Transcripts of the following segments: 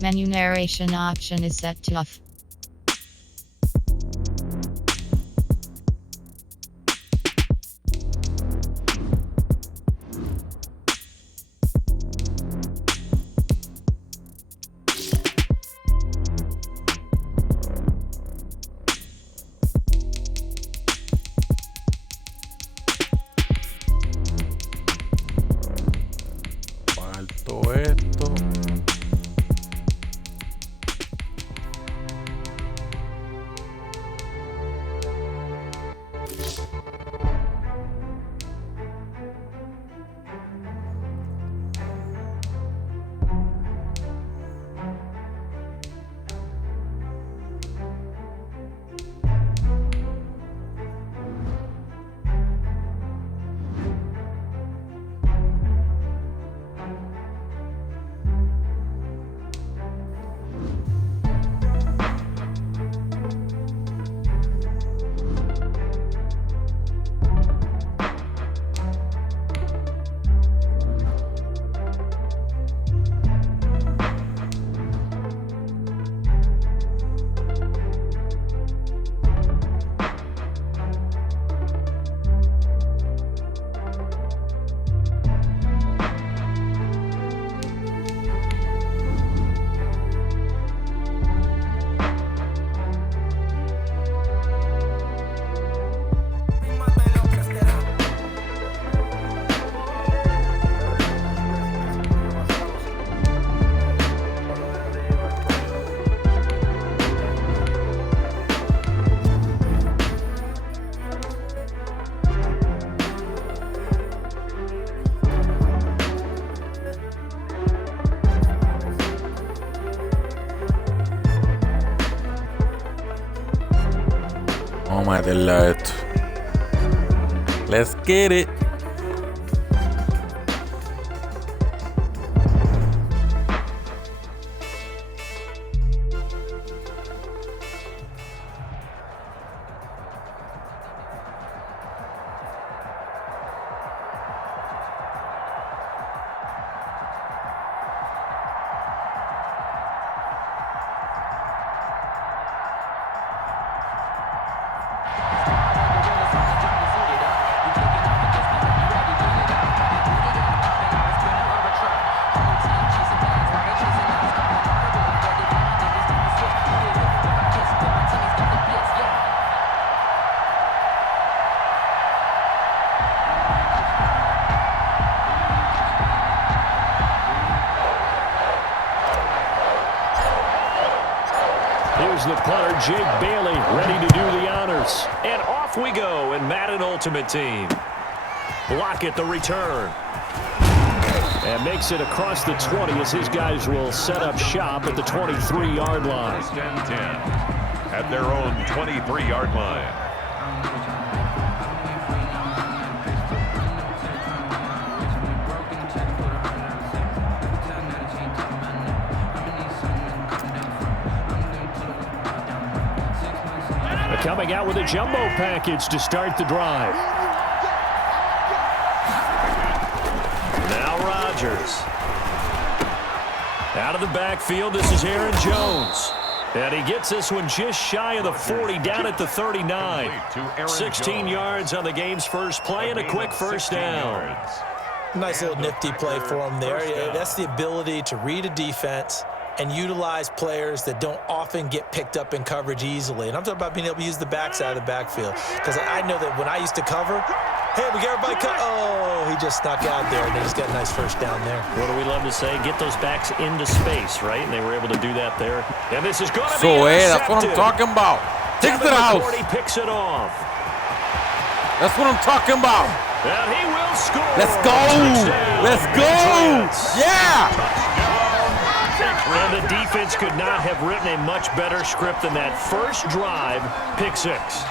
Menu narration option is set to off. Falto esto. Vamos a meterle a esto. Let's get it. Here's the punter, Jake Bailey, ready to do the honors. And off we go in Madden Ultimate Team. Block at the return. And makes it across the 20 as his guys will set up shop at the 23-yard line. 10 at their own 23-yard line. Coming out with a jumbo package to start the drive. Now Rodgers. Out of the backfield, this is Aaron Jones. And he gets this one just shy of the 40, down at the 39. 16 yards on the game's first play and a quick first down. Nice little nifty play for him there. That's the ability to read a defense and utilize players that don't often get picked up in coverage easily. And I'm talking about being able to use the backside of the backfield. Because I know that when I used to cover, hey, we got everybody cut. Oh, he just snuck out there, and he's got a nice first down there. What do we love to say? Get those backs into space, right? And they were able to do that there. And this is going to be intercepted. That's what I'm talking about. Take it to the house. Picks it off. That's what I'm talking about. And he will score. Let's go. Let's go. Yeah. And the defense could not have written a much better script than that first drive, pick six.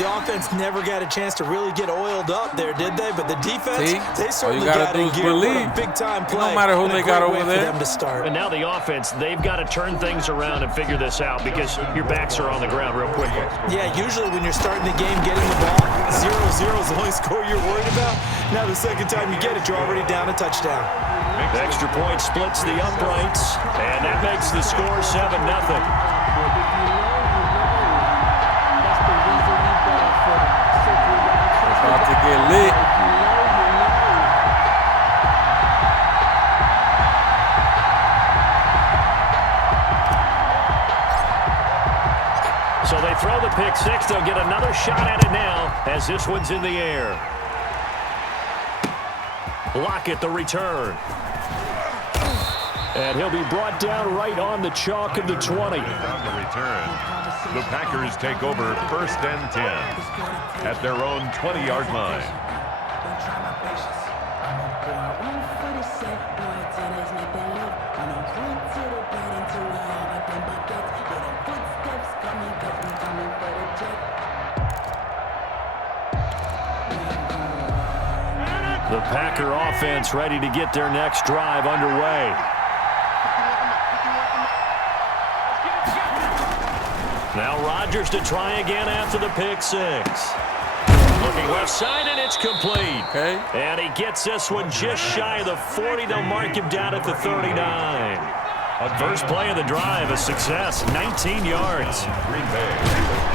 The offense never got a chance to really get oiled up there, did they? But the defense, they certainly got in gear. What a big-time play. No matter who they got over there. For them to start. And now the offense, they've got to turn things around and figure this out because your backs are on the ground real quickly. Yeah, usually when you're starting the game, getting the ball, 0-0 is the only score you're worried about. Now the second time you get it, you're already down a touchdown. The extra point splits the uprights, and that makes the score 7-0. About to get lit. So they throw the pick six. They'll get another shot at it now as this one's in the air. Lockett the return. And he'll be brought down right on the chalk of the 20. On the return, the Packers take over 1st and 10 at their own 20-yard line. The Packer offense ready to get their next drive underway. Now Rodgers to try again after the pick six. Looking left side, and it's complete. Okay. And he gets this one just shy of the 40. They'll mark him down at the 39. First play of the drive, a success, 19 yards. Green Bay.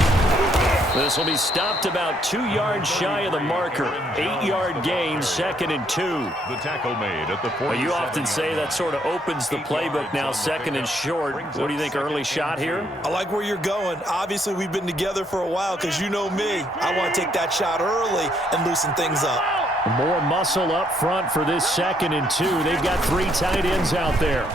This will be stopped about 2 yards shy of the marker. 8-yard gain, 2nd and 2. The tackle made at the 40. You often say that sort of opens the playbook now, 2nd and short. What do you think, early shot here? I like where you're going. Obviously, we've been together for a while because you know me. I want to take that shot early and loosen things up. More muscle up front for this 2nd and 2. They've got 3 tight ends out there.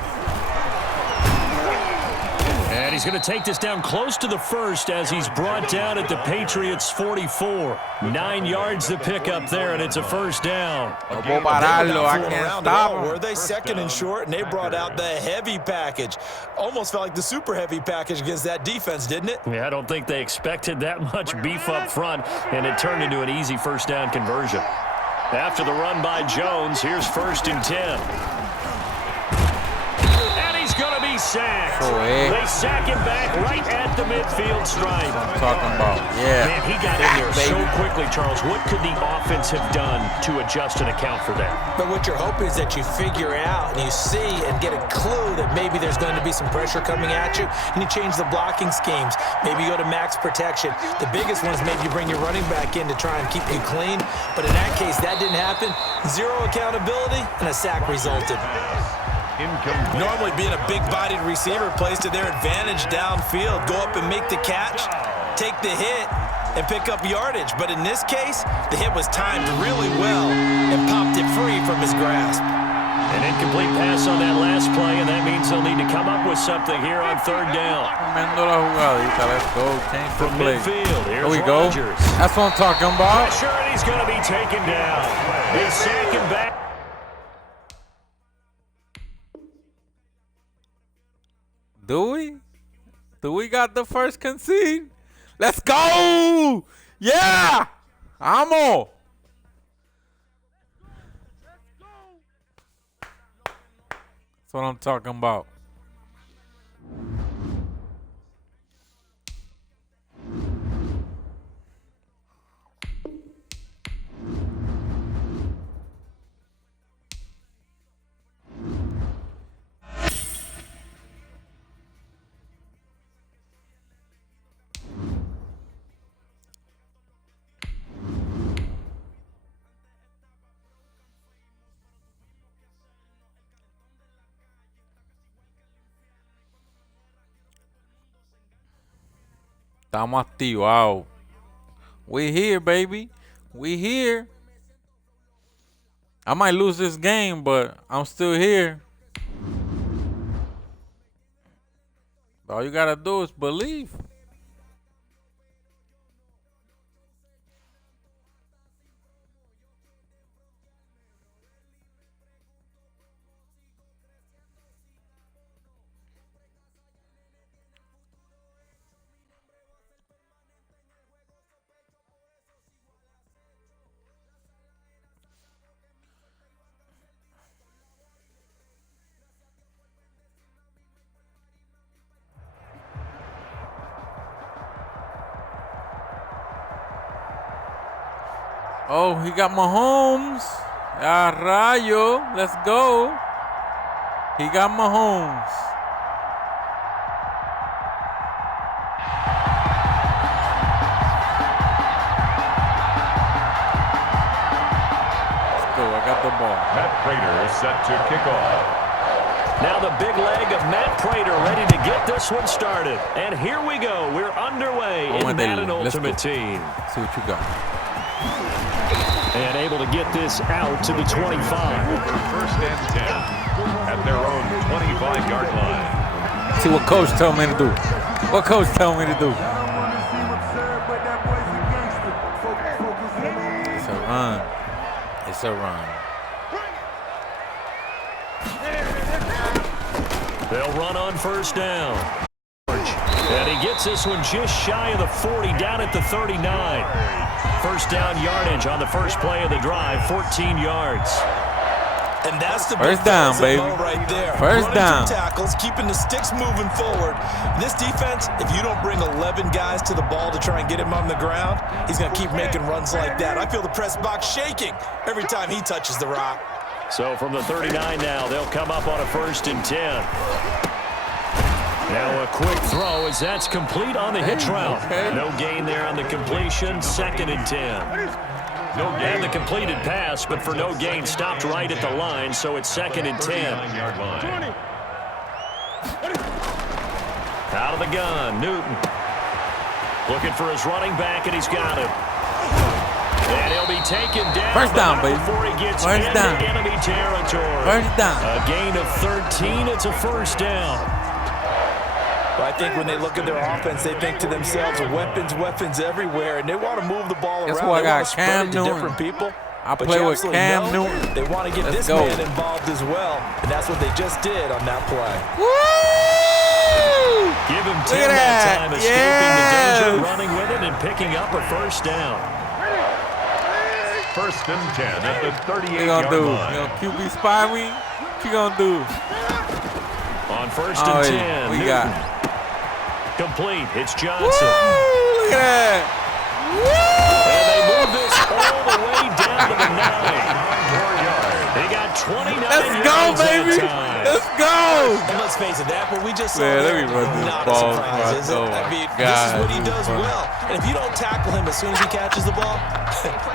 And he's going to take this down close to the first as he's brought down at the Patriots' 44. 9 yards the pick up there, and it's a first down. No puedo pararlo. I can't stop him. Were they 2nd and short, and they brought out the heavy package. Almost felt like the super heavy package against that defense, didn't it? Yeah, I don't think they expected that much beef up front, and it turned into an easy first down conversion. After the run by Jones, here's 1st and 10. Going to be sacked. They sack him back right at the midfield stripe. That's what I'm talking about. Yeah. Man, he got in there so quickly, Charles. What could the offense have done to adjust and account for that? But what you're hoping is that you figure out and you see and get a clue that maybe there's going to be some pressure coming at you, and you change the blocking schemes. Maybe you go to max protection. The biggest one is maybe you bring your running back in to try and keep you clean. But in that case, that didn't happen. Zero accountability, and a sack resulted. Normally being a big-bodied receiver plays to their advantage downfield. Go up and make the catch, take the hit, and pick up yardage. But in this case, the hit was timed really well and popped it free from his grasp. An incomplete pass on that last play, and that means they'll need to come up with something here on 3rd down. Let's go. Change the From play. midfield, here's Here we go. Rodgers. That's what I'm talking about. Pressure, and he's going to be taken down. They sack him back. Do we? Do we got the first concede? Let's go! Yeah! Amo! That's what I'm talking about. Estamos activados. We here, baby. We here. I might lose this game, but I'm still here. All you gotta do is believe. Oh, he got Mahomes. Ah, rayo. Let's go. He got Mahomes. Let's go. I got the ball. Matt Prater is set to kick off. Now the big leg of Matt Prater ready to get this one started. And here we go. We're underway in Madden Ultimate Team. See what you got. And able to get this out to the 25. First and 10 at their own 25-yard line. See what coach tell me to do. What coach tell me to do. It's a run. It's a run. They'll run on first down. And he gets this one just shy of the 40, down at the 39. First down yardage on the first play of the drive, 14 yards. And that's the first down, baby. Right there. First down. Tackles, keeping the sticks moving forward. This defense, if you don't bring 11 guys to the ball to try and get him on the ground, he's going to keep making runs like that. I feel the press box shaking every time he touches the rock. So from the 39 now, they'll come up on a first and 10. Now a quick throw as that's complete on the hitch route. No gain there on the completion, second and 10. And the completed pass, but for no gain, stopped right at the line, so it's second and 10. Out of the gun, Newton. Looking for his running back, and he's got him. And he'll be taken down. First down, baby. Before he gets first into down. Enemy territory. First down. A gain of 13. It's a first down. Well, I think when they look at their offense, they think to themselves, weapons everywhere, and they want to move the ball around. That's why I got Cam Newton. Different people. I play with Cam Newton. They want to get this man involved as well, and that's what they just did on that play. Woo! Give him 10 that time, escaping the danger, running with it, and picking up a first down. First and 10 at the 38-yard line. What you gonna do? You gonna QB spy me? What you gonna do? On first and 10, we Newton. got complete. It's Johnson. Woo! Look at that. Woo! And they move this all the way down to the 9. They got 29 Let's yards go, baby. that time. Let's go. And let's face it, that what we just saw Man, let there, me run this not ball. a surprise, is it? Oh, I mean, God, this is what he this is does funny. well. And if you don't tackle him as soon as he catches the ball,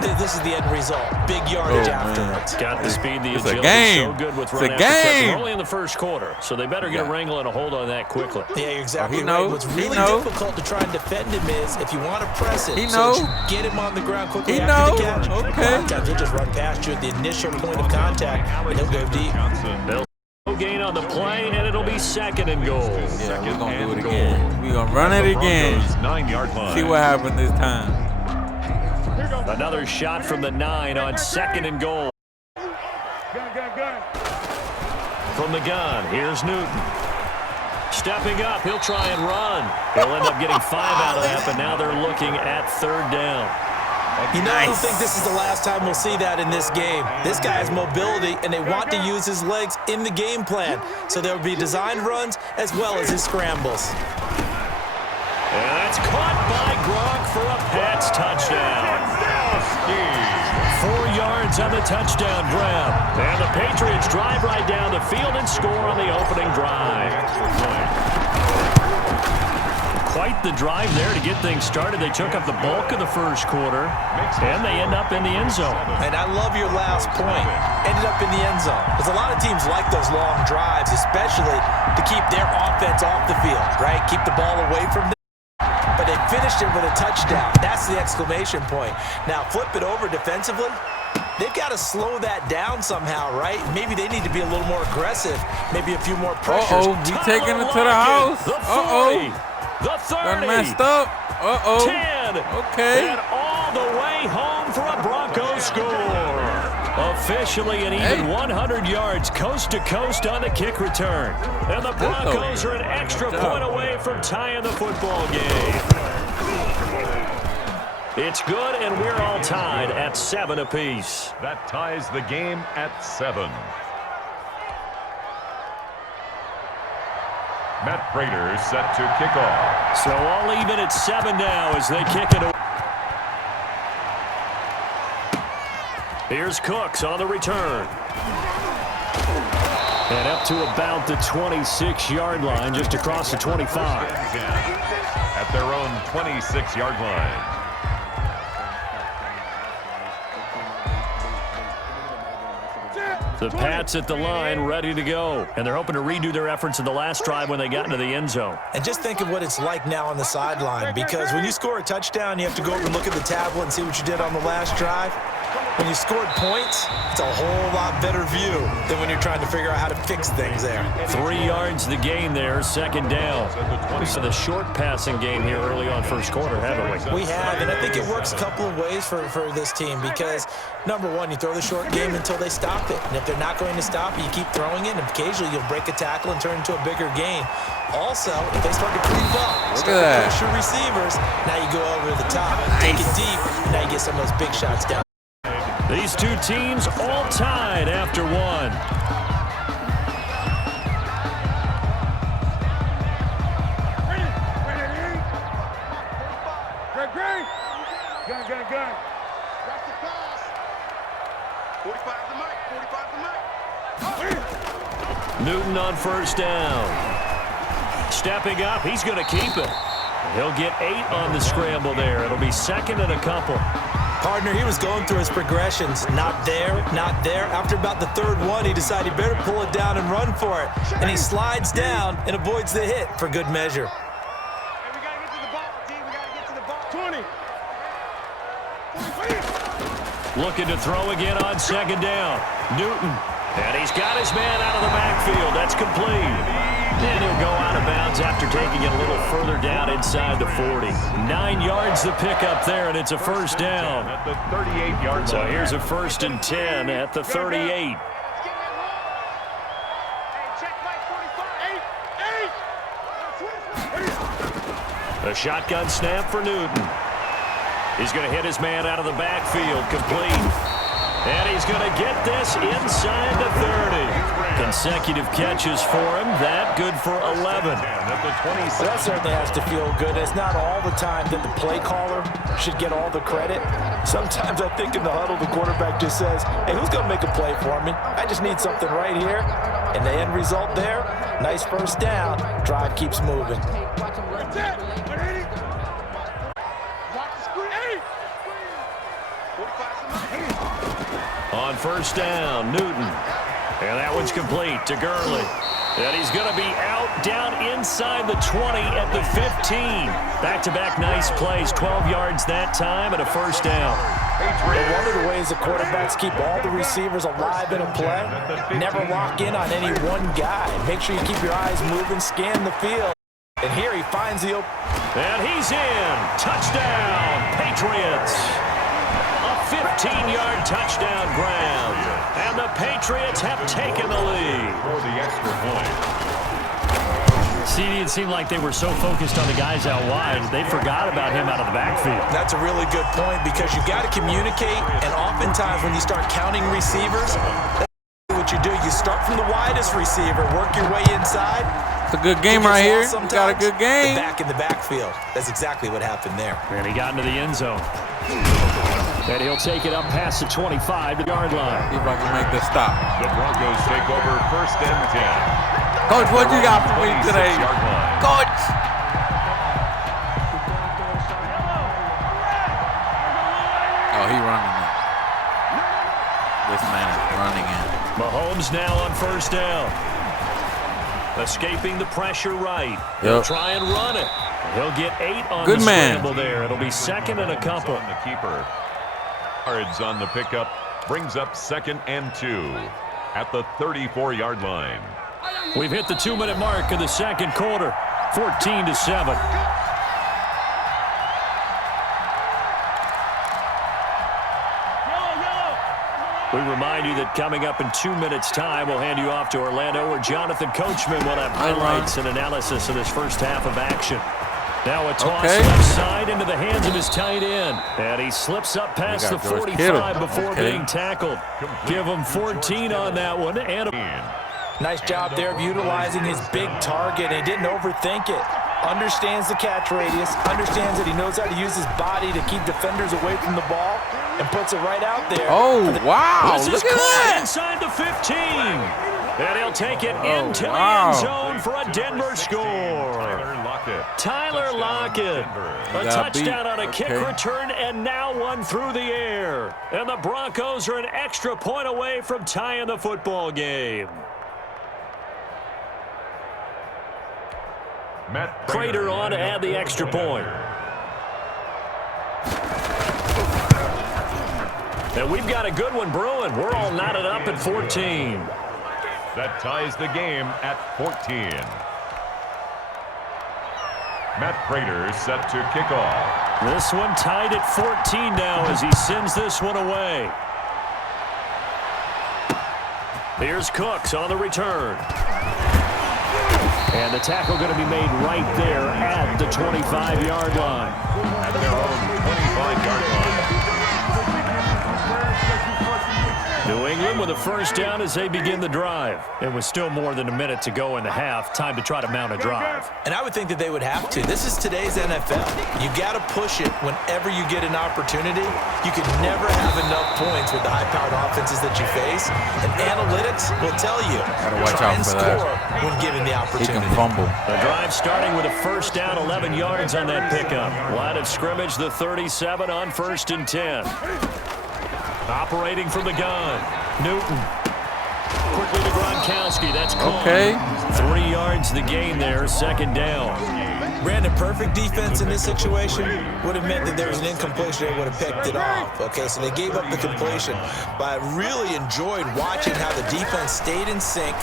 this is the end result. Big yardage afterwards. Got the speed, the It's a agility, game. so good with It's run a after catch. game. We're only in the first quarter, so they better get a wrangle and a hold on that quickly. Yeah, you're exactly he right. knows. What's He really knows. difficult to try and defend him is if you want to press it, He so knows. that you get him on the ground quickly He after the knows. catch. Okay. A lot of times he'll just run past you at the initial point of contact, and he'll go deep. No gain on the play, and it'll be second and goal. Yeah, we're gonna do it again. We're gonna run it again. 9-yard line. See what happened this time. Another shot from the 9 on second and goal. From the gun, here's Newton. Stepping up, he'll try and run. He'll end up getting 5 out of that, but now they're looking at third down. You know, I don't think this is the last time we'll see that in this game. This guy has mobility, and they want to use his legs in the game plan. So there will be designed runs as well as his scrambles. And that's caught by Gronk for a Pats touchdown. 4 yards on the touchdown grab. And the Patriots drive right down the field and score on the opening drive. Quite the drive there to get things started. They took up the bulk of the first quarter, and they end up in the end zone. And I love your last point. Ended up in the end zone. Because a lot of teams like those long drives, especially to keep their offense off the field, right? Keep the ball away from them. But they finished it with a touchdown. That's the exclamation point. Now, flip it over defensively. They've got to slow that down somehow, right? Maybe they need to be a little more aggressive. Maybe a few more pressures. Uh-oh, we taking it to the house. The 40, Uh-oh. the 30. Done messed up. Uh-oh. 10. Okay. And all the way home for a Broncos score. Officially an even 100 yards coast to coast on the kick return. And the Broncos are an extra point away from tying the football game. It's good, and we're all tied at 7 apiece. That ties the game at 7. Matt Prater set to kick off. So all even at 7 now as they kick it away. Here's Cooks on the return. And up to about the 26-yard line, just across the 25. At their own 26-yard line. The Pats at the line, ready to go. And they're hoping to redo their efforts in the last drive when they got into the end zone. And just think of what it's like now on the sideline, because when you score a touchdown, you have to go over and look at the tablet and see what you did on the last drive. When you scored points, it's a whole lot better view than when you're trying to figure out how to fix things there. 3 yards the gain there, second down. So the short passing game here early on first quarter, haven't we? We have, and I think it works a couple of ways for this team because, number one, you throw the short game until they stop it. And if they're not going to stop it, you keep throwing it, and occasionally you'll break a tackle and turn it into a bigger gain. Also, if they start to creep up, start to pressure receivers, now you go over the top, take it deep, and now you get some of those big shots down. These two teams all tied after one. Newton on first down. Stepping up, he's going to keep it. He'll get 8 on the scramble there. It'll be second and a couple. Partner, he was going through his progressions. Not there, not there. After about the third one, he decided he better pull it down and run for it. And he slides down and avoids the hit for good measure. Hey, we got to get to the ball, D. We got to get to the ball. 20. Looking to throw again on second down. Newton. And he's got his man out of the backfield. That's complete. And he'll go out of bounds after taking it a little further down inside the 40. 9 yards the pickup there, and it's a first down. At the 38-yard line. So here's a 1st and 10 at the 38. A shotgun snap for Newton. He's going to hit his man out of the backfield, complete. And he's going to get this inside the 30. Consecutive catches for him. That good for 11. That certainly has to feel good. It's not all the time that the play caller should get all the credit. Sometimes I think in the huddle, the quarterback just says, hey, who's going to make a play for me? I just need something right here. And the end result there, nice first down. Drive keeps moving. On first down, Newton. And that one's complete to Gurley. And he's going to be out down inside the 20 at the 15. Back-to-back nice plays, 12 yards that time and a first down. Well, one of the ways the quarterbacks keep all the receivers alive in a play, never lock in on any one guy. Make sure you keep your eyes moving, scan the field. And here he finds the open. And he's in. Touchdown, Patriots. A 15-yard touchdown grab. And the Patriots have taken the lead. For the extra point. CD, it seemed like they were so focused on the guys out wide, they forgot about him out of the backfield. That's a really good point because you've got to communicate, and oftentimes when you start counting receivers, that's what you do. You start from the widest receiver, work your way inside. It's a good game right here. Got a good game. Back in the backfield. That's exactly what happened there. And he got into the end zone. And he'll take it up past the 25-yard line. See if I can make this stop. The Broncos take over 1st and 10. Coach, what you got for me today? Coach! Oh, he running it. This man is running it. Mahomes now on first down. Escaping the pressure right. He'll try and run it. He'll get 8 on the scramble there. It'll be second and a couple. On the keeper. Yards on the pickup. Brings up 2nd and 2 at the 34-yard line. We've hit the 2-minute mark in the second quarter. 14-7. We remind you that coming up in 2 minutes' time, we'll hand you off to Orlando, where Jonathan Coachman will have highlights and analysis of this first half of action. Now a toss left side into the hands of his tight end. And he slips up past the 45 before being tackled. Give him 14 on that one. And nice job there of utilizing his big target. He didn't overthink it. Understands the catch radius. Understands that he knows how to use his body to keep defenders away from the ball. And puts it right out there. Oh, wow. This is caught inside the 15. And he'll take it into the end zone for a Denver score. Tyler Lockett. A touchdown on a kick return, and now one through the air. And the Broncos are an extra point away from tying the football game. Prater on to add the extra point. And we've got a good one brewing. We're all knotted up at 14. That ties the game at 14. Matt Prater set to kick off. This one tied at 14 now as he sends this one away. Here's Cooks on the return. And the tackle going to be made right there at the 25-yard line. At their own 25-yard line. New England with a first down as they begin the drive. It was still more than a minute to go in the half. Time to try to mount a drive. And I would think that they would have to. This is today's NFL. You got to push it whenever you get an opportunity. You can never have enough points with the high-powered offenses that you face. And analytics will tell you. Gotta watch try out and for score that. when given the He opportunity. can fumble. The drive starting with a first down, 11 yards on that pickup. Line of scrimmage, the 37 on 1st and 10. Operating from the gun, Newton. Quickly to Gronkowski. That's caught. Okay. 3 yards the gain there, second down. Brandon, perfect defense in this situation would have meant that there was an incompletion. They would have picked it off. Okay, so they gave up the completion. But I really enjoyed watching how the defense stayed in sync,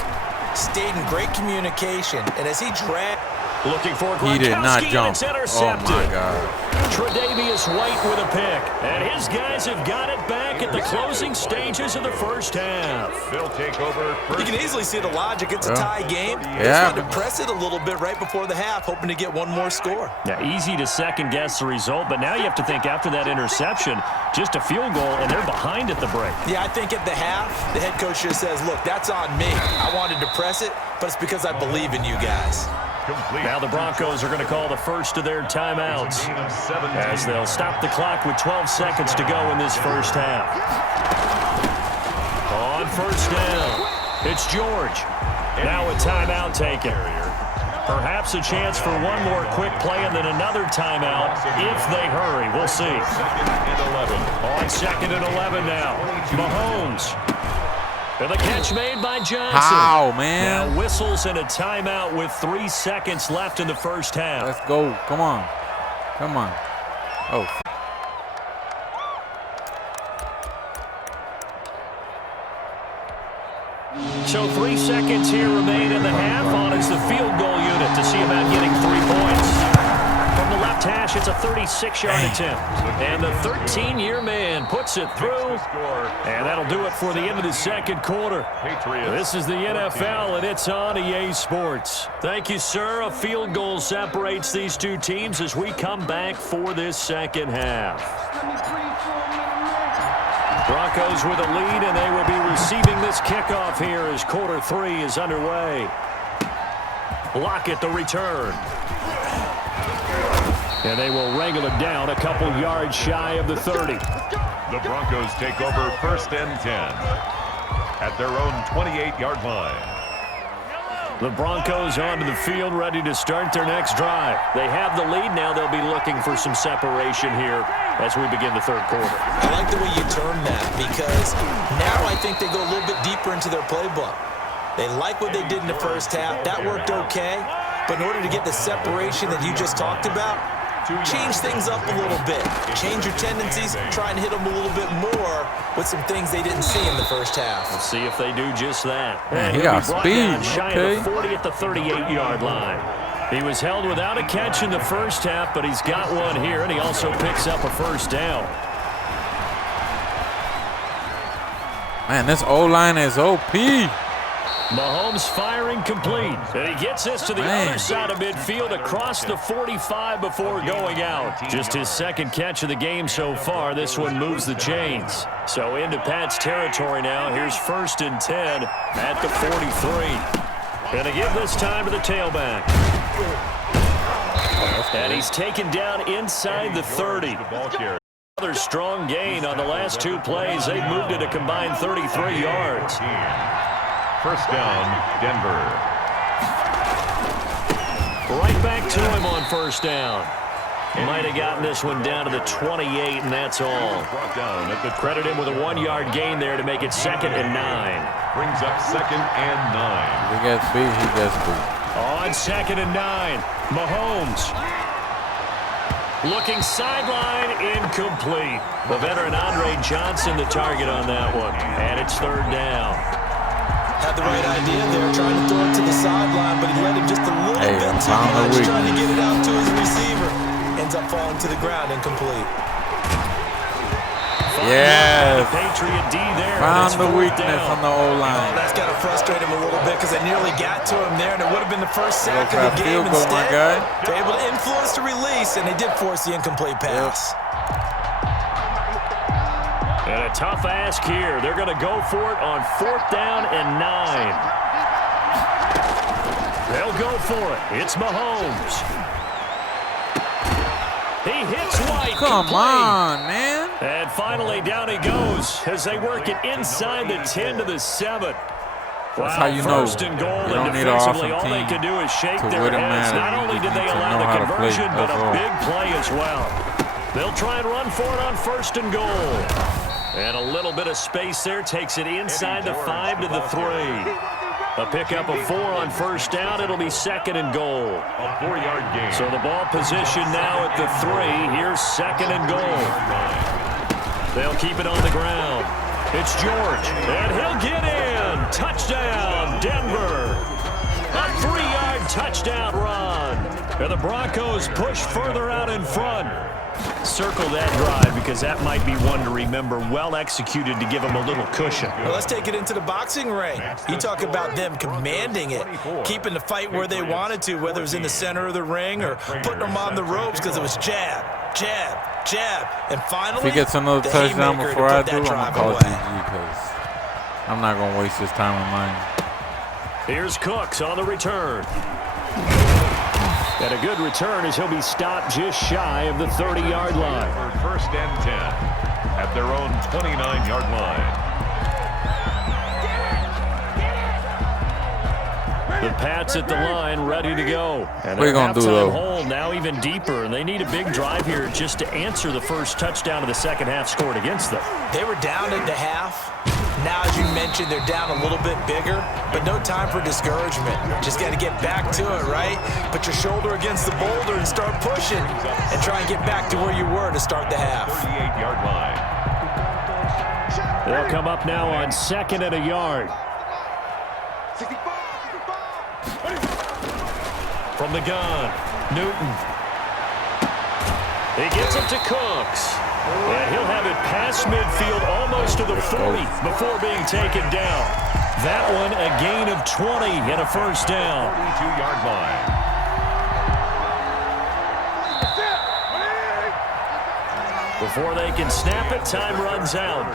stayed in great communication, and as he dragged. Looking for Gronkowski. He did not jump. And it's intercepted. Oh, my God. Tre'Davious White with a pick. And his guys have got it back at the closing stages of the first half. They'll take over first. You can easily see the logic. It's a tie game. They Yeah. just wanted to press it a little bit right before the half, hoping to get one more score. Yeah, easy to second-guess the result, but now you have to think after that interception, just a field goal, and they're behind at the break. Yeah, I think at the half, the head coach just says, look, that's on me. I wanted to press it, but it's because I believe in you guys. Complete. Now the Broncos are going to call the first of their timeouts as they'll stop the clock with 12 seconds to go in this first half. On first down, it's George. Now a timeout taken. Perhaps a chance for one more quick play and then another timeout if they hurry. We'll see. Second and 11. On 2nd and 11 now, Mahomes. And the catch made by Johnson. How, man? Now whistles and a timeout with 3 seconds left in the first half. Let's go. Come on. Come on. Oh. So 3 seconds here remain in the half. On is the field goal unit to see about getting 3 points. From the left hash, it's a 36-yard attempt. And the 13-year man puts it through. And that'll do it for the end of the second quarter. This is the NFL, and it's on EA Sports. Thank you, sir. A field goal separates these two teams as we come back for this second half. Broncos with a lead, and they will be receiving this kickoff here as quarter 3 is underway. Lockett the return. And they will wrangle it down a couple yards shy of the 30. The Broncos take over 1st and 10 at their own 28-yard line. The Broncos onto the field, ready to start their next drive. They have the lead. Now they'll be looking for some separation here as we begin the third quarter. I like the way you term that because now I think they go a little bit deeper into their playbook. They like what they did in the first half. That worked okay. But in order to get the separation that you just talked about, change things up a little bit. Change your tendencies. Try and hit them a little bit more with some things they didn't see in the first half. We'll see if they do just that. Man, he got speed. Shy of the 40 at the 38-yard line. He was held without a catch in the first half, but he's got one here, and he also picks up a first down. Man, this O-line is OP. Mahomes firing complete. And he gets this to the other side of midfield across the 45 before going out. Just his second catch of the game so far. This one moves the chains. So into Pat's territory now. Here's 1st and 10 at the 43. Gonna give this time to the tailback. And he's taken down inside the 30. Another strong gain on the last 2 plays. They've moved it a combined 33 yards. First down, Denver. Right back to him on first down. Might have gotten this one down to the 28, and that's all. Brought down at the Credit him with a 1-yard gain there to make it 2nd and 9. brings up 2nd and 9. He gets beat. He gets beat. On 2nd and 9, Mahomes. Looking sideline, incomplete. The veteran Andre Johnson the target on that one. And it's 3rd down. Had the right idea there, trying to throw it to the sideline, but he let him just a little bit too much, trying to get it out to his receiver. Ends up falling to the ground, incomplete. Yes. Patriot D there. Found the weakness on the O-line. That's got to frustrate him a little bit because they nearly got to him there, and it would have been the first sack Go of for the a game. field goal, my guy. They're able to influence the release, and they did force the incomplete pass. And a tough ask here. They're going to go for it on 4th down and 9. They'll go for it. It's Mahomes. He hits White. Come on, man. And finally down he goes as they work it inside the 10 to the 7. That's how you know. First and goal, You don't and need an defensively, awesome all they team can do is shake to their win a heads. Madden. Not only You did they need to allow know the how to play. conversion, but That's a all. big play as well. They'll try and run for it on 1st and goal. And a little bit of space there takes it inside the 5 to the 3. A pickup of 4 on 1st down. It'll be 2nd and goal. A 4-yard gain. So the ball position now at the 3. Here's 2nd and goal. They'll keep it on the ground. It's George, and he'll get in. Touchdown, Denver. A 3-yard touchdown run. And the Broncos push further out in front. Circle that drive because that might be one to remember. Well executed to give them a little cushion. Well, let's take it into the boxing ring. You talk about them commanding it, keeping the fight where they wanted to, whether it was in the center of the ring or putting them on the ropes because it was jab, jab, jab. And finally, If he gets another the touchdown haymaker to before I put do, I'm that going to drive call away. GG because I'm not going to waste his time and mine. Here's Cooks on the return. And a good return as he'll be stopped just shy of the 30-yard line. For 1st and 10 at their own 29-yard line. The Pats at the line, ready to go. And What are you their gonna do, halftime though? hole now even deeper, and they need a big drive here just to answer the first touchdown of the second half scored against them. They were down at the half. Now, as you mentioned, they're down a little bit bigger, but no time for discouragement. Just got to get back to it, right? Put your shoulder against the boulder and start pushing and try and get back to where you were to start the half. 38-yard line. They'll come up now on 2nd and a yard. From the gun, Newton. He gets it to Cooks. And he'll have it past midfield almost to the 40 before being taken down. That one a gain of 20 and a first down. 42-yard line. Before they can snap it, time runs out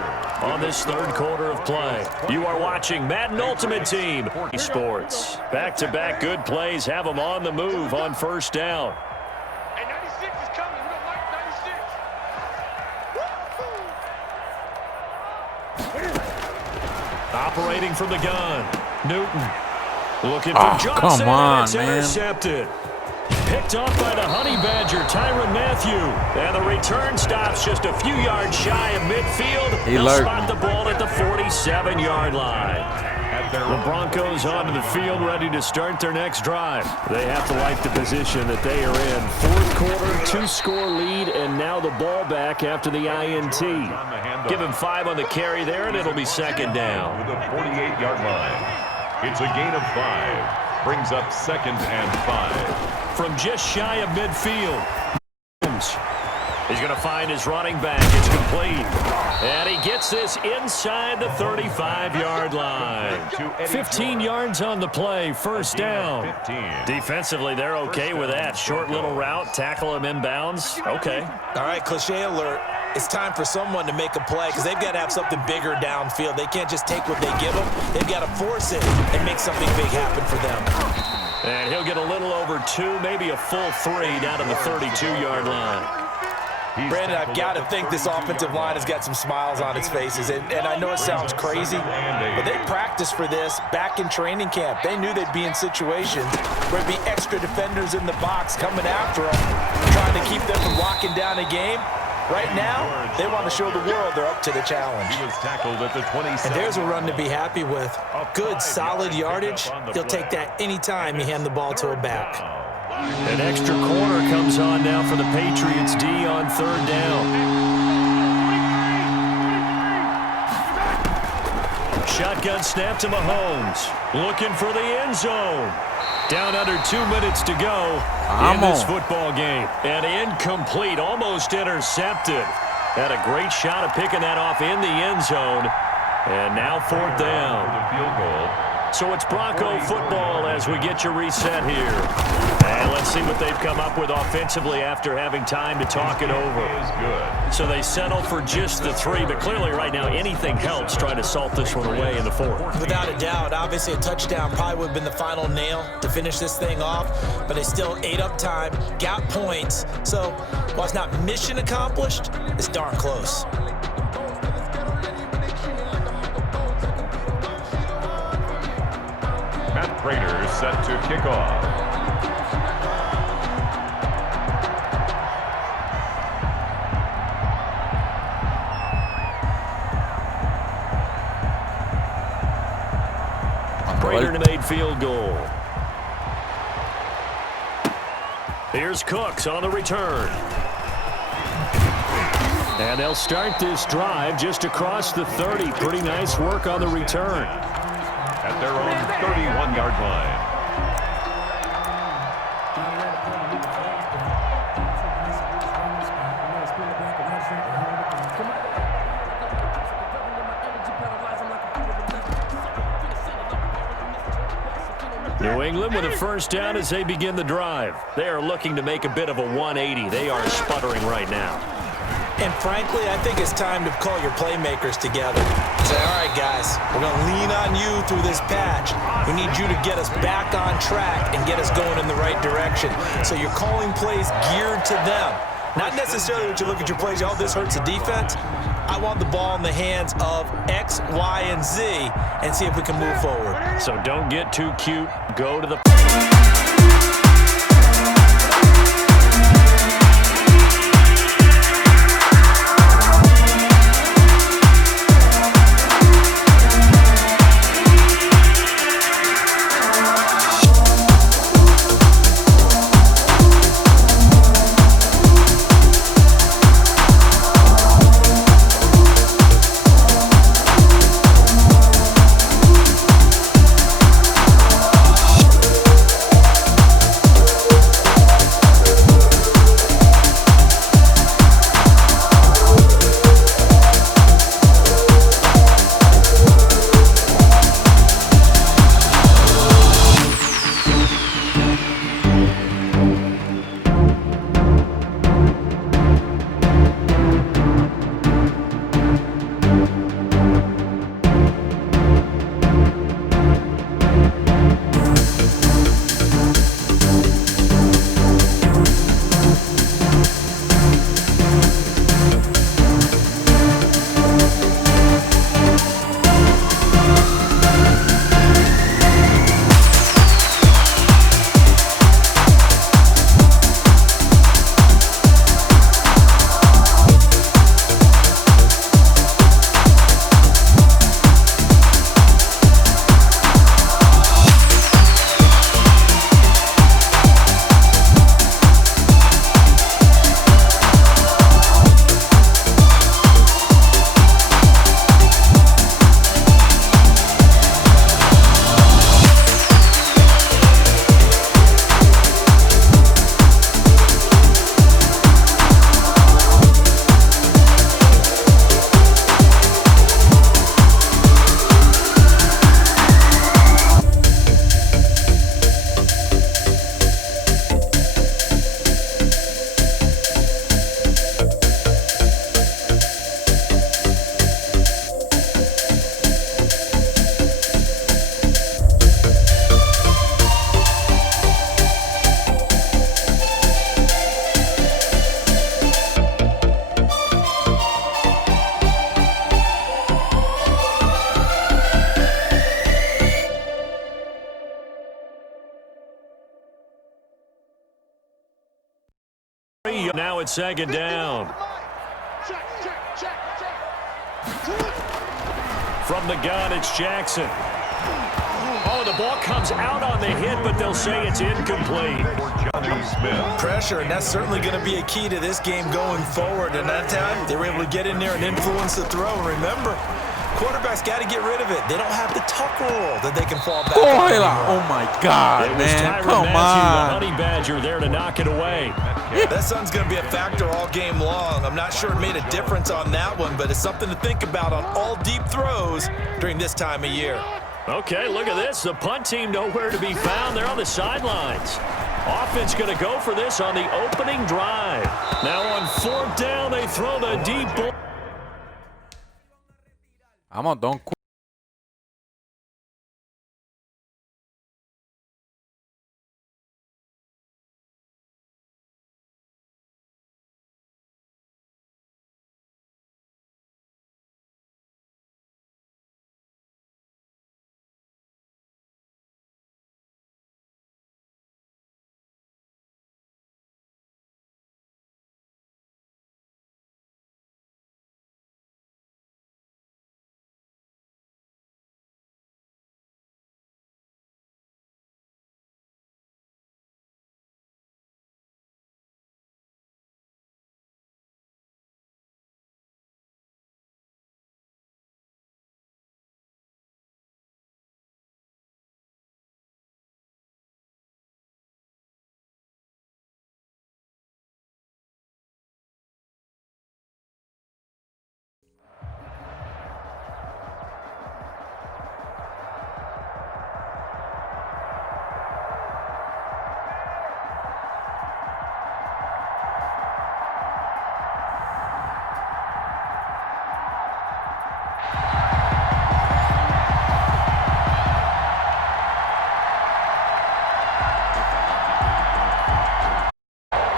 on this 3rd quarter of play. You are watching Madden Ultimate Team Sports. Back-to-back good plays have them on the move on 1st down. And 96 is coming. We don't like 96. Operating from the gun, Newton. Looking for Johnson, come on, and it's man. intercepted. Picked off by the Honey Badger, Tyrann Mathieu. And the return stops just a few yards shy of midfield. They'll spot the ball at the 47-yard line. The Broncos onto the field, ready to start their next drive. They have to like the position that they are in. 4th quarter, 2-score lead, and now the ball back after the INT. Give him 5 on the carry there, and it'll be 2nd down. To the 48-yard line. It's a gain of 5. Brings up 2nd and 5. From just shy of midfield. He's going to find his running back. It's complete. And he gets this inside the 35-yard line. 15 yards on the play. First down. Defensively, they're okay with that. Short little route. Tackle him inbounds. Okay. All right, cliche alert. It's time for someone to make a play because they've got to have something bigger downfield. They can't just take what they give them. They've got to force it and make something big happen for them. And he'll get a little over 2, maybe a full 3 down to the 32-yard line. Brandon, I've got to think this offensive line has got some smiles on its faces. And I know it sounds crazy, but they practiced for this back in training camp. They knew they'd be in situations where there'd be extra defenders in the box coming after them, trying to keep them from locking down a game. Right now, they want to show the world they're up to the challenge. He was tackled at the 27. And there's a run to be happy with. Good, solid yardage. He'll take that anytime you hand the ball to a back. An extra corner comes on now for the Patriots D on third down. Shotgun snap to Mahomes. Looking for the end zone. Down under 2 minutes to go in this football game. And incomplete, almost intercepted. Had a great shot of picking that off in the end zone. And now fourth down. Field goal. So it's Bronco football as we get you reset here. And let's see what they've come up with offensively after having time to talk it over. Is good. So they settled for just the 3, but clearly right now anything helps trying to salt this one away in the 4th. Without a doubt, obviously a touchdown probably would have been the final nail to finish this thing off, but they still ate up time, got points. So while it's not mission accomplished, it's darn close. Matt Prater set to kick off. Prater made field goal. Here's Cooks on the return. And they'll start this drive just across the 30. Pretty nice work on the return. At their own 31-yard line. New England with a first down as they begin the drive. They are looking to make a bit of a 180. They are sputtering right now. And frankly, I think it's time to call your playmakers together. Say, all right, guys, we're going to lean on you through this patch. We need you to get us back on track and get us going in the right direction. So you're calling plays geared to them. Not necessarily what you look at your plays, oh, this hurts the defense. I want the ball in the hands of X, Y, and Z and see if we can move forward. So don't get too cute. Go to the... Now it's second down. From the gun, it's Jackson. Oh, the ball comes out on the hit, but they'll say it's incomplete. Pressure, and that's certainly going to be a key to this game going forward. And that time, they were able to get in there and influence the throw. And remember, quarterbacks got to get rid of it. They don't have the tuck rule that they can fall back on. Oh, my God, man. Come on. The Honey Badger there to knock it away. That sun's going to be a factor all game long. I'm not sure it made a difference on that one, but it's something to think about on all deep throws during this time of year. Okay, look at this. The punt team nowhere to be found. They're on the sidelines. Offense going to go for this on the opening drive. Now on fourth down, they throw the deep ball. I'm on don't quit.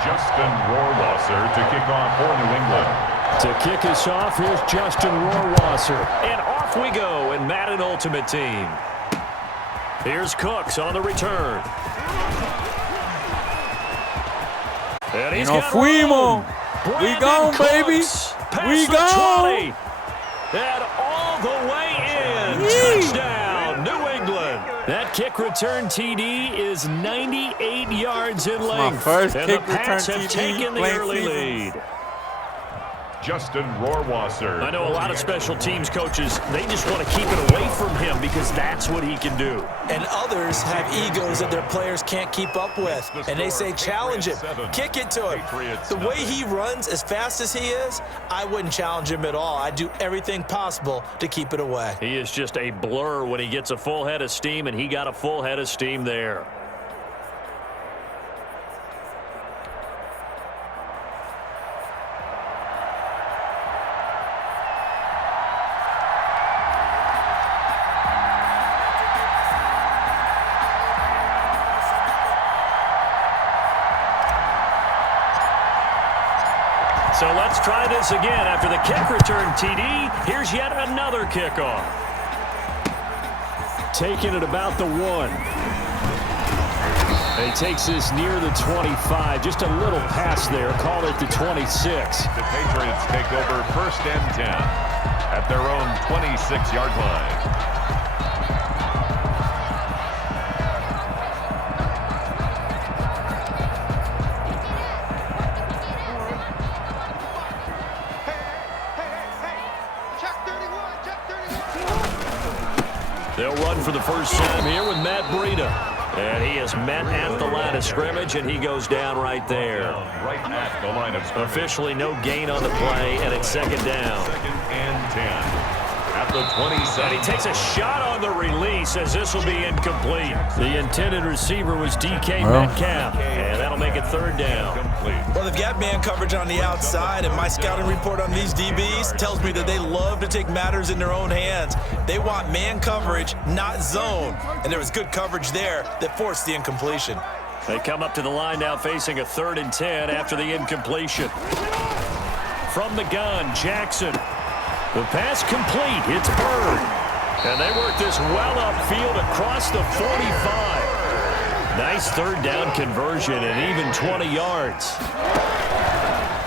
Justin Rohrwasser to kick off for New England. To kick us off, here's Justin Rohrwasser. And off we go in Madden Ultimate Team. Here's Cooks on the return. And he's got fuimos. We gone, baby. We gone. And all the way in. Touchdown, New England. That kick return TD is 98 yards in length. My first and kick the Pats return have TD taken the early lead. Justin Rohrwasser. I know a lot of special teams coaches, they just want to keep it away from him because that's what he can do. And others have egos that their players can't keep up with. And they say, challenge him, kick it to him. The way he runs as fast as he is, I wouldn't challenge him at all. I'd do everything possible to keep it away. He is just a blur when he gets a full head of steam, and he got a full head of steam there. So let's try this again. After the kick return TD, here's yet another kickoff. Taking it about the 1. He takes this near the 25. Just a little pass there. Called it the 26. The Patriots take over 1st and 10 at their own 26-yard line. They'll run for the first time here with Matt Breida. And he is met at the line of scrimmage, and he goes down right there. Right at the line of scrimmage. Officially no gain on the play, and it's second down. 2nd and 10 at the 27. And he takes a shot on the release as this will be incomplete. The intended receiver was DK Metcalf, and that'll make it 3rd down. Well, they've got man coverage on the outside, and my scouting report on these DBs tells me that they love to take matters in their own hands. They want man coverage, not zone. And there was good coverage there that forced the incompletion. They come up to the line now facing a 3rd and 10 after the incompletion. From the gun, Jackson. The pass complete. It's Bird. And they work this well upfield across the 45. Nice 3rd down conversion and even 20 yards.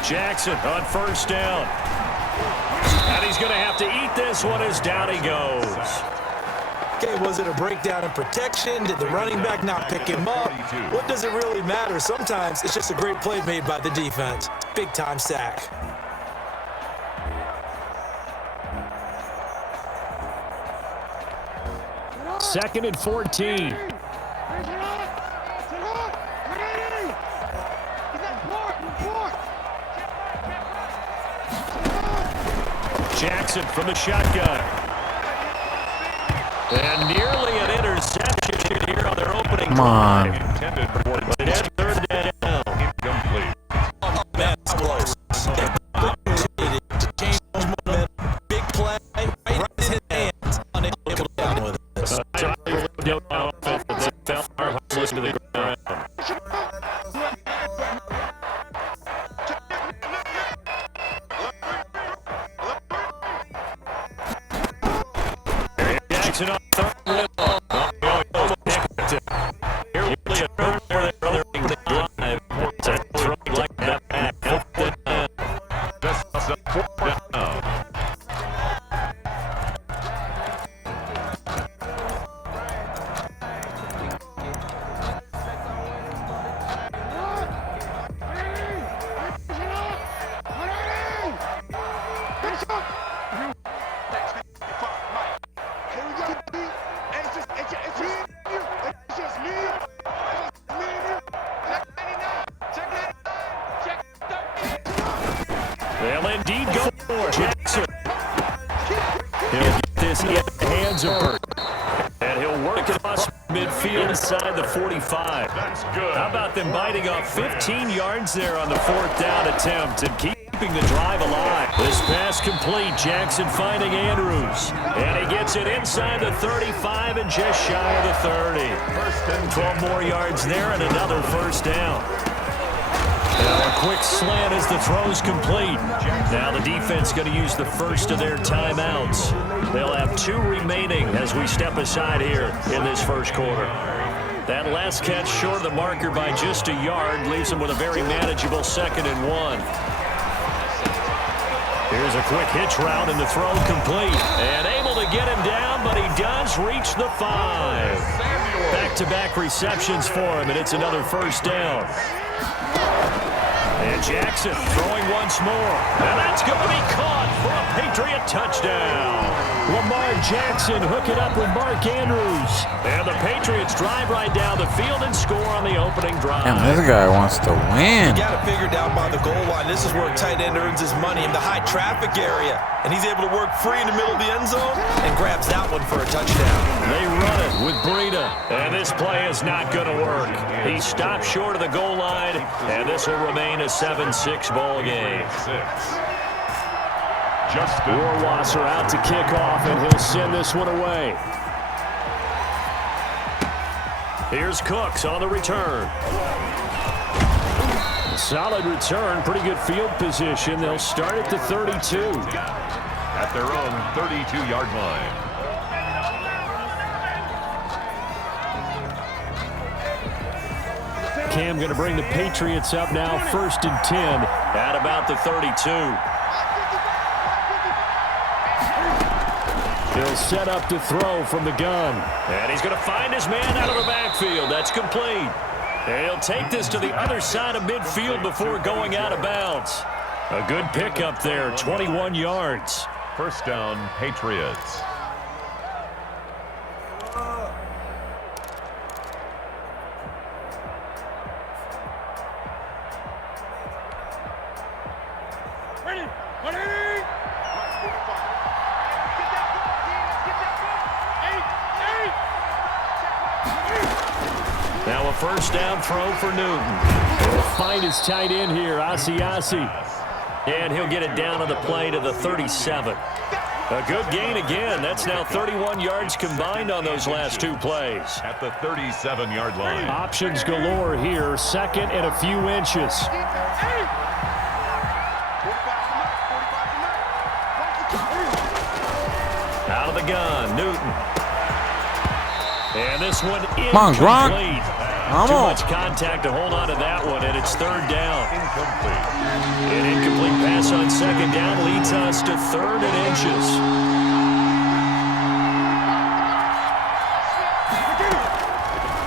Jackson on first down. And he's going to have to eat this one as down he goes. Okay, was it a breakdown in protection? Did the running back not pick him up? What does it really matter? Sometimes it's just a great play made by the defense. Big-time sack. Second and 14. Jackson from the shotgun. And nearly an interception here on their opening Come on. drive. Intended for it had third down. Incomplete. Oh, man, it's close. To change momentum. Big play, right in his hands. Unable to get down with it. Listen to the ground. Jackson on third. They'll indeed go for Jackson. He'll get this in the hands of Burt. And he'll work it across midfield inside the 45. That's good. How about them biting off 15 yards there on the fourth down attempt and keeping the drive alive? This pass complete. Jackson finding Andrews. And he gets it inside the 35 and just shy of the 30. 12 more yards there and another first down. Now a quick slant as the throw's complete. Now the defense going to use the first of their timeouts. They'll have 2 remaining as we step aside here in this first quarter. That last catch short of the marker by just a yard leaves them with a very manageable 2nd and 1. Here's a quick hitch route and the throw complete. And able to get him down, but he does reach the 5. Back-to-back receptions for him, and it's another first down. And Jackson throwing once more. And that's going to be caught for a Patriot touchdown. Lamar Jackson hooking up with Mark Andrews. And the Patriots drive right down the field and score on the opening drive. Damn, this guy wants to win. You got to figure down by the goal line. This is where a tight end earns his money in the high traffic area. And he's able to work free in the middle of the end zone and grabs that one for a touchdown. They run it with Breida. And this play is not going to work. He stopped short of the goal line, and this will remain a 7-6 ball game. Warwasser out to kick off, and he'll send this one away. Here's Cooks on the return. Solid return, pretty good field position. They'll start at the 32. At their own 32-yard line. Cam going to bring the Patriots up now, 1st and 10 at about the 32. He'll set up to throw from the gun. And he's going to find his man out of the backfield. That's complete. And he'll take this to the other side of midfield before going out of bounds. A good pickup there, 21 yards. First down, Patriots. Now a first down throw for Newton. He'll find his tight end here, Asiasi. And he'll get it down on the play to the 37. A good gain again. That's now 31 yards combined on those last 2 plays. At the 37-yard line. Options galore here. 2nd and a few inches. Out of the gun, Newton. And this one incomplete. Come Too on. much contact to hold on to that one, and it's third down. Incomplete. An incomplete pass on second down leads us to 3rd and inches.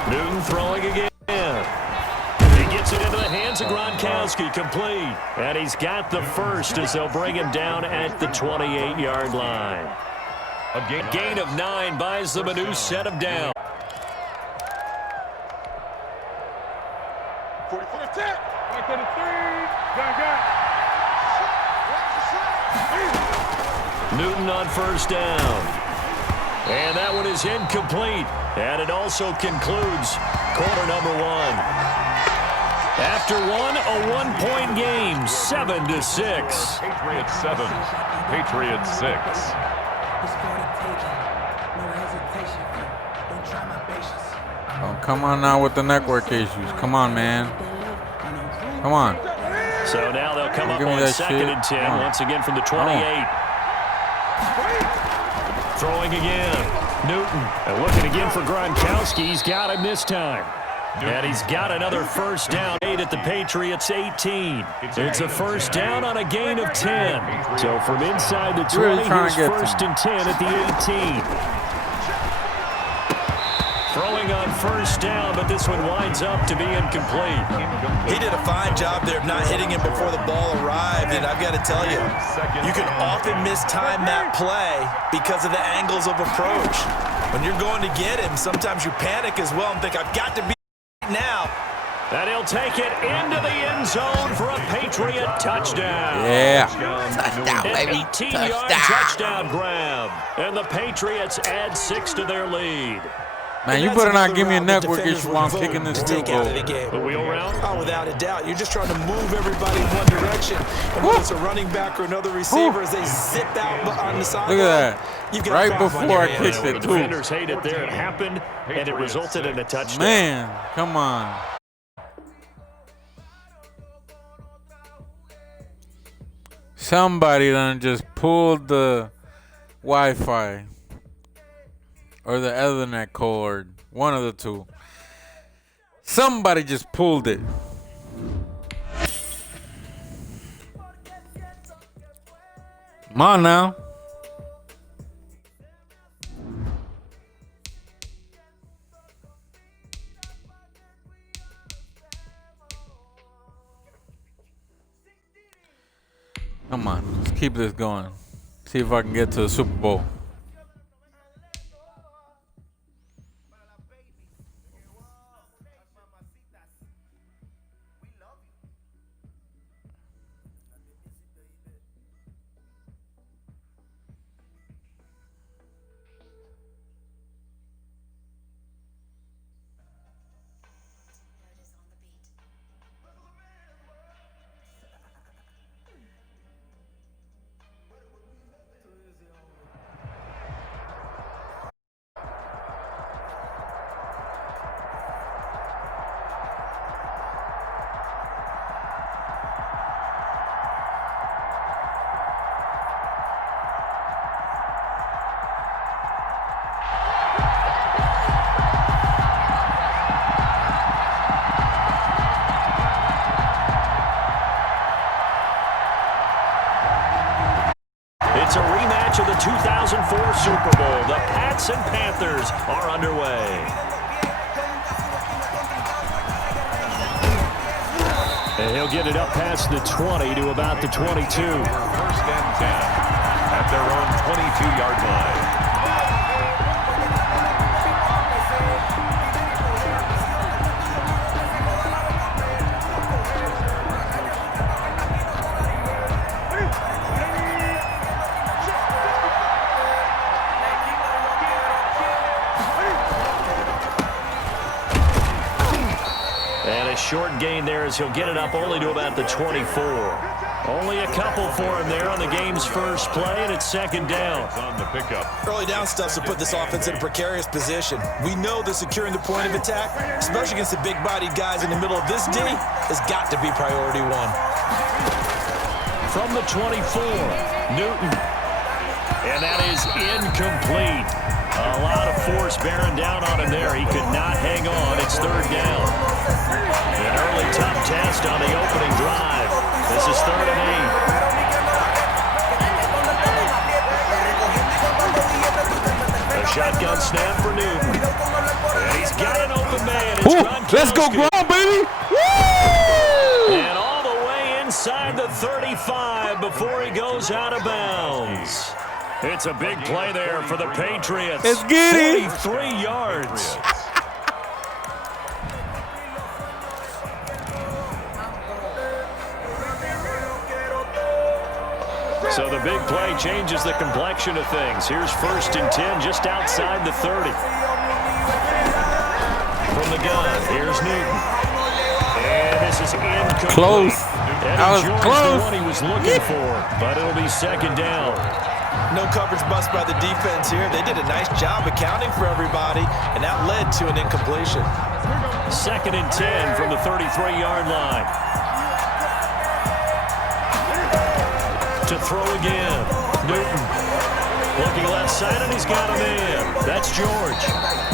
Newton throwing again. He gets it into the hands of Gronkowski, complete. And he's got the first as they'll bring him down at the 28-yard line. A gain of 9 buys them a new set of down. 44 10. Right to the 3. Got. Newton on first down. And that one is incomplete. And it also concludes quarter number 1. After one, a one-point game, 7-6. Patriots 7. Patriots 6. Oh, come on now with the network issues. Come on, man. Come on. So now they'll come up Give me on that 2nd shit. and 10, Come on. once again from the 28. Throwing again. Newton. And looking again for Gronkowski. He's got him this time. And he's got another first down. 8 at the Patriots 18. It's a first down on a gain of 10. So from inside the 20, Really trying here's to get first some. and 10 at the 18. Throwing on first down, but this one winds up to be incomplete. He did a fine job there of not hitting him before the ball arrived, and I've got to tell you, you can often mistime that play because of the angles of approach. When you're going to get him, sometimes you panic as well and think, I've got to be now. And he'll take it into the end zone for a Patriot touchdown. Yeah. Touchdown, An baby. 18-yard touchdown grab. And the Patriots add 6 to their lead. Man, you And better that's not give me a another route network that defenders issue while I'm will kicking this vote field to take out goal. of the game. The wheel route. Oh, without a doubt. You're just trying to move everybody in one direction. And whether it's a running back or another receiver, as they zip out on the sideline. Look at that. You've got a Right problem on before I your kicked hands. it, The too. defenders hate it there. It happened, and it resulted in a touchdown. Man, come on. Somebody done just pulled the Wi-Fi or the Ethernet cord. One of the two. Somebody just pulled it. Come on now. Come on, let's keep this going. See if I can get to the Super Bowl. It's a rematch of the 2004 Super Bowl. The Pats and Panthers are underway. And he'll get it up past the 20 to about the 22. First and 10 at their own 22-yard line. And a short gain there as he'll get it up only to about the 24. Only a couple for him there on the game's first play, and it's second down. On the pickup. Early down stuff's to put this offense in a precarious position. We know that securing the point of attack, especially against the big-bodied guys in the middle of this D, has got to be priority one. From the 24, Newton. And that is incomplete. A lot of force bearing down on him there. He could not hang on. It's third down. An early tough test on the opening drive. This is 3rd and 8. A shotgun snap for Newton. And he's got an open man. It's Gronkowski. Let's go, Gronk, baby. Woo! And all the way inside the 35 before he goes out of bounds. It's a big play there for the Patriots. Let's get it. 43 yards. So the big play changes the complexion of things. Here's 1st and 10 just outside the 30. From the gun, here's Newton. And this is incomplete. Close. That was close. The one he was looking for, but it'll be 2nd down. No coverage bust by the defense here. They did a nice job accounting for everybody, and that led to an incompletion. 2nd and 10 from the 33-yard line. To throw again. Newton looking left side, and he's got a man. That's George.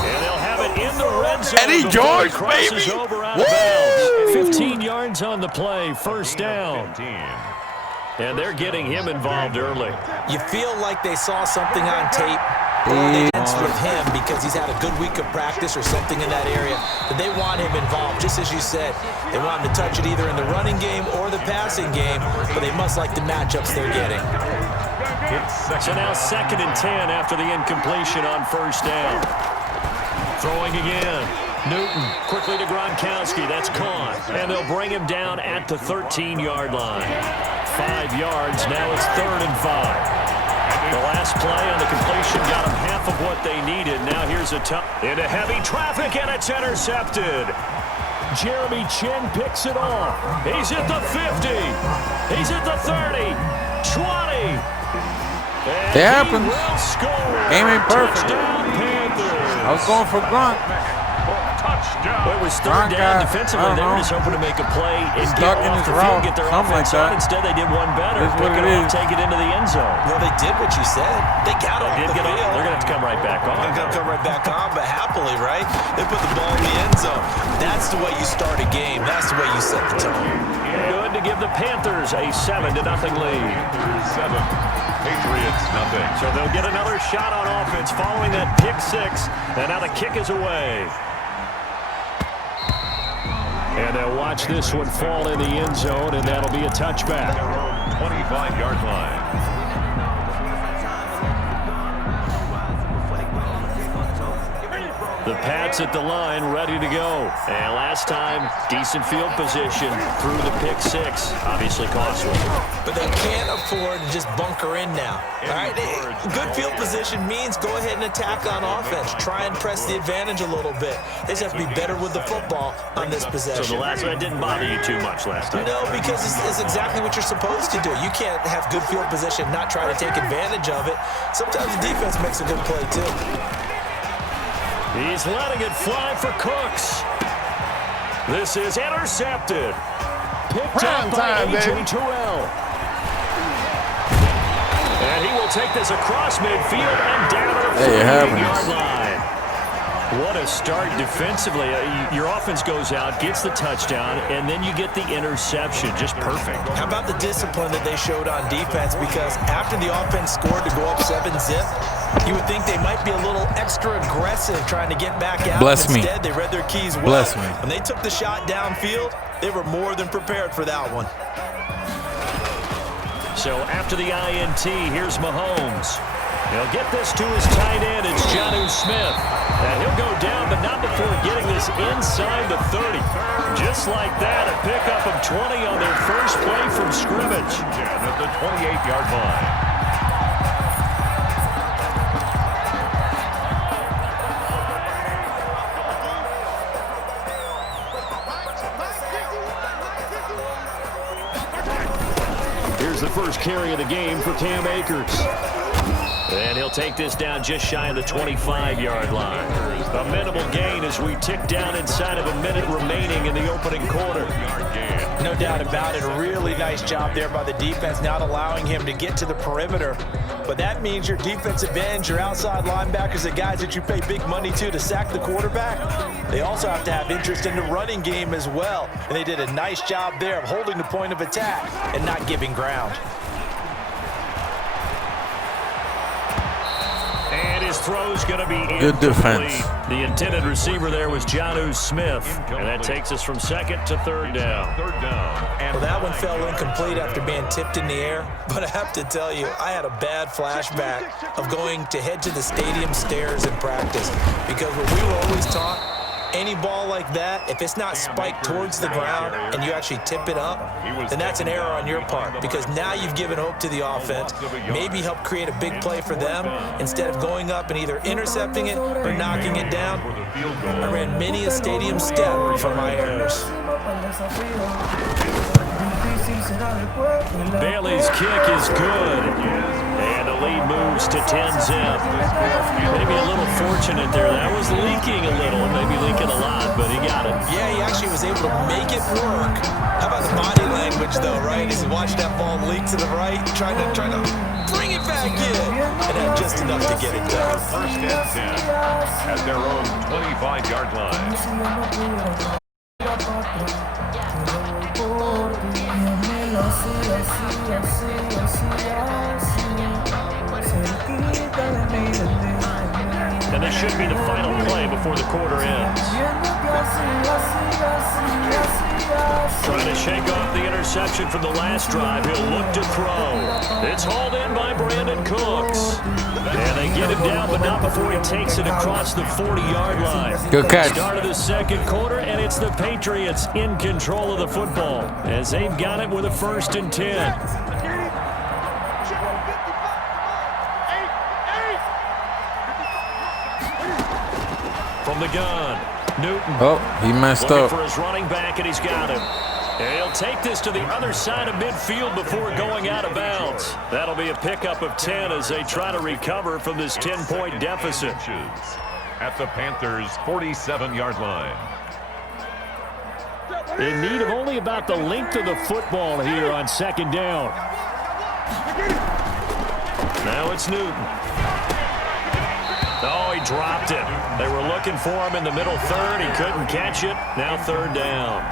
And they'll have it in the red zone. Eddie George, crosses baby. over out of bounds. 15 yards on the play. 1st down. And they're getting him involved early. You feel like they saw something on tape with him because he's had a good week of practice or something in that area, that they want him involved. Just as you said, they want him to touch it either in the running game or the passing game, but they must like the matchups they're getting. So now 2nd and 10 after the incompletion on 1st down. Throwing again. Newton quickly to Gronkowski. That's caught. And they'll bring him down at the 13-yard line. 5 yards. Now it's 3rd and 5. The last play on the completion got them half of what they needed. Now here's a tough into heavy traffic, and it's intercepted. Jeremy Chin picks it off. He's at the 50. He's at the 30. 20. And It happened. he will score. Game ain't perfect. Touchdown, Panthers. I was going for Gronk. Well, it was 3rd down defensively. They were just hoping to make a play and get Stuck in off his the field, route, get their something offense like on. that. Instead, they did one better. That's what Pick it it off, is. take it into the end zone. Well, they did what you said. They got off They the did get field. off. They're going to have to come right back on. They're going to come right back on, but happily, right? They put the ball in the end zone. That's the way you start a game. That's the way you set the tone. Good to give the Panthers a 7-0 lead. 7. Patriots, nothing. So they'll get another shot on offense following that pick 6. And now the kick is away. And they'll watch this one fall in the end zone, and that'll be a touchback. 25-yard line. The Pats at the line, ready to go. And last time, decent field position through the pick 6. Obviously costly. But they can't afford to just bunker in now. All right? Good field position means go ahead and attack on offense. Try and press the advantage a little bit. They just have to be better with the football on this possession. So the last one didn't bother you too much last time? No, because it's exactly what you're supposed to do. You can't have good field position, not try to take advantage of it. Sometimes the defense makes a good play, too. He's letting it fly for Cooks. This is intercepted. Picked up by A.J. Terrell. And he will take this across midfield and down to the 48-yard line. What a start defensively. Your offense goes out, gets the touchdown, and then you get the interception. Just perfect. How about the discipline that they showed on defense? Because after the offense scored to go up 7-zip, you would think they might be a little extra aggressive trying to get back out. Instead, they read their keys well. Bless me. When they took the shot downfield, they were more than prepared for that one. So after the INT, here's Mahomes. He'll get this to his tight end. It's Jonnu Smith. And he'll go down, but not before getting this inside the 30. Just like that, a pickup of 20 on their first play from scrimmage. At the 28-yard line. Here's the first carry of the game for Cam Akers. And he'll take this down just shy of the 25-yard line. A minimal gain as we tick down inside of a minute remaining in the opening quarter. Yard gain. No doubt about it. A really nice job there by the defense, not allowing him to get to the perimeter. But that means your defensive ends, your outside linebackers, the guys that you pay big money to sack the quarterback, they also have to have interest in the running game as well. And they did a nice job there of holding the point of attack and not giving ground. And his throw's going to be Good defense. The intended receiver there was Jonnu Smith. And that takes us from second to third down. Well, that one fell incomplete after being tipped in the air. But I have to tell you, I had a bad flashback of going to head to the stadium stairs in practice. Because what we were always taught, any ball like that, if it's not spiked towards the ground and you actually tip it up, then that's an error on your part, because now you've given hope to the offense, maybe help create a big play for them instead of going up and either intercepting it or knocking it down. I ran many a stadium step for my errors. Bailey's kick is good. And the lead moves to 10-zip. Maybe a little fortunate there. That was leaking a little, maybe leaking a lot, but he got it. Yeah, he actually was able to make it work. How about the body language, though, right? As he watched that ball leak to the right, trying to bring it back in, and had just enough to get it done. First and 10 at their own 25-yard line. And this should be the final play before the quarter ends. Trying to shake off the interception from the last drive. He'll look to throw. It's hauled in by Brandon Cooks. And they get him down, but not before he takes it across the 40-yard line. Good catch. Start of the second quarter, and it's the Patriots in control of the football as they've got it with a 1st and 10. From the gun, Newton. Oh, he messed Looking up. for his running back, and he's got him. And he'll take this to the other side of midfield before going out of bounds. That'll be a pickup of 10 as they try to recover from this 10-point deficit. At the Panthers' 47-yard line. In need of only about the length of the football here on 2nd down. Now it's Newton. Oh, he dropped it. They were looking for him in the middle third. He couldn't catch it. Now 3rd down.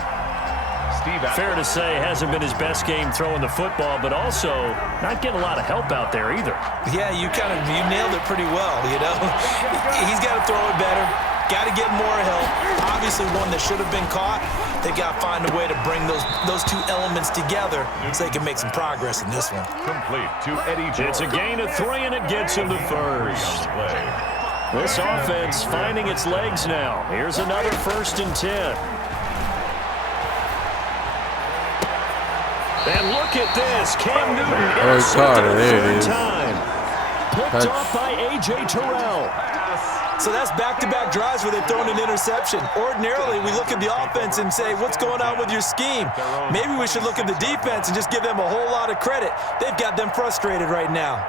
Fair to say, hasn't been his best game throwing the football, but also not getting a lot of help out there either. Yeah, you nailed it pretty well, you know. He's got to throw it better. Got to get more help. Obviously one that should have been caught. They got to find a way to bring those two elements together so they can make some progress in this one. Complete to Eddie Jones. It's a gain of 3, and it gets him to 1st. This offense finding its legs now. Here's another 1st and 10. And look at this. Cam Newton intercepted the 3rd time. Picked off by A.J. Terrell. So that's back-to-back drives where they've thrown an interception. Ordinarily, we look at the offense and say, what's going on with your scheme? Maybe we should look at the defense and just give them a whole lot of credit. They've got them frustrated right now.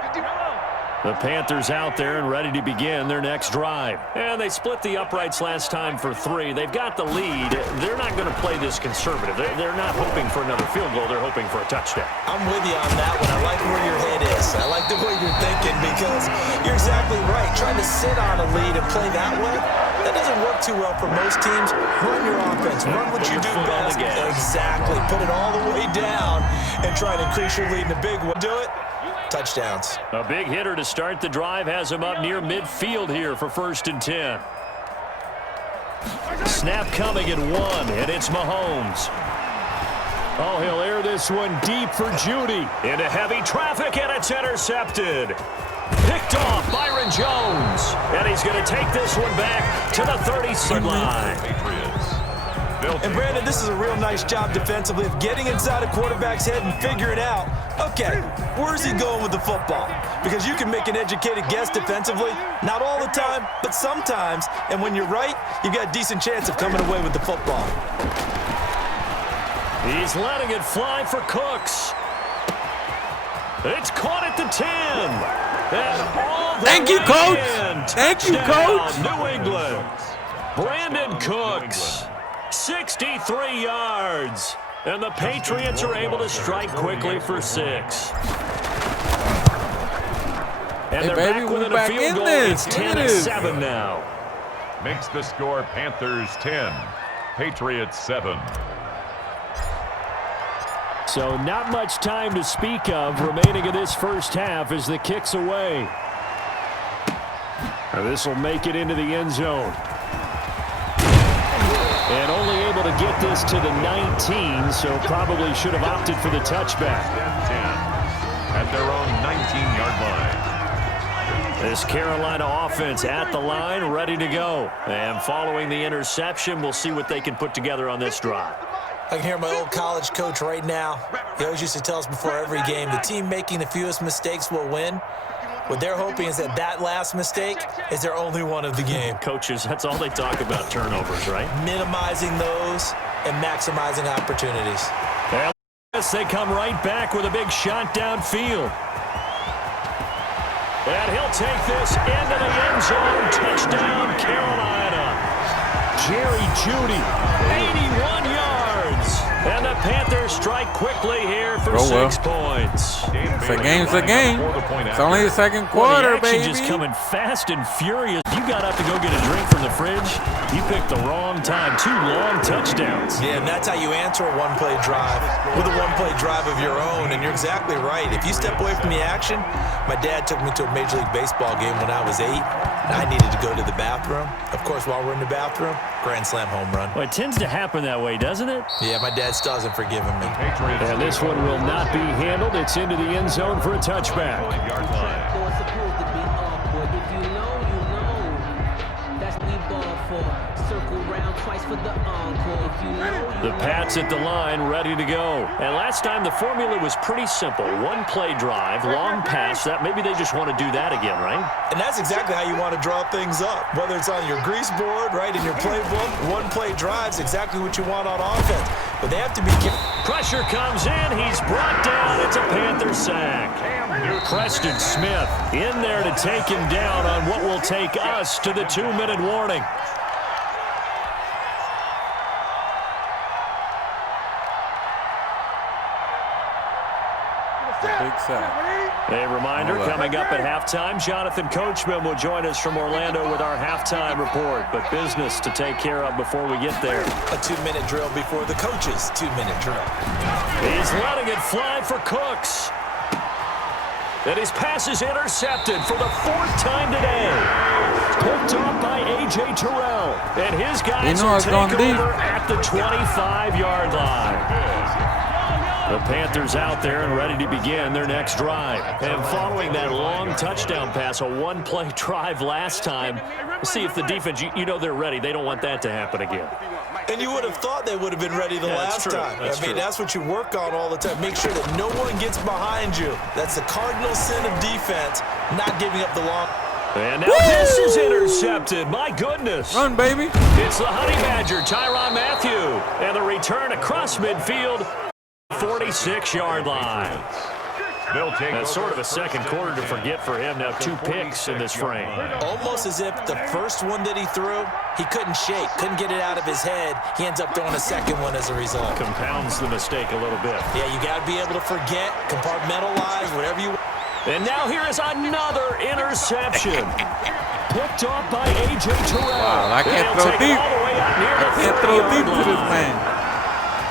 The Panthers out there and ready to begin their next drive. And they split the uprights last time for 3. They've got the lead. They're not going to play this conservative. They're not hoping for another field goal. They're hoping for a touchdown. I'm with you on that one. I like where your head is. I like the way you're thinking, because you're exactly right. Trying to sit on a lead and play that way, that doesn't work too well for most teams. Run your offense. Run what you do best. Exactly. Put it all the way down and try to increase your lead in a big way. Do it. Touchdowns. A big hitter to start the drive has him up near midfield here for 1st and 10. Snap coming at 1, and it's Mahomes. Oh, he'll air this one deep for Judy. Into heavy traffic, and it's intercepted. Picked off Byron Jones. And he's going to take this one back to the 30-yard line. And Brandon, this is a real nice job defensively of getting inside a quarterback's head and figuring out, okay, where's he going with the football? Because you can make an educated guess defensively, not all the time, but sometimes. And when you're right, you've got a decent chance of coming away with the football. He's letting it fly for Cooks. It's caught at the 10. And all the Thank you, Coach. Thank you, Coach. New England. Brandon Cooks. 63 yards. And the Patriots are able to strike quickly for 6. And they're baby, back we're within a back field in goal. this. It's Look at this. 10-7 now. Makes the score Panthers 10, Patriots 7. So not much time to speak of remaining in this first half as the kick's away. This will make it into the end zone. And only able to get this to the 19, so probably should have opted for the touchback. 10 at their own 19-yard line. This Carolina offense at the line, ready to go. And following the interception, we'll see what they can put together on this drive. I can hear my old college coach right now. He always used to tell us before every game, the team making the fewest mistakes will win. What they're hoping is that that last mistake is their only one of the game. Coaches, that's all they talk about, turnovers, right? Minimizing those and maximizing opportunities. And they come right back with a big shot downfield. And he'll take this into the end zone. Touchdown, Carolina. Jerry Jeudy, 81 yards. And the Panthers strike quickly here for 6 points. It's a game. It's a game. It's only the second quarter, the action baby. just coming fast and furious. You got up to go get a drink from the fridge. You picked the wrong time. 2 long touchdowns. Yeah, and that's how you answer a one-play drive with a one-play drive of your own. And you're exactly right. If you step away from the action, my dad took me to a Major League Baseball game when I was 8. And I needed to go to the bathroom. Of course, while we're in the bathroom, grand slam home run. Well, it tends to happen that way, doesn't it? Yeah, my dad still hasn't forgiven me. And this one will not be handled. It's into the end zone for a touchback. Yard line. It's supposed to be awkward. If you know, you know. That's what we ball for. Circle round twice for the encore. If you know, you The Pats at the line, ready to go. And last time the formula was pretty simple. One play drive, long pass. That maybe they just want to do that again, right? And that's exactly how you want to draw things up. Whether it's on your grease board, right, in your playbook, one-play drives exactly what you want on offense. But they have to be careful. Pressure comes in. He's brought down. It's a Panther sack. Preston Smith in there to take him down on what will take us to the 2-minute warning. Big sack. A reminder, coming up at halftime, Jonathan Coachman will join us from Orlando with our halftime report. But business to take care of before we get there. A 2-minute drill before the coach's 2-minute drill. He's letting it fly for Cooks. And his pass is intercepted for the 4th time today. Picked off by A.J. Terrell. And his guys will take over at the 25-yard line. The Panthers out there and ready to begin their next drive. And following that long touchdown pass, a one-play drive last time, see if the defense, you know they're ready. They don't want that to happen again. And you would have thought they would have been ready the last time. I mean, that's what you work on all the time. Make sure that no one gets behind you. That's the cardinal sin of defense, not giving up the long. And now this is intercepted. My goodness. Run, baby. It's the Honey Badger, Tyrann Mathieu. And the return across midfield, 46-yard line. That's sort of a second quarter to forget for him. Now 2 picks in this frame. Almost as if the first one that he threw, he couldn't shake, couldn't get it out of his head. He ends up throwing a second one as a result. Compounds the mistake a little bit. Yeah, you got to be able to forget, compartmentalize, whatever you want. And now here is another interception. Picked off by A.J. Terrell. Wow, I can't throw deep. I can't throw deep to this man.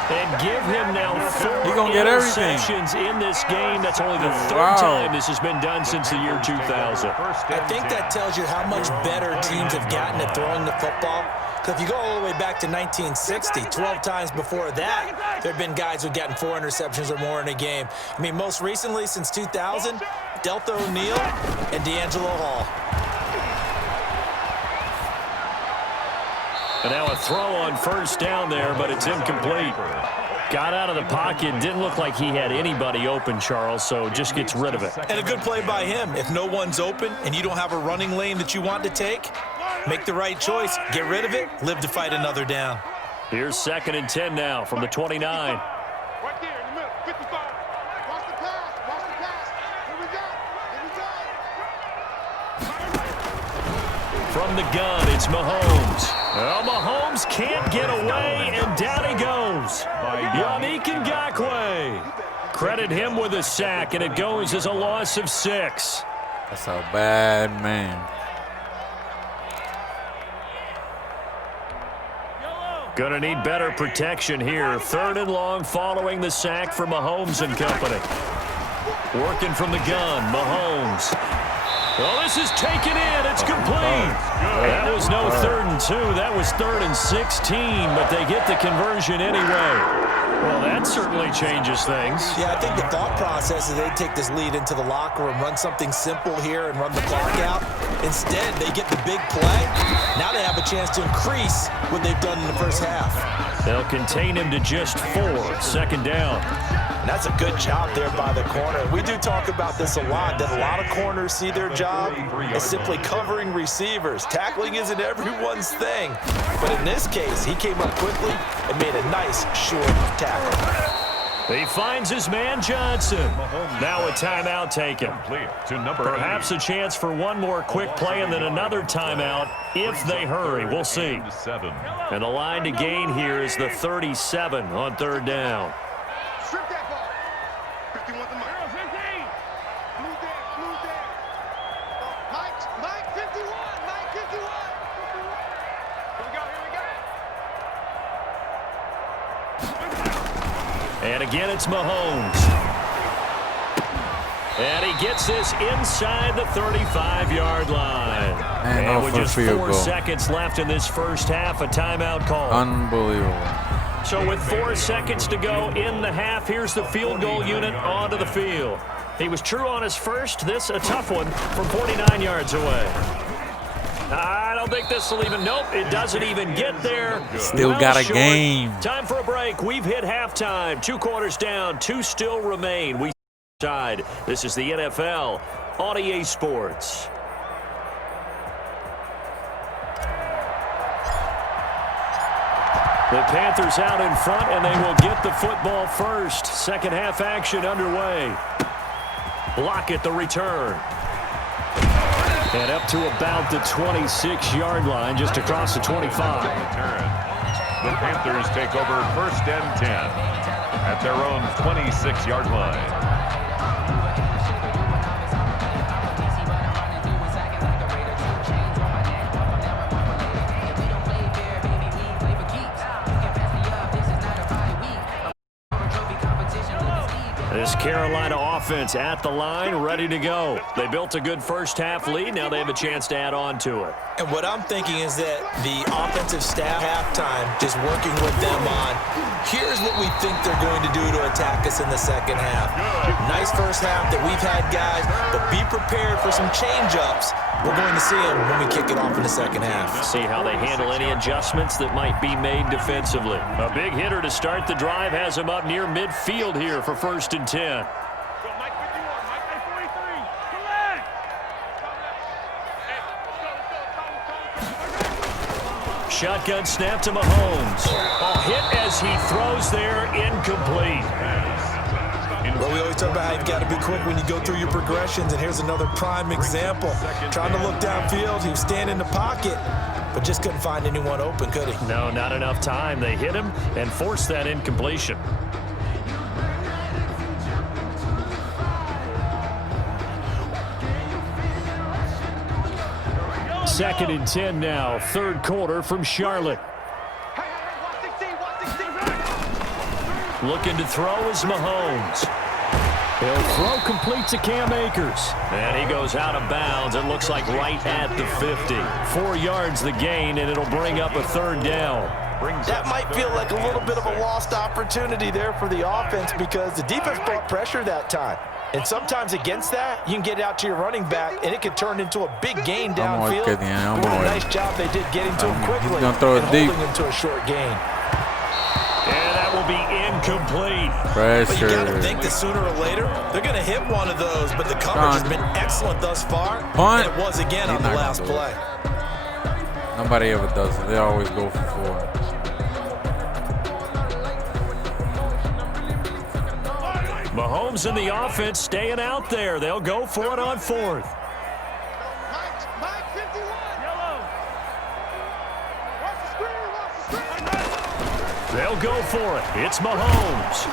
And give him now 4 gonna get everything. interceptions in this game. That's only the 3rd time this has been done since the year 2000. I think that tells you how much better teams have gotten at throwing the football. Because if you go all the way back to 1960, 12 times before that, there have been guys who've gotten 4 interceptions or more in a game. I mean, most recently, since 2000, Delta O'Neal and D'Angelo Hall. And now a throw on first down there, but it's incomplete. Got out of the pocket. Didn't look like he had anybody open, Charles, so just gets rid of it. And a good play by him. If no one's open and you don't have a running lane that you want to take, make the right choice. Get rid of it. Live to fight another down. Here's 2nd and 10 now from the 29. Right there in the middle, 55. Watch the pass. Watch the pass. Here we go. Here we go. From the gun, it's Mahomes. Well, Mahomes can't get away, and down he goes. Yannick Ngakoue. Credit him with a sack, and it goes as a loss of 6. That's a bad man. Gonna need better protection here. 3rd and long following the sack for Mahomes and company. Working from the gun, Mahomes. Well, this is taken in. It's complete. That was no 3rd and 2. That was 3rd and 16, but they get the conversion anyway. Well, that certainly changes things. Yeah, I think the thought process is they take this lead into the locker room, run something simple here and run the clock out. Instead, they get the big play. Now they have a chance to increase what they've done in the first half. They'll contain him to just 4. 2nd down. And that's a good job there by the corner. We do talk about this a lot, that a lot of corners see their job as simply covering receivers. Tackling isn't everyone's thing. But in this case, he came up quickly and made a nice, short tackle. He finds his man Johnson. Now a timeout taken. Perhaps a chance for one more quick play and then another timeout if they hurry. We'll see. And the line to gain here is the 37 on 3rd down. Strip that ball. 51 to Mike. 15. Move there. Move there. Mike 51. Mike 51. Here we go. Here we go. And again, it's Mahomes. And he gets this inside the 35-yard line. And with just 4 seconds left in this first half, a timeout call. Unbelievable. So with 4 seconds to go in the half, here's the field goal unit onto the field. He was true on his first. This a tough one from 49 yards away. I don't think this will even, nope, it doesn't even get there. Still got a game. Time for a break. We've hit halftime. 2 quarters down, 2 still remain. We side. This is the NFL on EA Sports. The Panthers out in front, and they will get the football first. Second half action underway. Lockett the return. And up to about the 26-yard line, just across the 25. The Panthers take over 1st and 10 at their own 26-yard line. This Carolina offense at the line, ready to go. They built a good first half lead. Now they have a chance to add on to it. And what I'm thinking is that the offensive staff halftime just working with them on, here's what we think they're going to do to attack us in the second half. Nice first half that we've had, guys, but be prepared for some change-ups. We're going to see them when we kick it off in the second half. See how they handle any adjustments that might be made defensively. A big hitter to start the drive has him up near midfield here for 1st and 10. Go, Mike 51. Mike 43. Collect. Hey, let's go. Shotgun snap to Mahomes. A hit as he throws there, incomplete. Well, we always talk about how you've got to be quick when you go through your progressions, and here's another prime example. Trying to look downfield, he was standing in the pocket, but just couldn't find anyone open, could he? No, not enough time. They hit him and forced that incompletion. Second and 10 now, 3rd quarter from Charlotte. Looking to throw is Mahomes. He'll throw complete to Cam Akers. And he goes out of bounds. It looks like right at the 50. 4 yards the gain, and it'll bring up a 3rd down. That might feel like a little bit of a lost opportunity there for the offense because the defense brought pressure that time. And sometimes against that, you can get out to your running back, and it could turn into a big gain downfield. What a nice job they did getting to him quickly and holding him to a short gain. And that will be incomplete. But you got to think that sooner or later, they're going to hit one of those. But the coverage has been excellent thus far. And it was again on the last play. Nobody ever does it. They always go for 4. Mahomes and the offense staying out there. They'll go for it on 4th. Mike 51. Yellow. Watch the They'll go for it. It's Mahomes.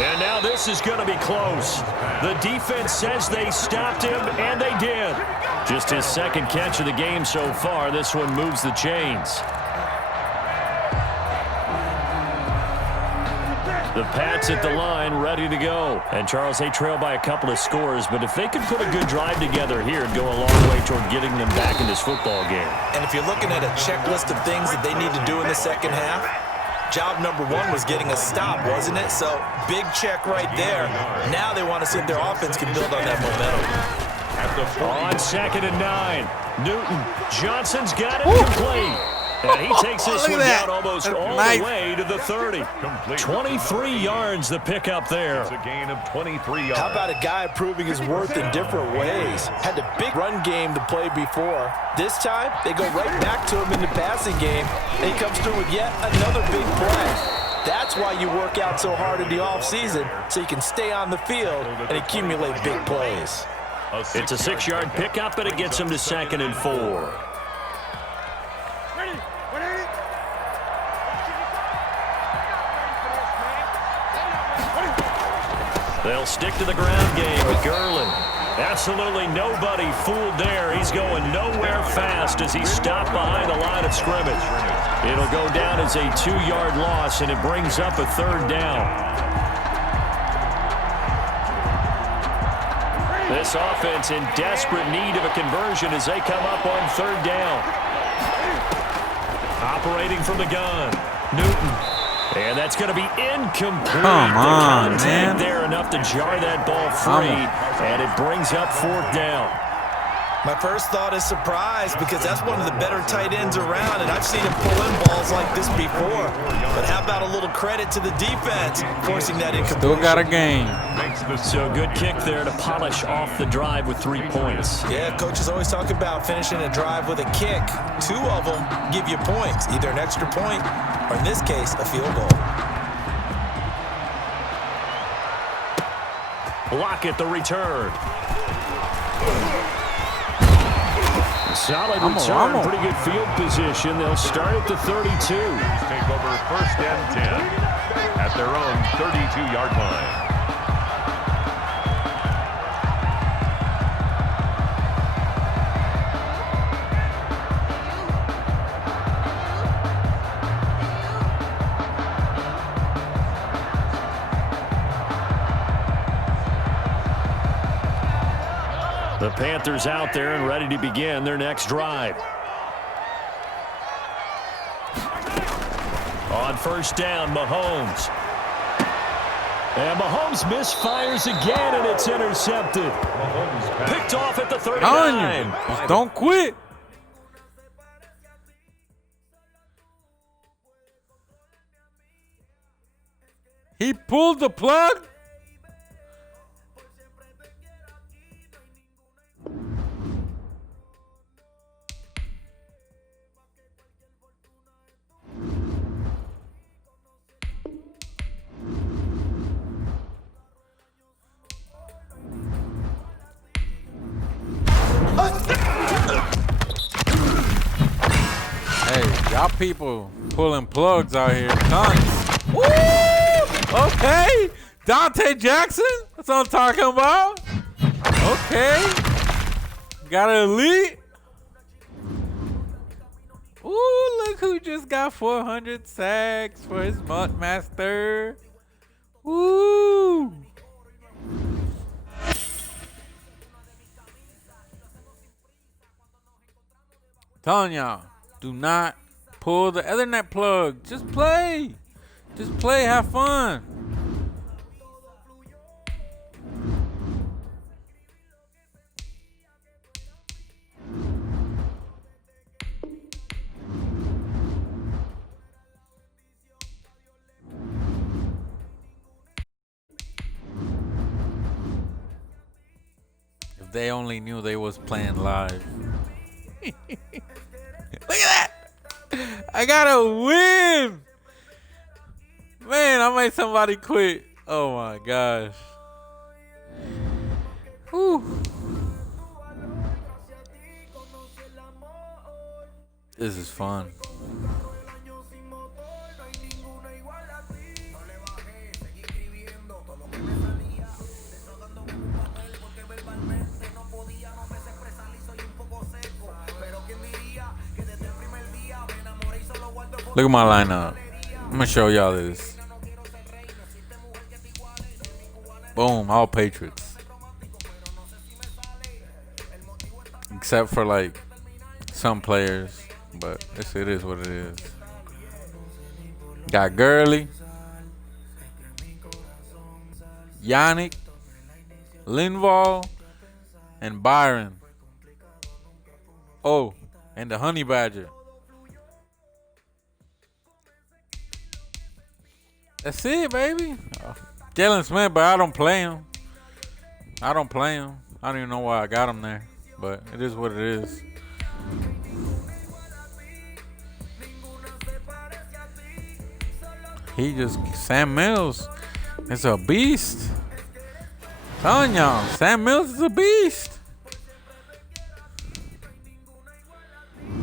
And now this is going to be close. The defense says they stopped him, and they did. Just his second catch of the game so far. This one moves the chains. The Pats at the line, ready to go. And, Charles, they trail by a couple of scores, but if they could put a good drive together here, it'd go a long way toward getting them back in this football game. And if you're looking at a checklist of things that they need to do in the second half, job number one was getting a stop, wasn't it? So, big check right there. Now they want to see if their offense can build on that momentum. On 2nd and 9, Newton. Johnson's got it complete. And he takes this one down almost all the way to the 30. 23 yards the pickup there. It's a gain of 23 yards. How about a guy proving his worth in different ways? Had a big run game to play before. This time, they go right back to him in the passing game, and he comes through with yet another big play. That's why you work out so hard in the offseason, so you can stay on the field and accumulate big plays. It's a 6-yard pickup, and it gets him to 2nd and 4. They'll stick to the ground game with Gurley. Absolutely nobody fooled there. He's going nowhere fast as he's stopped behind the line of scrimmage. It'll go down as a 2-yard loss, and it brings up a 3rd down. This offense in desperate need of a conversion as they come up on 3rd down. Operating from the gun, Newton. And that's going to be incomplete. Come on, man. There enough to jar that ball free, and it brings up 4th down. My first thought is surprise because that's one of the better tight ends around, and I've seen him pull in balls like this before. But how about a little credit to the defense forcing that incompletion? Still got a game. So good kick there to polish off the drive with 3 points. Yeah, coaches always talk about finishing a drive with a kick. 2 of them give you points, either an extra point or, in this case, a field goal. Block at the return. Solid return, pretty good field position. They'll start at the 32. Take over 1st and 10 at their own 32-yard line. The Panthers out there and ready to begin their next drive. On 1st down, Mahomes. And Mahomes misfires again, and it's intercepted. Picked off at the 39. Just don't quit. He pulled the plug. Hey, y'all people pulling plugs out here. Tons. Woo! Okay. Dante Jackson. That's what I'm talking about. Okay. Got an elite. Ooh, look who just got 400 sacks for his month master. Woo! Telling y'all, do not pull the Ethernet plug. Just play. Just play, have fun. If they only knew they was playing live. Look at that! I gotta win! Man, I made somebody quit. Oh my gosh. Whew. This is fun. Look at my lineup. I'm gonna show y'all this. Boom, all Patriots. Except for like some players, but it is what it is. Got Gurley, Yannick, Linval, and Byron. Oh, and the Honey Badger. That's it, baby. Jalen Smith, but I don't play him. I don't even know why I got him there, but it is what it is. Sam Mills is a beast. Telling y'all, Sam Mills is a beast.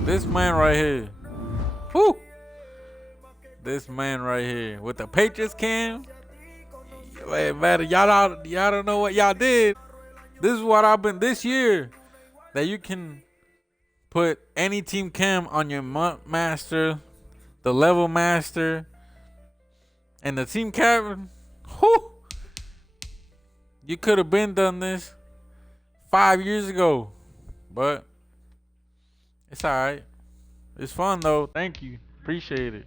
This man right here. Whoo. This man right here with the Patriots cam. Man, y'all don't know what y'all did. This is what I've been this year. That you can put any team cam on your master, the level master, and the team captain. Whoo! You could have been done this 5 years ago, but it's all right. It's fun though. Thank you. Appreciate it.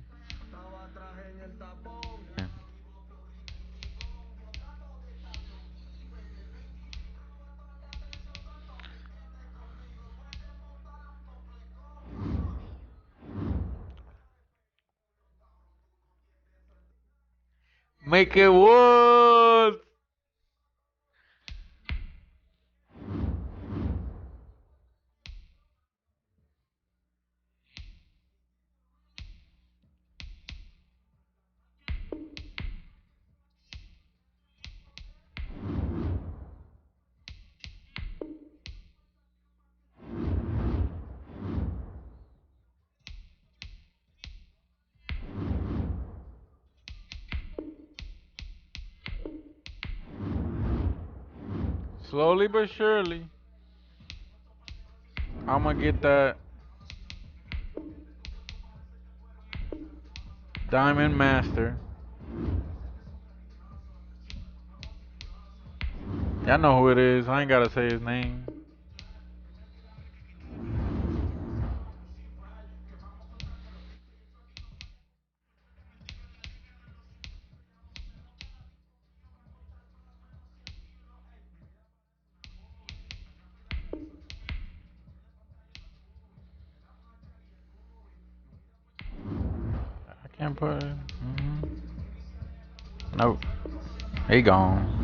Make it wood. Slowly but surely, I'm gonna get that Diamond Master. Y'all know who it is. I ain't gotta say his name. I can't put it. Nope. He gone.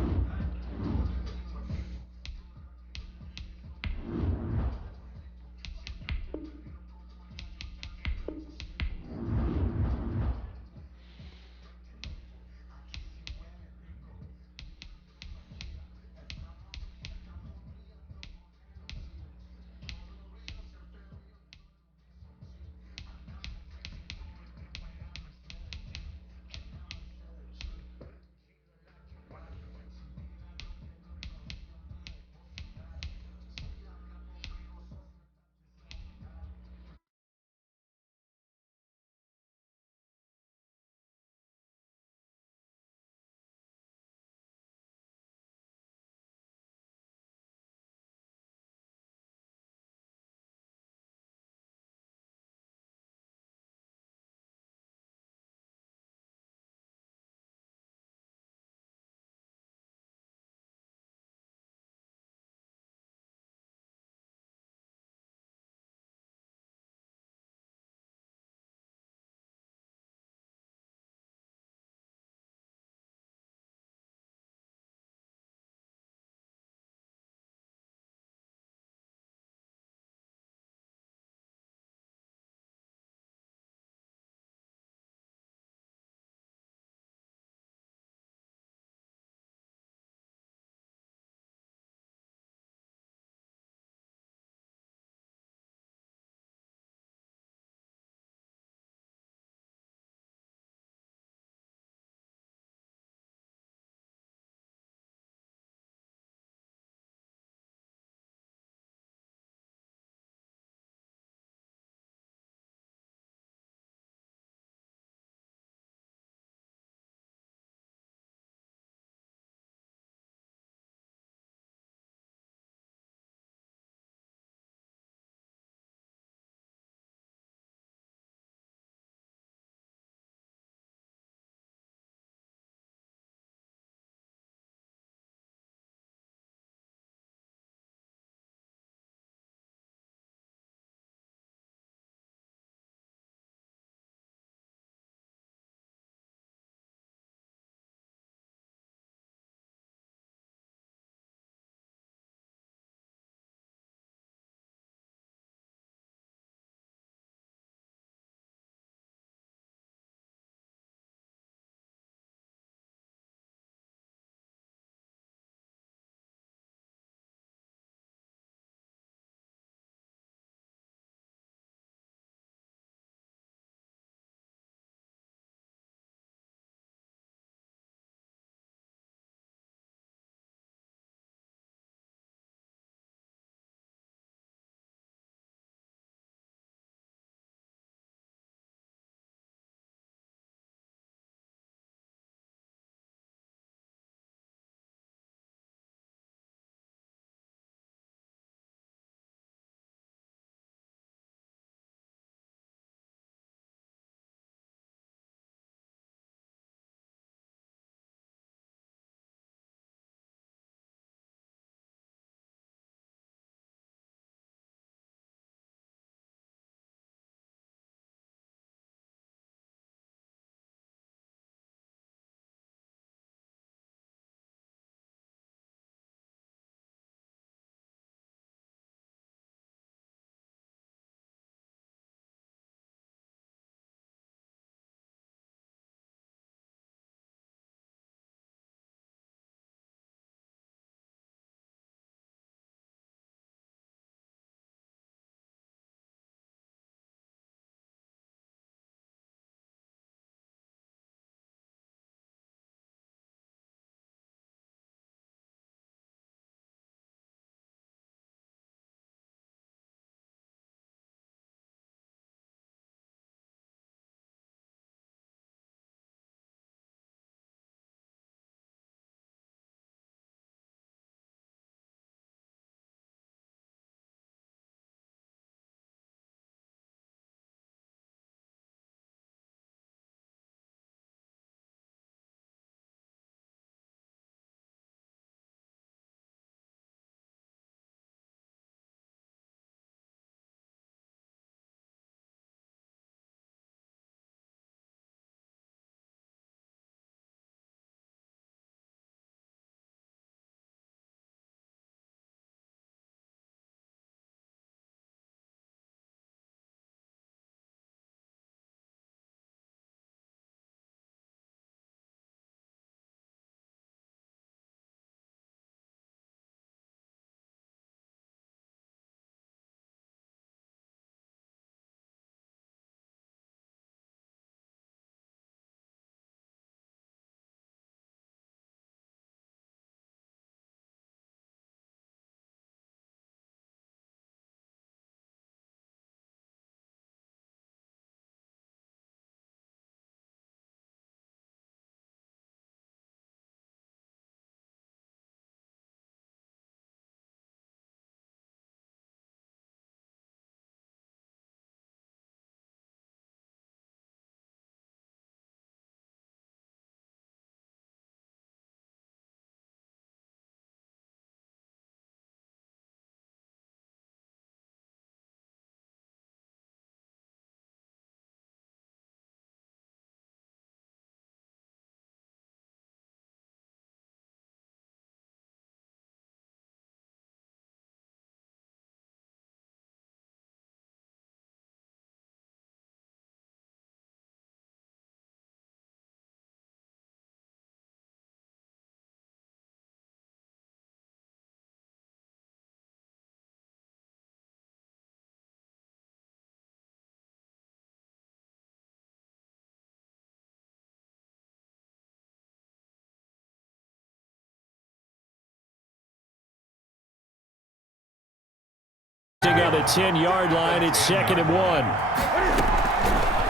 the 10-yard line. It's 2nd and 1.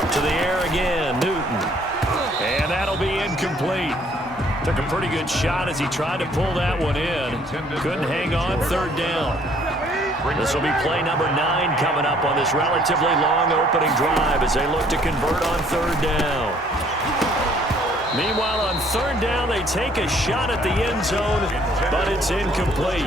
To the air again, Newton. And that'll be incomplete. Took a pretty good shot as he tried to pull that one in. Couldn't hang on, 3rd down. This will be play number 9 coming up on this relatively long opening drive as they look to convert on 3rd down. Meanwhile, on 3rd down, they take a shot at the end zone, but it's incomplete.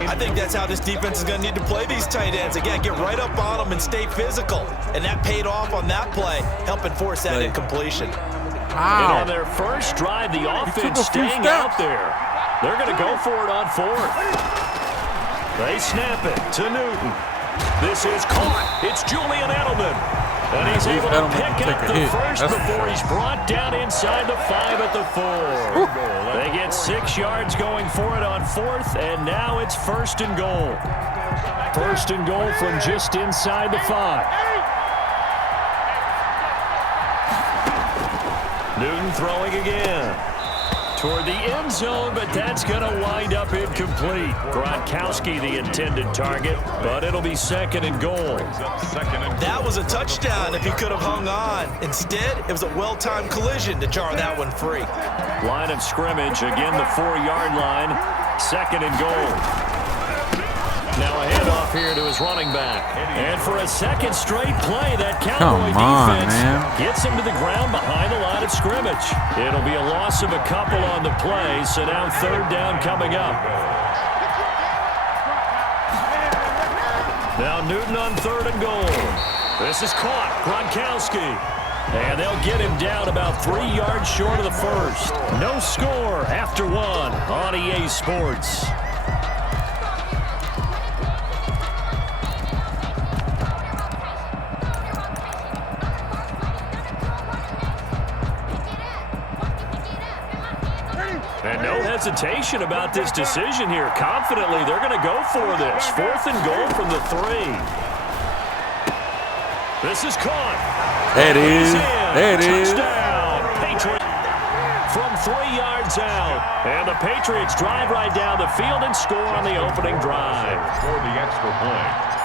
I think that's how this defense is going to need to play these tight ends. Again, get right up on them and stay physical. And that paid off on that play, helping force that incompletion. And on their first drive, the offense staying out there. They're going to go for it on 4th. They snap it to Newton. This is caught. It's Julian Edelman. And he's able to pick up the first before he's brought down inside the 5 at the 4. They get 6 yards going for it on 4th, and now it's 1st and goal. 1st and goal from just inside the 5. Newton throwing again. Toward the end zone, but that's going to wind up incomplete. Gronkowski, the intended target, but it'll be 2nd and goal. That was a touchdown if he could have hung on. Instead, it was a well-timed collision to jar that one free. Line of scrimmage, again the 4-yard line, 2nd and goal. Now a handoff here to his running back. And for a second straight play, that Cowboy defense gets him to the ground behind the line of scrimmage. It'll be a loss of a couple on the play, so now 3rd down coming up. Now Newton on 3rd and goal. This is caught, Gronkowski. And they'll get him down about 3 yards short of the first. No score after 1 on EA Sports. And no hesitation about this decision here. Confidently, they're going to go for this. 4th and goal from the 3. This is caught. There it is. There it is. Touchdown. Patriots from 3 yards out. And the Patriots drive right down the field and score on the opening drive. For the extra point.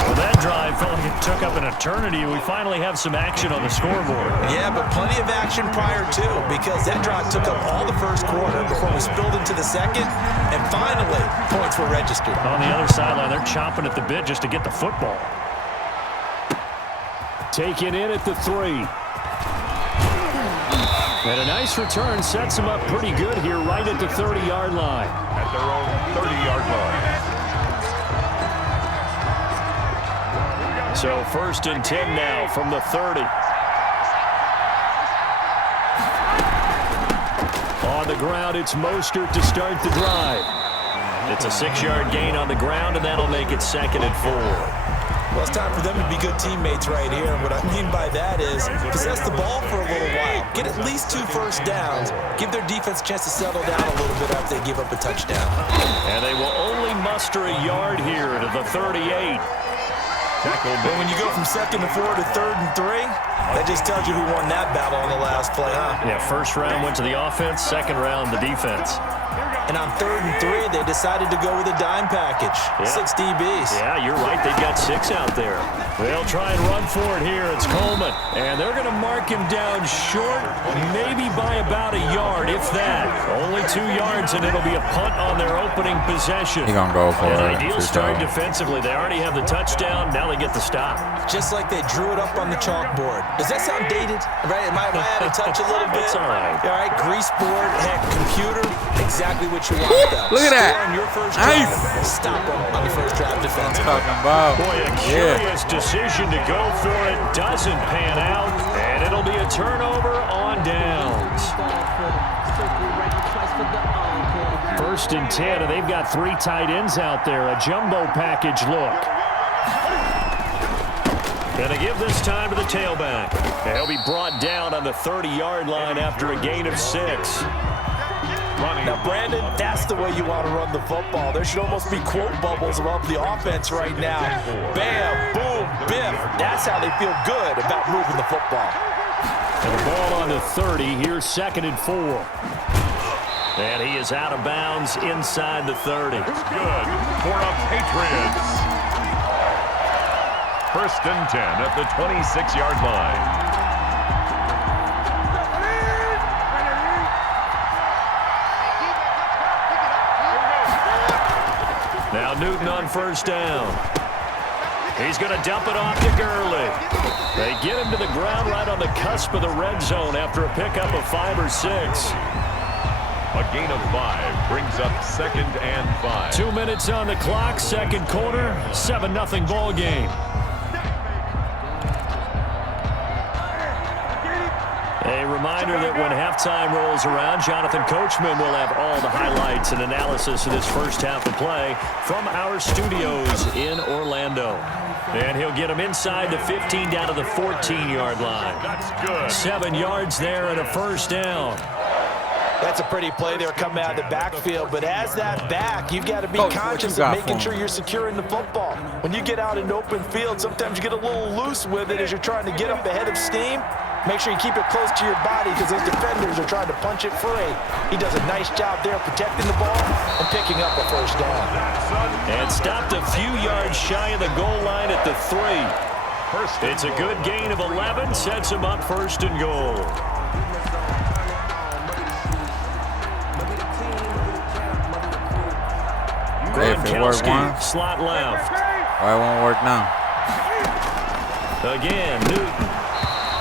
Well, that drive felt like it took up an eternity. We finally have some action on the scoreboard. Yeah, but plenty of action prior to, because that drive took up all the first quarter before we spilled into the second, and finally, points were registered. On the other sideline, they're chomping at the bit just to get the football. Taken in at the 3. And a nice return sets them up pretty good here right at the 30-yard line. At their own 30-yard line. So 1st and 10 now from the 30. On the ground, it's Mostert to start the drive. It's a 6-yard gain on the ground, and that'll make it 2nd and 4. Well, it's time for them to be good teammates right here. And what I mean by that is possess the ball for a little while. Get at least 2 first downs. Give their defense a chance to settle down a little bit after they give up a touchdown. And they will only muster a yard here to the 38. But when you go from 2nd and 4 to 3rd and 3, that just tells you who won that battle on the last play, huh? Yeah, first round went to the offense, second round the defense. And on 3rd and 3, they decided to go with a dime package. Yeah. 6 DBs. Yeah, you're right. They've got 6 out there. They'll try and run for it here. It's Coleman. And they're going to mark him down short, maybe by about a yard, if that. Only 2 yards, and it'll be a punt on their opening possession. He gonna go for An it. ideal start defensively. They already have the touchdown. Now they get the stop. Just like they drew it up on the chalkboard. Does that sound dated? Right? Am I out of touch a little bit? It's all right. All right, grease board, heck, computer, exactly what you want, though. Look at that. Score on your first Nice. drive. Stop them on the first drive defensively. Talking about. Boy, a curious decision to go for it. Doesn't pan out, and it'll be a turnover on downs. 1st and 10, and they've got 3 tight ends out there. A jumbo package look. Gonna give this time to the tailback. And he'll be brought down on the 30-yard line after a gain of 6. Now, Brandon, that's the way you want to run the football. There should almost be quote bubbles above the offense right now. Bam, boom, biff. That's how they feel good about moving the football. And the ball on the 30. Here's 2nd and 4. And he is out of bounds inside the 30. Good for the Patriots. First and 10 at the 26-yard line. Now Newton on first down. He's going to dump it off to Gurley. They get him to the ground right on the cusp of the red zone after a pickup of 5 or 6. A gain of 5 brings up 2nd and 5. 2 minutes on the clock, second quarter, 7-0 ball game. A reminder that when halftime rolls around, Jonathan Coachman will have all the highlights and analysis of this first half of play from our studios in Orlando. And he'll get him inside the 15 down to the 14-yard line. That's good. 7 yards there and a first down. That's a pretty play there coming out of the backfield, but as that back, you've got to be conscious of making sure you're securing the football. When you get out in open field, sometimes you get a little loose with it as you're trying to get up ahead of steam. Make sure you keep it close to your body because those defenders are trying to punch it free. He does a nice job there protecting the ball and picking up a first down. And stopped a few yards shy of the goal line at the 3. It's a good gain of 11, sets him up first and goal. If it worked once, slot left. why it won't work now? Again, Newton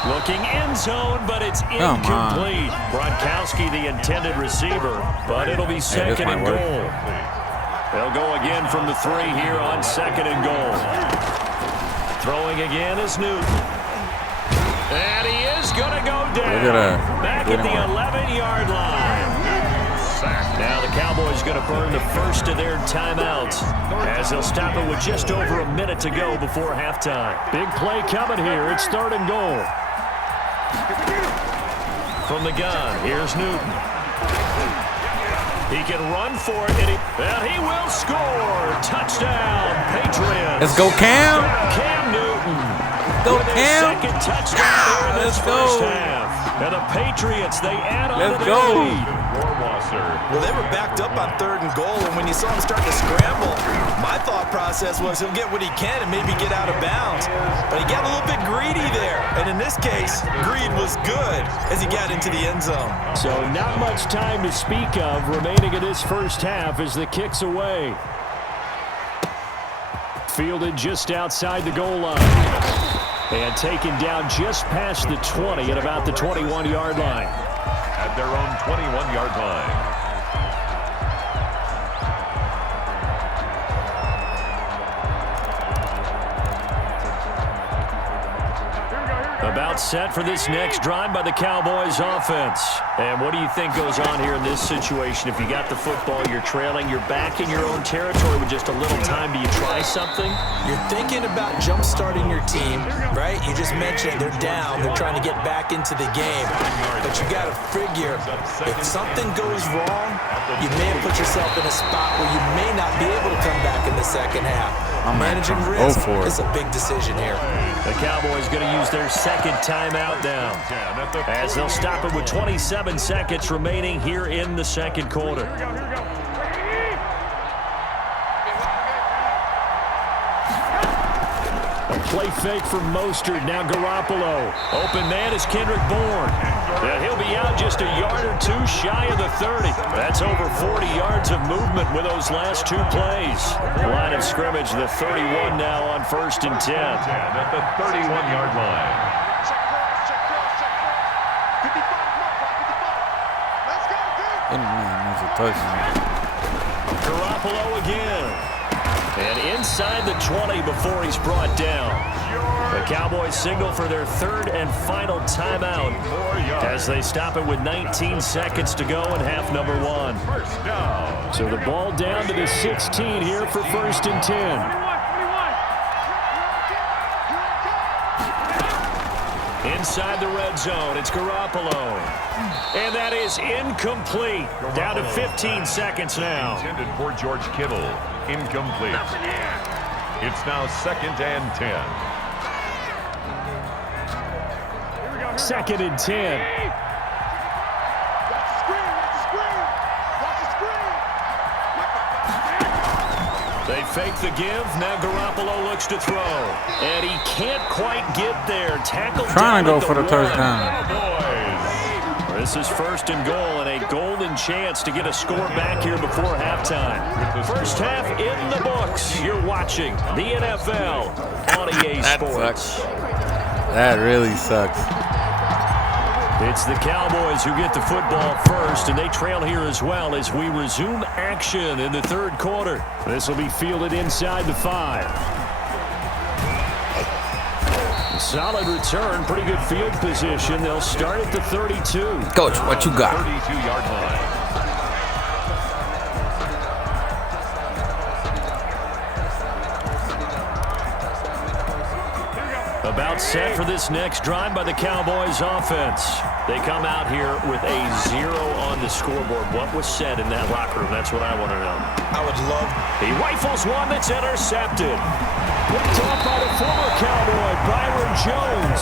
looking end zone, but it's incomplete. Gronkowski, the intended receiver, but it'll be second and goal. They'll go again from the 3 here on second and goal. Throwing again is Newton. And he is going to go down. Back at the 11-yard line. Now the Cowboys going to burn the first of their timeouts as they'll stop it with just over a minute to go before halftime. Big play coming here. It's third and goal. From the gun, here's Newton. He can run for it, and he will score. Touchdown, Patriots. Let's go, Cam. Cam Newton. Go, Cam. Second touchdown here in this first half. And the Patriots, they add on to their lead. Well, they were backed up on third and goal, and when you saw him start to scramble, my thought process was he'll get what he can and maybe get out of bounds. But he got a little bit greedy there, and in this case, greed was good as he got into the end zone. So not much time to speak of remaining in this first half as the kick's away. Fielded just outside the goal line. And taken down just past the 20 at about the 21-yard line. At their own 21-yard line. About set for this next drive by the Cowboys offense. And what do you think goes on here in this situation? If you got the football, you're trailing, you're back in your own territory with just a little time. Do you try something? You're thinking about jump-starting your team, right? You just mentioned they're down. They're trying to get back into the game. But you got to figure, if something goes wrong, you may have put yourself in a spot where you may not be able to come back in the second half. Managing risk is a big decision here. The Cowboys going to use their second timeout now as they'll stop it with 27 seconds remaining here in the second quarter. A play fake from Mostert. Now Garoppolo. Open man is Kendrick Bourne. And he'll be out just a yard or two shy of the 30. That's over 40 yards of movement with those last 2 plays. Line of scrimmage, the 31 now on first and 10. At the 31-yard line. Garoppolo again. And inside the 20 before he's brought down. The Cowboys signal for their third and final timeout as they stop it with 19 seconds to go in half number 1. So the ball down to the 16 here for first and 10. Inside the red zone, it's Garoppolo. And that is incomplete. Down to 15 seconds now. Intended for George Kittle. Incomplete. It's now 2nd and 10. Second and 10. They fake the give. Now Garoppolo looks to throw. And he can't quite get there. Tackled Trying to down go at for the one. touchdown. This is first and goal and a golden chance to get a score back here before halftime. First half in the books. You're watching the NFL on EA Sports. Sucks. That really sucks. It's the Cowboys who get the football first, and they trail here as well as we resume action in the third quarter. This will be fielded inside the 5. Solid return, pretty good field position. They'll start at the 32. Coach, what you got? 32-yard line. About set for this next drive by the Cowboys offense. They come out here with a 0 on the scoreboard. What was said in that locker room? That's what I want to know. I would love. He rifles one that's intercepted. Picked off by the former Cowboy, Byron Jones.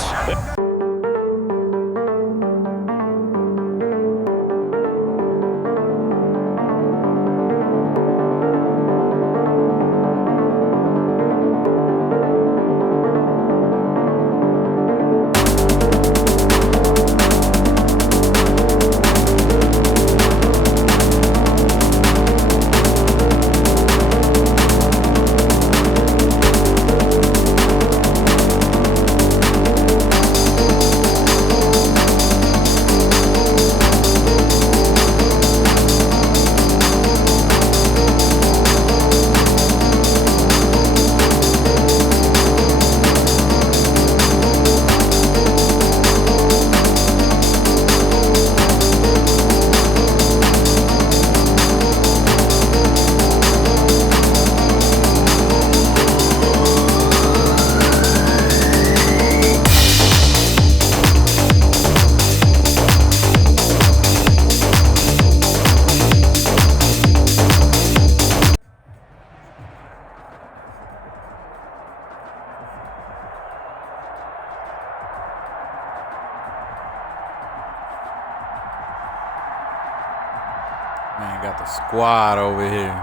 Man, got the squad over here.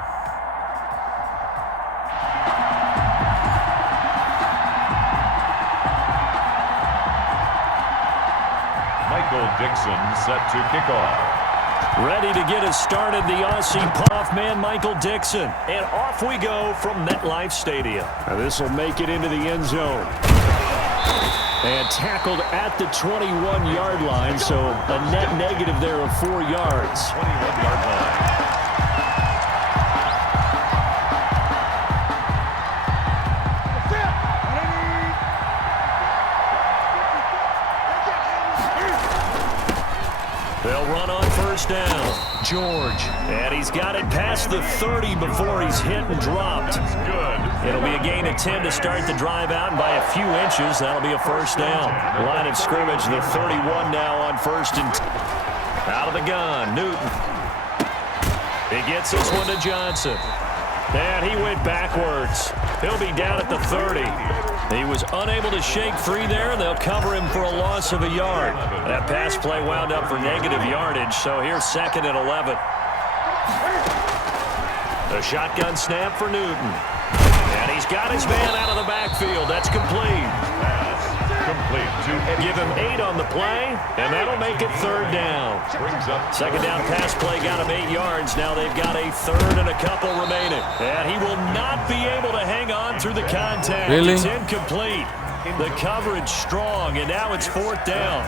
Michael Dixon set to kick off. Ready to get us started, the Aussie puff man, Michael Dixon. And off we go from MetLife Stadium. Now this will make it into the end zone. And tackled at the 21-yard line, so a net negative there of 4 yards. 21-yard line. They'll run on first down. George. And he's got it past the 30 before he's hit and dropped. Good. It'll be a gain of 10 to start the drive out, and by a few inches, that'll be a first down. Line of scrimmage, the 31 now on first and 10. Out of the gun, Newton. He gets this one to Johnson. And he went backwards. He'll be down at the 30. He was unable to shake free there, and they'll cover him for a loss of a yard. That pass play wound up for negative yardage, so here's second and 11. The shotgun snap for Newton. And he's got his man out of the backfield. That's complete. Complete to Eddie. Give him 8 on the play, and that'll make it third down. Brings up Second down pass play got him 8 yards. Now they've got a third and a couple remaining. And he will not be able to hang on through the contact. Really? It's incomplete. The coverage strong, and now it's fourth down.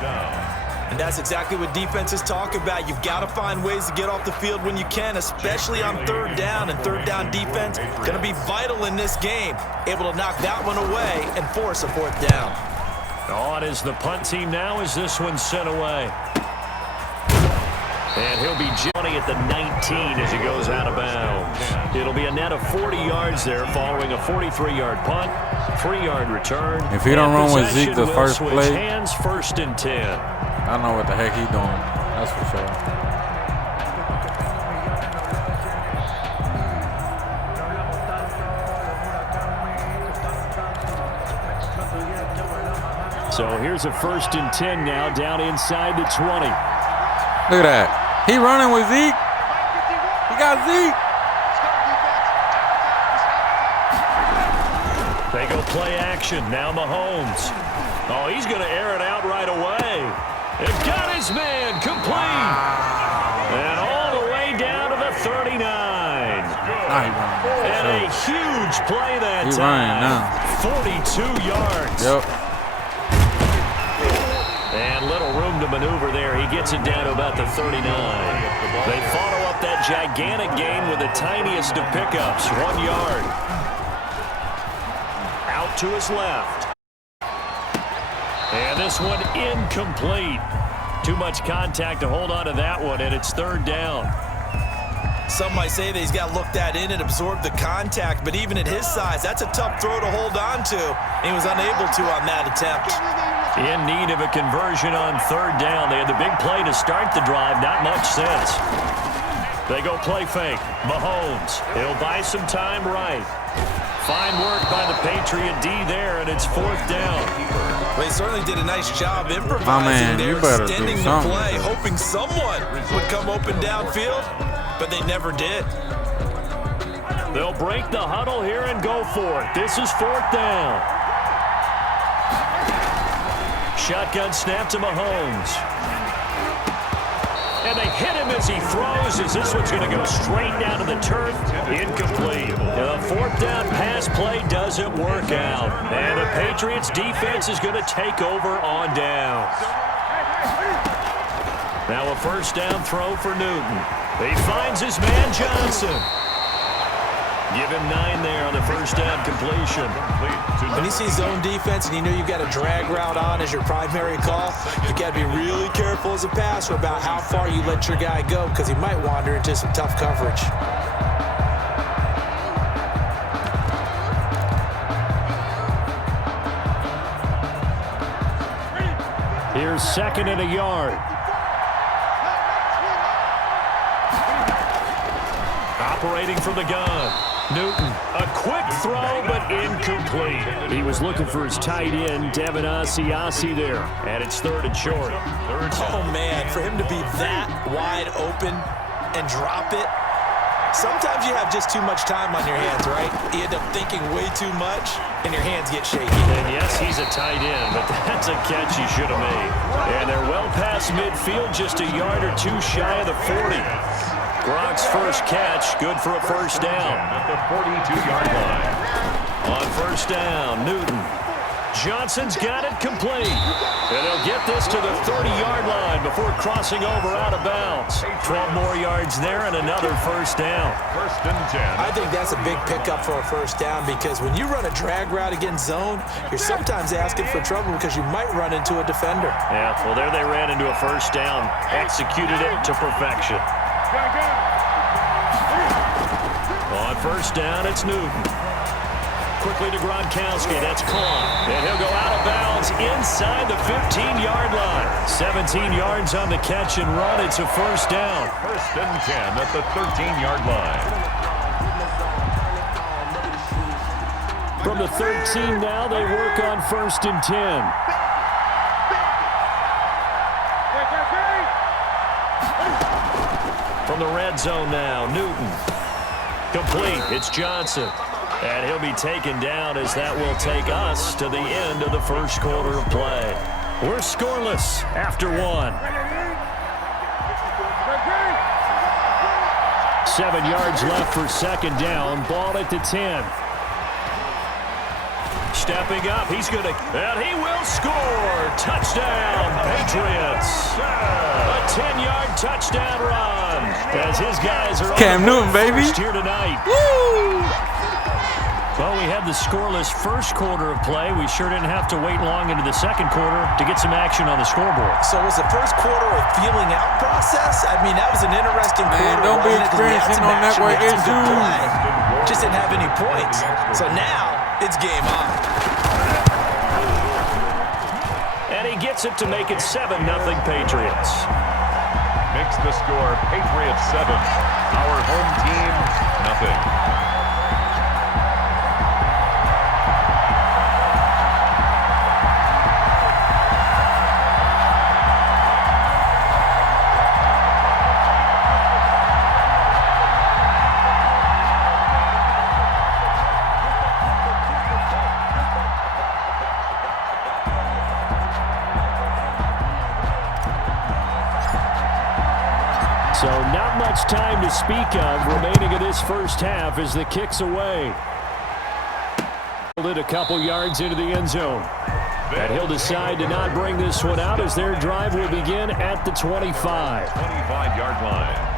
And that's exactly what defenses talk about. You've got to find ways to get off the field when you can, especially on third down. And third down defense going to be vital in this game. Able to knock that one away and force a fourth down. On is the punt team now as this one's sent away. And he'll be Johnny at the 19 as he goes out of bounds. It'll be a net of 40 yards there following a 43-yard punt, 3-yard return. If he don't run with Zeke the first play, hands first and 10. I don't know what the heck he's doing. That's for sure. So here's a first and 10 now down inside the 20. Look at that. He running with Zeke. He got Zeke. They go play action. Now Mahomes. Oh, he's going to air it out right away. It got his man complete. And all the way down to the 39. And a huge play that time. 42 yards. Yep. And little room to maneuver there. He gets it down to about the 39. They follow up that gigantic gain with the tiniest of pickups. 1 yard. Out to his left. And this one incomplete. Too much contact to hold on to that one, and it's 3rd down. Some might say that he's got to look that in and absorb the contact, but even at his size, that's a tough throw to hold on to. He was unable to on that attempt. In need of a conversion on 3rd down. They had the big play to start the drive. Not much sense. They go play fake. Mahomes. He'll buy some time right. Fine work by the Patriot D there, and it's 4th down. Well, he certainly did a nice job improvising there, extending the play, hoping someone would come open downfield, but they never did. They'll break the huddle here and go for it. This is 4th down. Shotgun snap to Mahomes. And they hit him as he throws, as this one's going to go straight down to the turf. Incomplete. The 4th down pass play doesn't work out. And the Patriots defense is going to take over on down. Now a 1st down throw for Newton. He finds his man Johnson. Give him 9 there on the 1st down completion. When you see zone defense and you know you've got a drag route on as your primary call, you've got to be really careful as a passer about how far you let your guy go because he might wander into some tough coverage. Here's 2nd and a yard. Operating from the gun. Newton, a quick throw, but incomplete. He was looking for his tight end, Devin Asiasi there, and it's 3rd and short. Oh, man, for him to be that wide open and drop it, sometimes you have just too much time on your hands, right? You end up thinking way too much, and your hands get shaky. And yes, he's a tight end, but that's a catch he should have made. And they're well past midfield, just a yard or two shy of the 40. Gronk's first catch, good for a 1st down. At the 42-yard line. On 1st down, Newton. Johnson's got it complete. And he'll get this to the 30-yard line before crossing over out of bounds. 12 more yards there and another 1st down. 1st and 10. I think that's a big pickup for a 1st down because when you run a drag route against zone, you're sometimes asking for trouble because you might run into a defender. Yeah, well, there they ran into a 1st down. Executed it to perfection. On 1st down, it's Newton. Quickly to Gronkowski. That's caught. And he'll go out of bounds inside the 15-yard line. 17 yards on the catch and run. It's a 1st down. 1st and 10 at the 13-yard line. From the 13 now, they work on 1st and 10. From the red zone now, Newton. Complete. It's Johnson. And he'll be taken down as that will take us to the end of the 1st quarter of play. We're scoreless after 1. 7 yards left for 2nd down. Ball at the 10. Stepping up, he's going to, and he will score. Touchdown, Patriots. A 10-yard touchdown run as his guys are Cam on Newton, baby. here tonight. Woo! Well, we had the scoreless 1st quarter of play. We sure didn't have to wait long into the 2nd quarter to get some action on the scoreboard. So was the 1st quarter a feeling out process? I mean, that was an interesting quarter. Don't be wasn't it? 'Cause we had experiencing some no action, network we had some good issues. play. Just didn't have any points. So now it's game on. And he gets it to make it 7-0 Patriots. Makes the score Patriots 7. Our home team, nothing. much time to speak of remaining in this first half as the kick's away. It a couple yards into the end zone. And he'll decide to not bring this one out as their drive will begin at the 25. 25-yard line.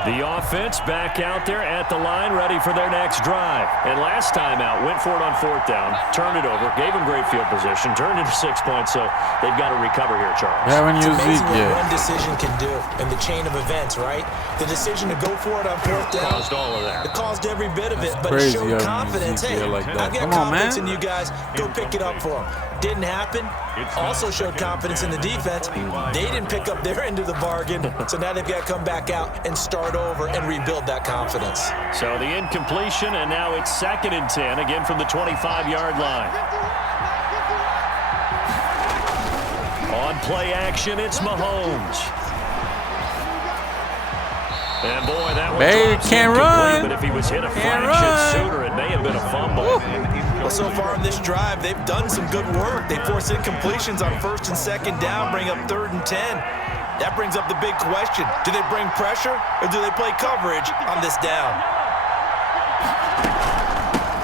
The offense back out there at the line, ready for their next drive. And last time out, went for it on 4th down, turned it over, gave them great field position, turned it to 6 points, so they've got to recover here, Charles. Yeah, when you It's amazing what Zeke, one decision can do in the chain of events, right? The decision to go for it on 4th down. Caused all of that. It caused every bit of it, but crazy it showed how you confidence. Zeke Hey, like that. I've got Come on, confidence man. in you guys. Go pick it up for them. Didn't happen. Also showed confidence in the defense. They didn't pick up their end of the bargain, so now they've got to come back out and start over and rebuild that confidence. So the incompletion, and now it's 2nd and 10, again from the 25-yard line. On play action, it's Mahomes. And boy, that one Baby drops can't incomplete, run. but if he was hit a Can't fraction run. sooner, it may have been a fumble. Well, so far in this drive, they've done some good work. They force incompletions on 1st and 2nd down, bring up 3rd and 10. That brings up the big question. Do they bring pressure or do they play coverage on this down?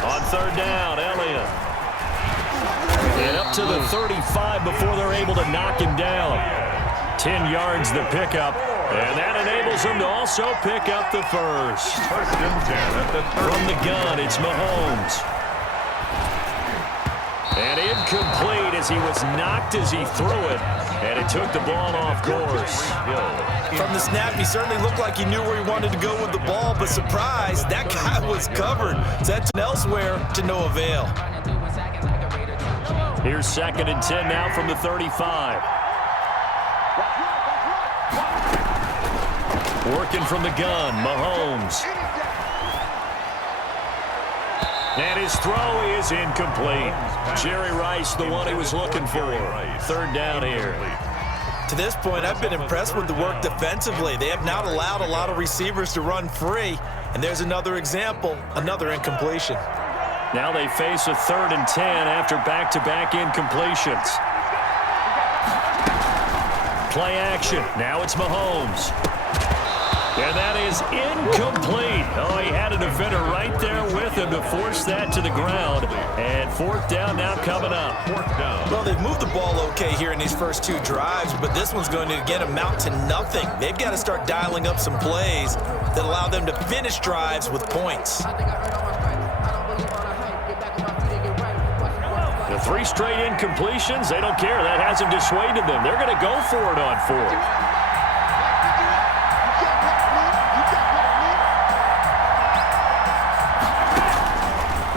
On 3rd down, Elliott. And up to the 35 before they're able to knock him down. 10 yards the pickup. And that enables them to also pick up the first. 1st and 10 at the 30. From the gun, it's Mahomes. And incomplete as he was knocked as he threw it. And it took the ball off course. From the snap, he certainly looked like he knew where he wanted to go with the ball, but surprise, that guy was covered. So that's elsewhere to no avail. Here's 2nd and 10 now from the 35. Working from the gun, Mahomes. And his throw is incomplete. Jerry Rice, the one he was looking for. 3rd down here. To this point, I've been impressed with the work defensively. They have not allowed a lot of receivers to run free. And there's another example, another incompletion. Now they face a 3rd and 10 after back-to-back incompletions. Play action. Now it's Mahomes. And that is incomplete. Oh, he had a defender right there with him to force that to the ground. And 4th down now coming up. 4th down. Well, they've moved the ball okay here in these first 2 drives, but this one's going to again amount to nothing. They've got to start dialing up some plays that allow them to finish drives with points. The 3 straight incompletions, they don't care. That hasn't dissuaded them. They're going to go for it on 4th.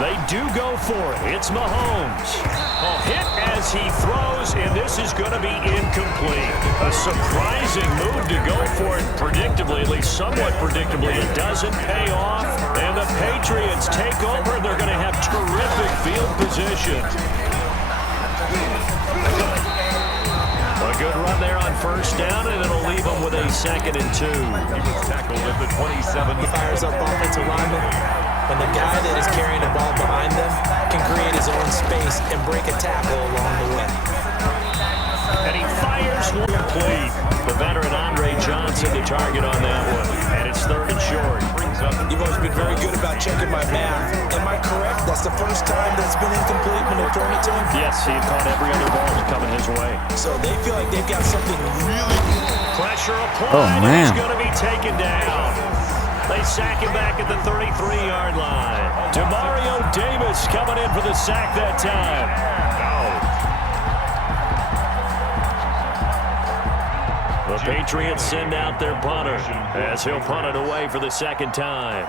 They do go for it. It's Mahomes. A hit as he throws, and this is going to be incomplete. A surprising move to go for it predictably, at least somewhat predictably. It doesn't pay off, and the Patriots take over. They're going to have terrific field position. A good run there on 1st down, and it'll leave them with a 2nd and 2. He was tackled at the 27. He fires up offensive lineman, and the guy that is carrying the ball behind them can create his own space and break a tackle along the way. And he fires one complete. The veteran Andre Johnson, the target on that one. And it's 3rd and short. You've always been very good about checking my math. Am I correct? That's the first time that's been incomplete when they've thrown it to him? Yes, he had caught every other ball coming his way. So they feel like they've got something really good. Pressure applied. Oh, man. He's going to be taken down. They sack him back at the 33-yard line. Demario Davis coming in for the sack that time. The Patriots send out their punter as he'll punt it away for the 2nd time.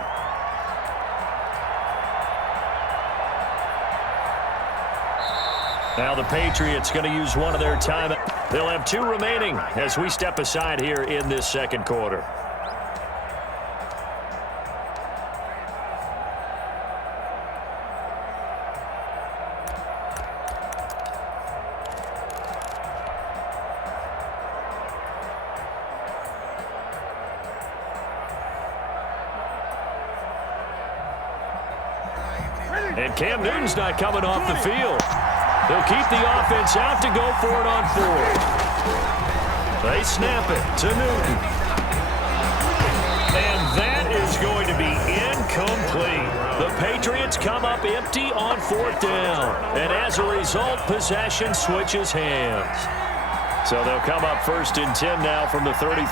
Now the Patriots going to use one of their time. They'll have 2 remaining as we step aside here in this 2nd quarter. And Cam Newton's not coming off the field. They'll keep the offense out to go for it on 4th. They snap it to Newton. And that is going to be incomplete. The Patriots come up empty on 4th down. And as a result, possession switches hands. So they'll come up 1st and 10 now from the 33.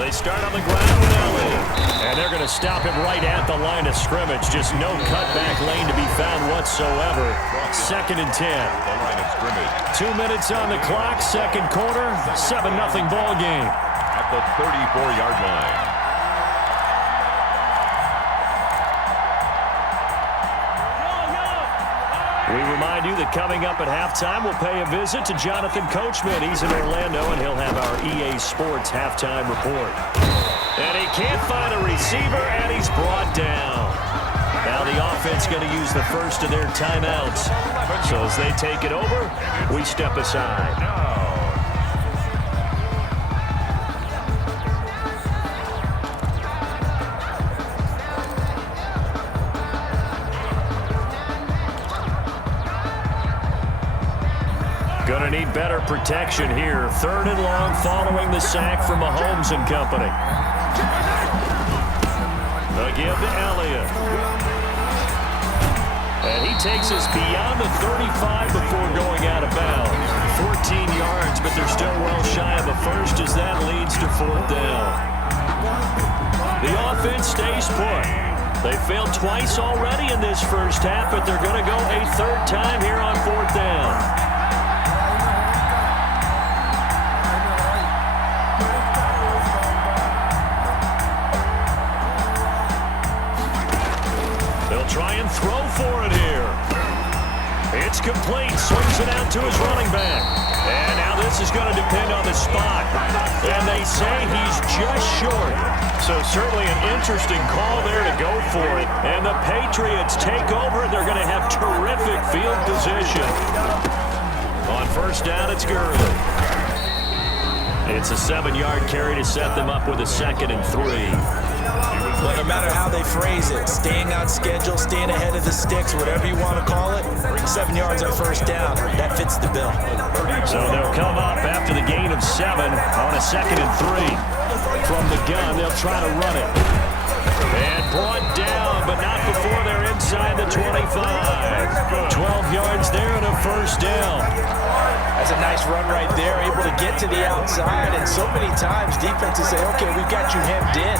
They start on the ground with Elliott. And they're going to stop him right at the line of scrimmage. Just no cutback lane to be found whatsoever. 2nd and 10. The line of scrimmage. 2 minutes on the clock, 2nd quarter, 7-0 ball game. At the 34-yard line. We remind you that coming up at halftime, we'll pay a visit to Jonathan Coachman. He's in Orlando, and he'll have our EA Sports halftime report. And he can't find a receiver, and he's brought down. Now the offense going to use the first of their timeouts. So as they take it over, we step aside. Going to need better protection here. 3rd and long following the sack from Mahomes and company. The give to Elliott. And he takes us beyond the 35 before going out of bounds. 14 yards, but they're still well shy of a first as that leads to 4th down. The offense stays put. They failed twice already in this first half, but they're going to go a 3rd time here on 4th down. Try and throw for it here. It's complete. Swings it out to his running back. And now this is going to depend on the spot. And they say he's just short. So certainly an interesting call there to go for it. And the Patriots take over. They're going to have terrific field position. On 1st down, it's Gurley. It's a 7-yard carry to set them up with a 2nd and 3. Well, no matter how they phrase it, staying on schedule, staying ahead of the sticks, whatever you want to call it, 7 yards on 1st down, that fits the bill. So they'll come up after the gain of 7 on a 2nd and 3. From the gun, they'll try to run it. And brought down, but not before they're inside the 25. 12 yards there and a 1st down. That's a nice run right there, able to get to the outside. And so many times defenses say, okay, we've got you hemmed in.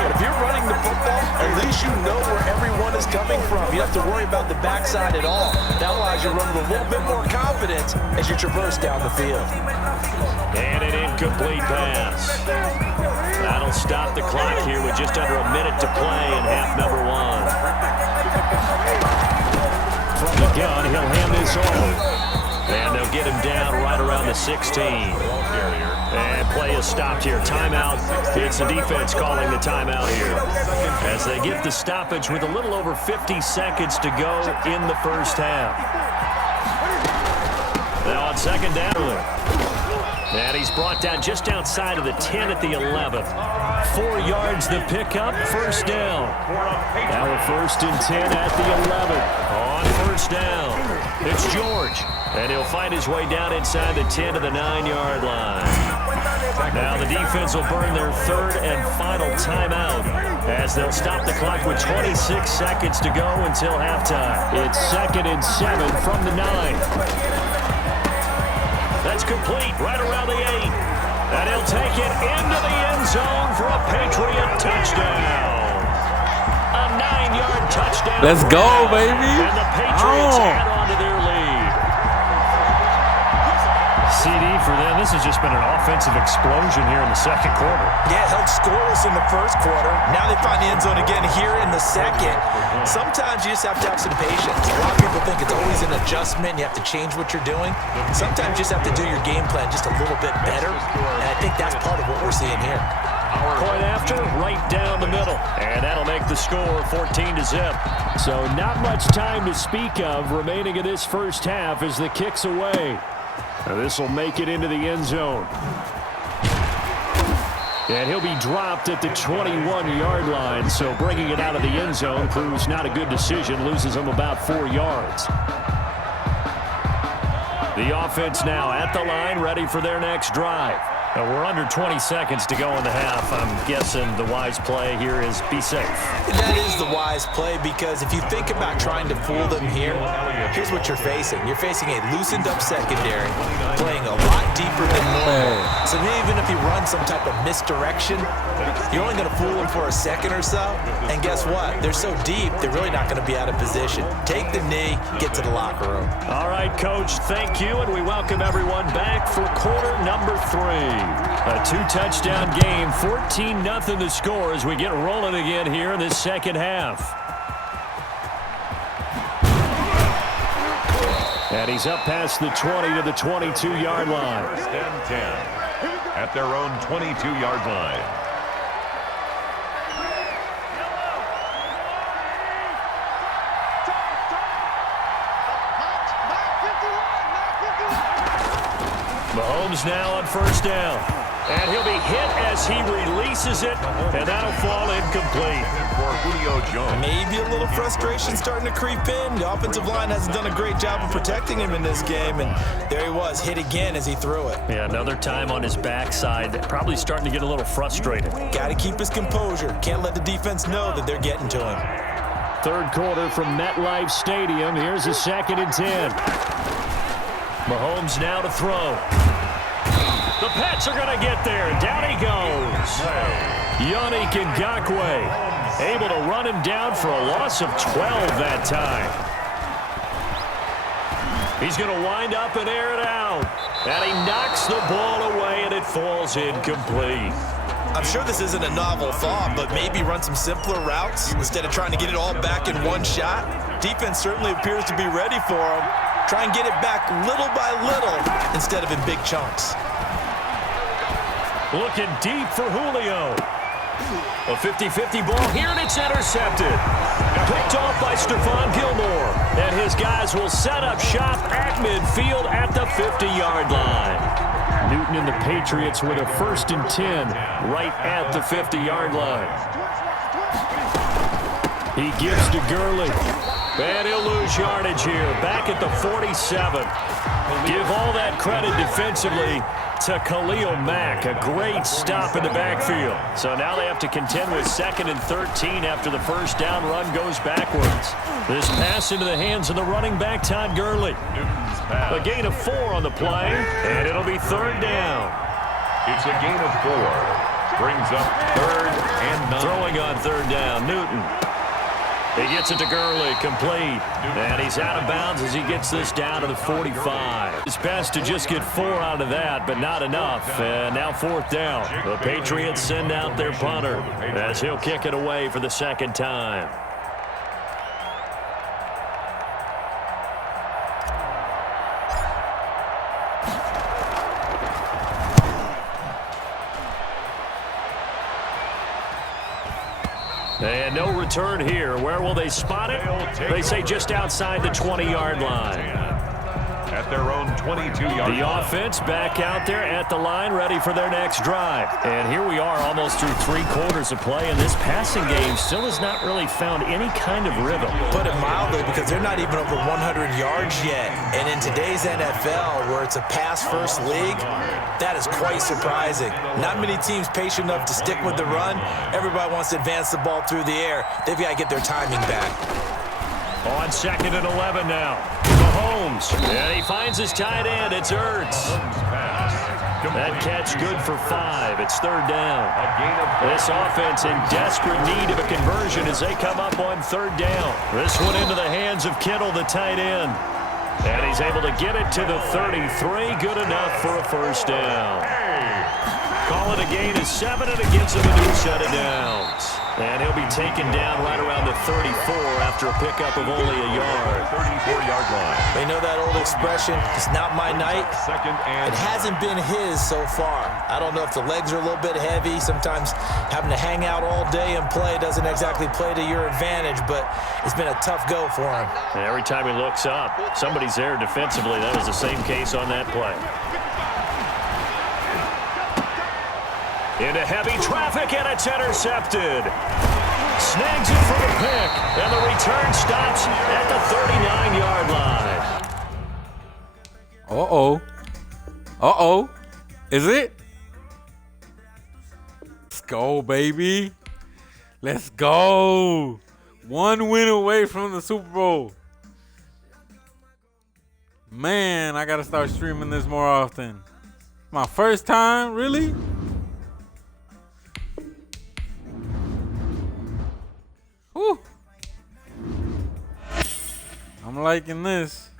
But if you're running the football, at least you know where everyone is coming from. You don't have to worry about the backside at all. That allows you to run with a little bit more confidence as you traverse down the field. And an incomplete pass. That'll stop the clock here with just under a minute to play in half number 1. From the gun, he'll hand this off. And they'll get him down right around the 16. And play is stopped here. Timeout. It's the defense calling the timeout here. As they get the stoppage with a little over 50 seconds to go in the first half. Now on 2nd down. And he's brought down just outside of the 10 at the 11. 4 yards the pickup. 1st down. Now a 1st and 10 at the 11. On 1st down. It's George. And he'll find his way down inside the 10 to the 9-yard line. Now the defense will burn their 3rd and final timeout as they'll stop the clock with 26 seconds to go until halftime. It's 2nd and 7 from the 9. That's complete right around the 8. And he'll take it into the end zone for a Patriot touchdown. A 9-yard touchdown. Let's go, baby. And the Patriots add on to their lead. CD for them. This has just been an offensive explosion here in the 2nd quarter. Yeah, held scoreless in the 1st quarter. Now they find the end zone again here in the 2nd. Sometimes you just have to have some patience. A lot of people think it's always an adjustment. You have to change what you're doing. Sometimes you just have to do your game plan just a little bit better. And I think that's part of what we're seeing here. Point after, right down the middle. And that'll make the score 14-0. So not much time to speak of remaining in this first half as the kick's away. Now this will make it into the end zone. And he'll be dropped at the 21-yard line. So bringing it out of the end zone proves not a good decision. Loses him about 4 yards. The offense now at the line, ready for their next drive. We're under 20 seconds to go in the half. I'm guessing the wise play here is be safe. That is the wise play, because if you think about trying to fool them here, here's what you're facing. You're facing a loosened up secondary, playing a lot deeper than normal. So even if you run some type of misdirection, you're only going to fool them for a second or so. And guess what? They're so deep, they're really not going to be out of position. Take the knee, get to the locker room. All right, Coach, thank you, and we welcome everyone back for quarter number 3. A 2-touchdown game, 14-0 the score as we get rolling again here in this second half. And he's up past the 20 to the 22-yard line. First and 10 at their own 22-yard line. Mahomes now on first down. And he'll be hit as he releases it, and that'll fall incomplete. For Julio Jones. Maybe a little frustration starting to creep in. The offensive line hasn't done a great job of protecting him in this game, and there he was, hit again as he threw it. Yeah, another time on his backside, probably starting to get a little frustrated. Got to keep his composure. Can't let the defense know that they're getting to him. Third quarter from MetLife Stadium. Here's a 2nd and 10. Mahomes now to throw. The Pats are going to get there. Down he goes. Yannick Ngakoue able to run him down for a loss of 12 that time. He's going to wind up and air it out. And he knocks the ball away, and it falls incomplete. I'm sure this isn't a novel thought, but maybe run some simpler routes instead of trying to get it all back in one shot. Defense certainly appears to be ready for him. Try and get it back little by little instead of in big chunks. Looking deep for Julio. A 50-50 ball here, and it's intercepted. Picked off by Stephon Gilmore. And his guys will set up shop at midfield at the 50-yard line. Newton and the Patriots with a 1st and 10 right at the 50-yard line. He gives to Gurley. And he'll lose yardage here. Back at the 47. Give all that credit defensively to Khalil Mack. A great stop in the backfield. So now they have to contend with 2nd and 13 after the first down run goes backwards. This pass into the hands of the running back, Todd Gurley. A gain of 4 on the play, and it'll be 3rd down. It's a gain of 4. Brings up 3rd and 9. Throwing on 3rd down, Newton. He gets it to Gurley, complete. And he's out of bounds as he gets this down to the 45. It's best to just get 4 out of that, but not enough. And now 4th down. The Patriots send out their punter as he'll kick it away for the 2nd time. And no return here. Where will they spot it? They say just outside the 20-yard line. At their own 22-yard line. The offense back out there at the line, ready for their next drive. And here we are almost through 3 quarters of play, and this passing game still has not really found any kind of rhythm. Put it mildly, because they're not even over 100 yards yet. And in today's NFL, where it's a pass-first league, that is quite surprising. Not many teams patient enough to stick with the run. Everybody wants to advance the ball through the air. They've got to get their timing back. On 2nd and 11 now. Mahomes. And he finds his tight end. It's Ertz. That catch good for 5. It's 3rd down. This offense in desperate need of a conversion as they come up on 3rd down. This one into the hands of Kittle, the tight end. And he's able to get it to the 33. Good enough for a 1st down. Call it a gain of 7, and it gives him a new set of downs. And he'll be taken down right around the 34 after a pickup of only a yard. 34-yard line. They know that old expression, it's not my night. It hasn't been his so far. I don't know if the legs are a little bit heavy. Sometimes having to hang out all day and play doesn't exactly play to your advantage, but it's been a tough go for him. And every time he looks up, somebody's there defensively. That was the same case on that play. Into heavy traffic, and it's intercepted. Snags it for the pick, and the return stops at the 39-yard line. Uh-oh. Uh-oh. Is it? Let's go, baby. Let's go. One win away from the Super Bowl. Man, I gotta start streaming this more often. My first time, really? Whew. I'm liking this.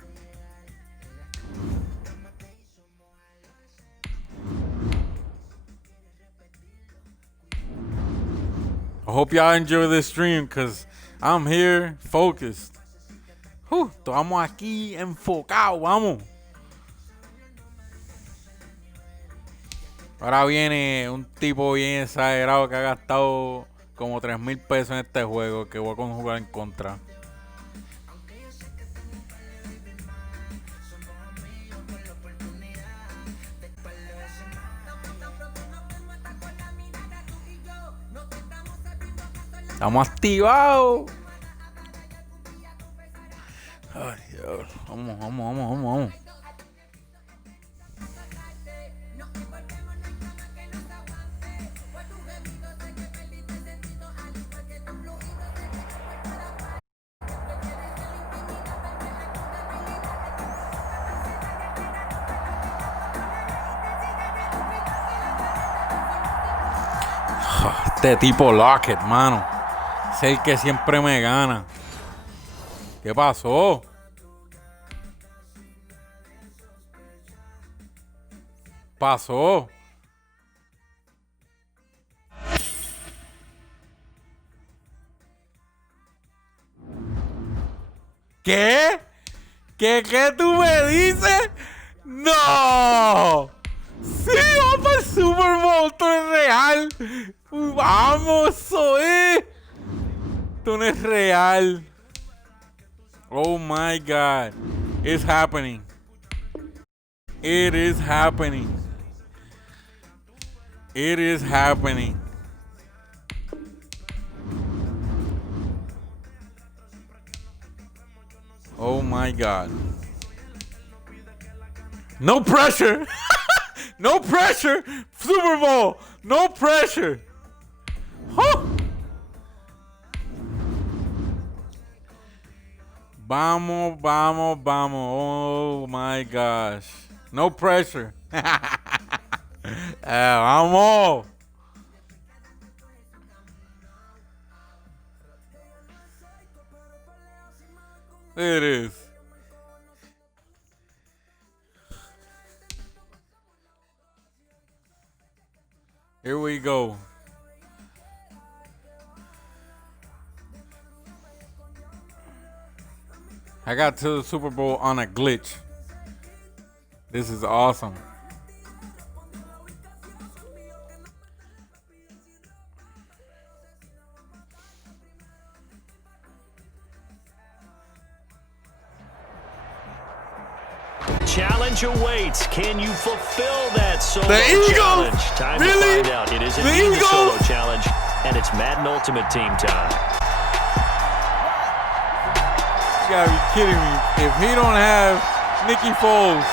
I hope y'all enjoy this stream because I'm here focused. Estamos aquí enfocados, vamos. Ahora viene un tipo bien exagerado que ha gastado como 3,000 pesos en este juego que voy a jugar en contra. Estamos activados. Ay, Dios. Vamos. Este tipo Lockett, mano. Es el que siempre me gana. ¿Qué pasó? Pasó. ¿Qué? ¿Qué tú me dices? ¡No! ¡Sí, vamos para el Super Bowl! ¡Esto es real! ¡Vamos, Zoe! Esto no es real. Oh my God. It's happening. It is happening. It is happening. Oh my God. No pressure. No pressure. Super Bowl. No pressure. Huh. Vamos. Oh my gosh. No pressure. Vamos. It is. Here we go. I got to the Super Bowl on a glitch. This is awesome. Challenge awaits. Can you fulfill that solo The Eagles! challenge? Time Really? to find out. It is The indeed the solo Eagles? challenge, and it's Madden Ultimate Team time. You gotta be kidding me. If he don't have Nicky Foles,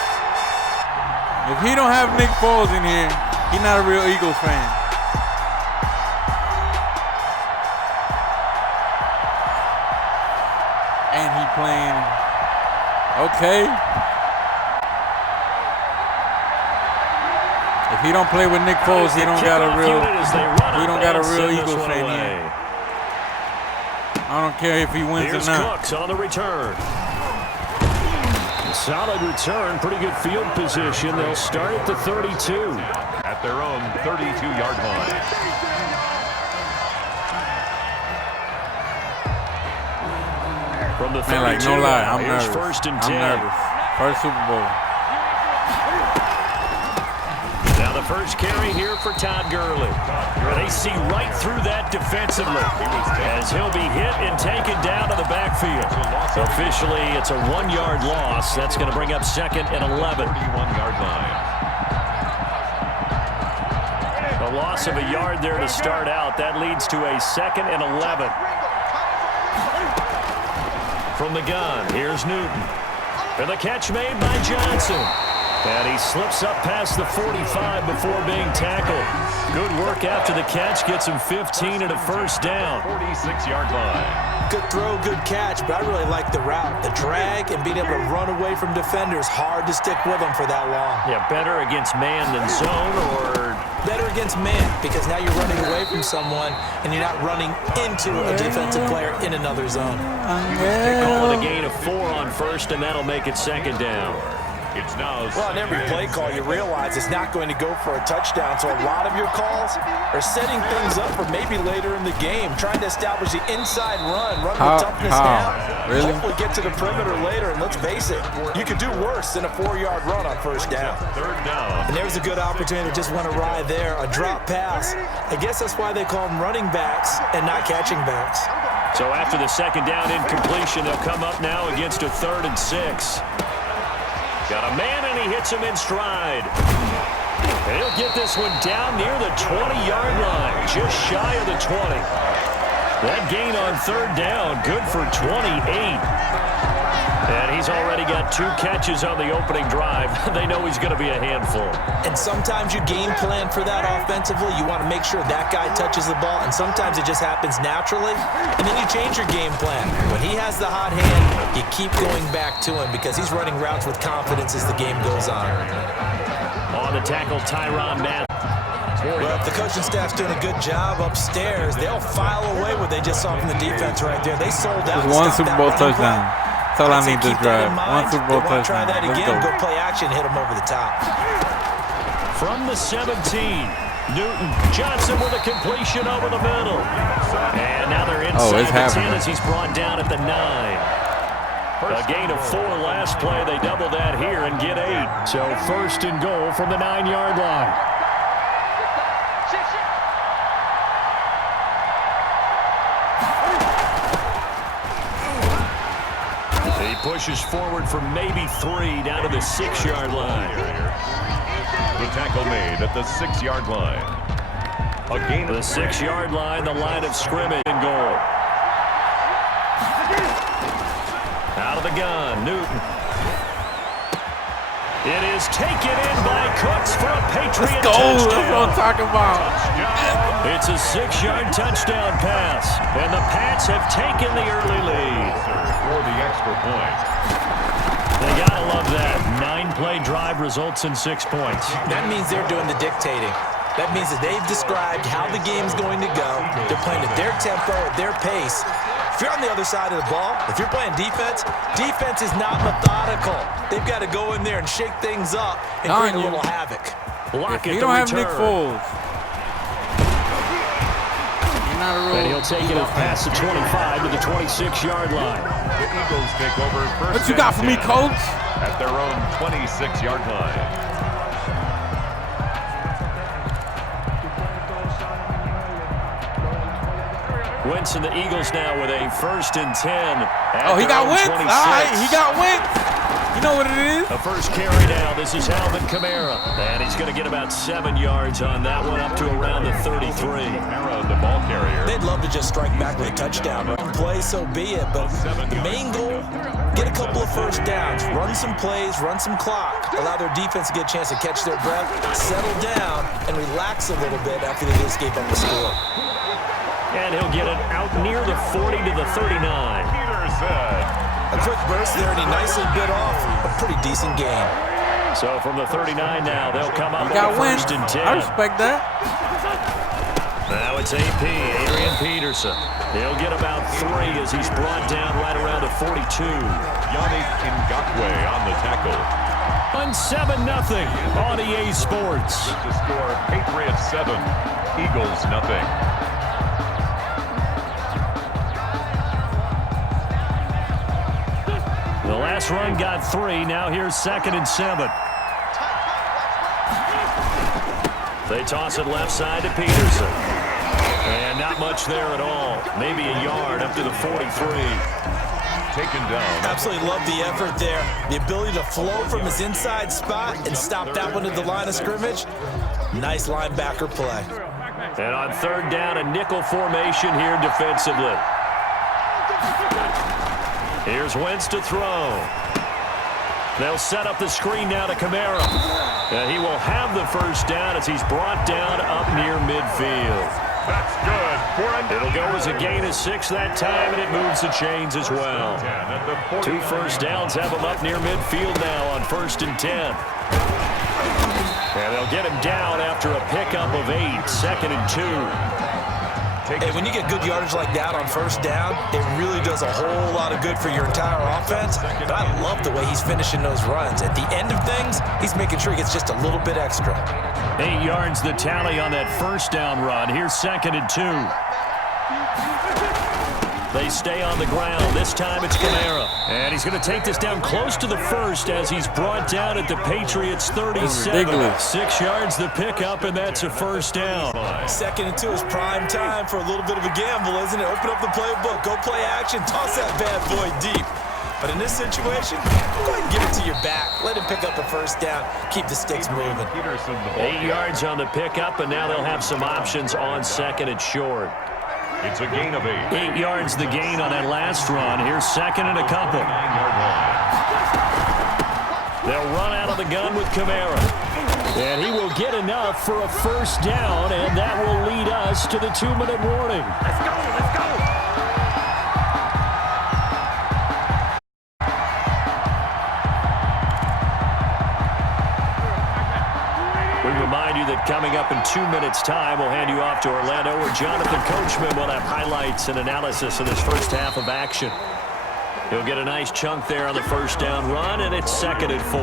if he don't have Nick Foles in here, he's not a real Eagles fan. And he playing, okay. If he don't play with Nick Foles, he don't got a real Eagles fan here. I don't care if he wins Here's or not. Cooks on the return. Solid return, pretty good field position. They'll start at the 32. At their own 32-yard line. From the 32, Man, like, no lie, I'm here's nervous. first and 10. I'm nervous. First Super Bowl. Now the first carry here for Todd Gurley. They see right through that defensively as he'll be hit and taken down to the backfield. Officially, it's a 1-yard loss. That's going to bring up second and 11. 31-yard line. A loss of a yard there to start out. That leads to a second and 11. From the gun, here's Newton. And the catch made by Johnson. And he slips up past the 45 before being tackled. Good work after the catch. Gets him 15 and a first down. 46-yard line. Good throw, good catch, but I really like the route. The drag and being able to run away from defenders. Hard to stick with them for that long. Yeah, better against man than zone, or better against man, because now you're running away from someone and you're not running into a defensive player in another zone. they call it a gain of 4 on first, and that'll make it second down. It's now. Well, on every play call, you realize it's not going to go for a touchdown, so a lot of your calls are setting things up for maybe later in the game, trying to establish the inside run the toughness now. Really? Hopefully get to the perimeter later, and let's face it, you could do worse than a 4-yard run on first down. Third down. And there's a good opportunity to just went awry there, a drop pass. I guess that's why they call them running backs and not catching backs. So after the second down incompletion, they'll come up now against a 3rd and 6. Got a man, and he hits him in stride. And he'll get this one down near the 20-yard line, just shy of the 20. That gain on third down, good for 28. And he's already got 2 catches on the opening drive. They know he's going to be a handful. And sometimes you game plan for that offensively. You want to make sure that guy touches the ball, and sometimes it just happens naturally. And then you change your game plan. When he has the hot hand, you keep going back to him because he's running routes with confidence as the game goes on. On the tackle, Tyrann Mathieu. Well, if the coaching staff's doing a good job upstairs, they'll file away what they just saw from the defense right there. They sold out. Just one Super Bowl touchdown. That's all I need this drive. One Super Bowl touchdown. Try that Let's again. go. Go play action. Hit him over the top. From the 17, Newton. Johnson with a completion over the middle. And now they're inside the 10 as he's brought down at the 9. A gain of 4 last play. They double that here and get 8. So 1st and goal from the 9-yard line. He pushes forward for maybe 3 down to the 6-yard line. The tackle made at the 6-yard line. A gain The 6-yard line, the line of scrimmage and goal. Out of the gun, Newton. It is taken in by Cooks for a Patriot touchdown. That's what I'm talking about. It's a 6-yard touchdown pass, and the Pats have taken the early lead. for the extra point. They gotta love that. 9-play drive results in 6 points. That means they're doing the dictating. That means that they've described how the game's going to go. They're playing at their tempo, at their pace. If you're on the other side of the ball, if you're playing defense, defense is not methodical. They've got to go in there and shake things up and create a little havoc. Block it. You don't have Nick Foles. And he'll take it up past the 25 to the 26-yard line. The Eagles take over first. What you got for me, coach? At their own 26-yard line. Wentz and the Eagles now with a 1st and 10. Oh, he got Wentz. All right, he got Wentz. You know what it is? The first carry down. This is Alvin Kamara. And he's going to get about 7 yards on that one, up to around the 33. Kamara, the ball carrier. They'd love to just strike back with a touchdown. Run play, so be it. But the main goal, get a couple of first downs. Run some plays, run some clock. Allow their defense to get a chance to catch their breath, settle down, and relax a little bit after they just gave up a score. And he'll get it out near the 40 to the 39. Peterson. A quick burst there, and he nicely bit off a pretty decent gain. So from the 39 now, they'll come up He got on Wentz. 1st and 10. I respect that. Now it's AP, Adrian Peterson. He'll get about 3 as he's brought down right around the 42. Yannick Ngakoue on the tackle. On 7-0 on EA Sports. The score, Patriots 7, Eagles nothing. The last run got 3. Now here's 2nd and 7. They toss it left side to Peterson. And not much there at all. Maybe a yard up to the 43. Taken down. Absolutely love the effort there. The ability to flow from his inside spot and stop that one at the line of scrimmage. Nice linebacker play. And on 3rd down, a nickel formation here defensively. Here's Wentz to throw. They'll set up the screen now to Kamara. And he will have the first down as he's brought down up near midfield. That's good. It'll go as a gain of 6 that time, and it moves the chains as well. 2 first downs have him up near midfield now on 1st and 10. And they'll get him down after a pickup of 8, 2nd and 2. Hey, when you get good yardage like that on 1st down, it really does a whole lot of good for your entire offense. But I love the way he's finishing those runs. At the end of things, he's making sure he gets just a little bit extra. 8 yards the tally on that 1st down run. Here's 2nd and 2. They stay on the ground. This time it's Kamara. And he's going to take this down close to the 1st as he's brought down at the Patriots' 37. 6 yards the pickup, and that's a 1st down. 2nd and 2 is prime time for a little bit of a gamble, isn't it? Open up the playbook. Go play action. Toss that bad boy deep. But in this situation, go ahead and give it to your back. Let him pick up a 1st down. Keep the sticks moving. 8 yards on the pickup, and now they'll have some options on 2nd and short. It's a gain of 8. 8 yards the gain on that last run. Here's 2nd and a couple. 9-yard line. They'll run out of the gun with Kamara. And he will get enough for a 1st down, and that will lead us to the 2-minute warning. Let's go, let's go. Remind you that coming up in 2 minutes' time, we'll hand you off to Orlando, where Jonathan Coachman will have highlights and analysis of this first half of action. He'll get a nice chunk there on the 1st down run, and it's 2nd and 4.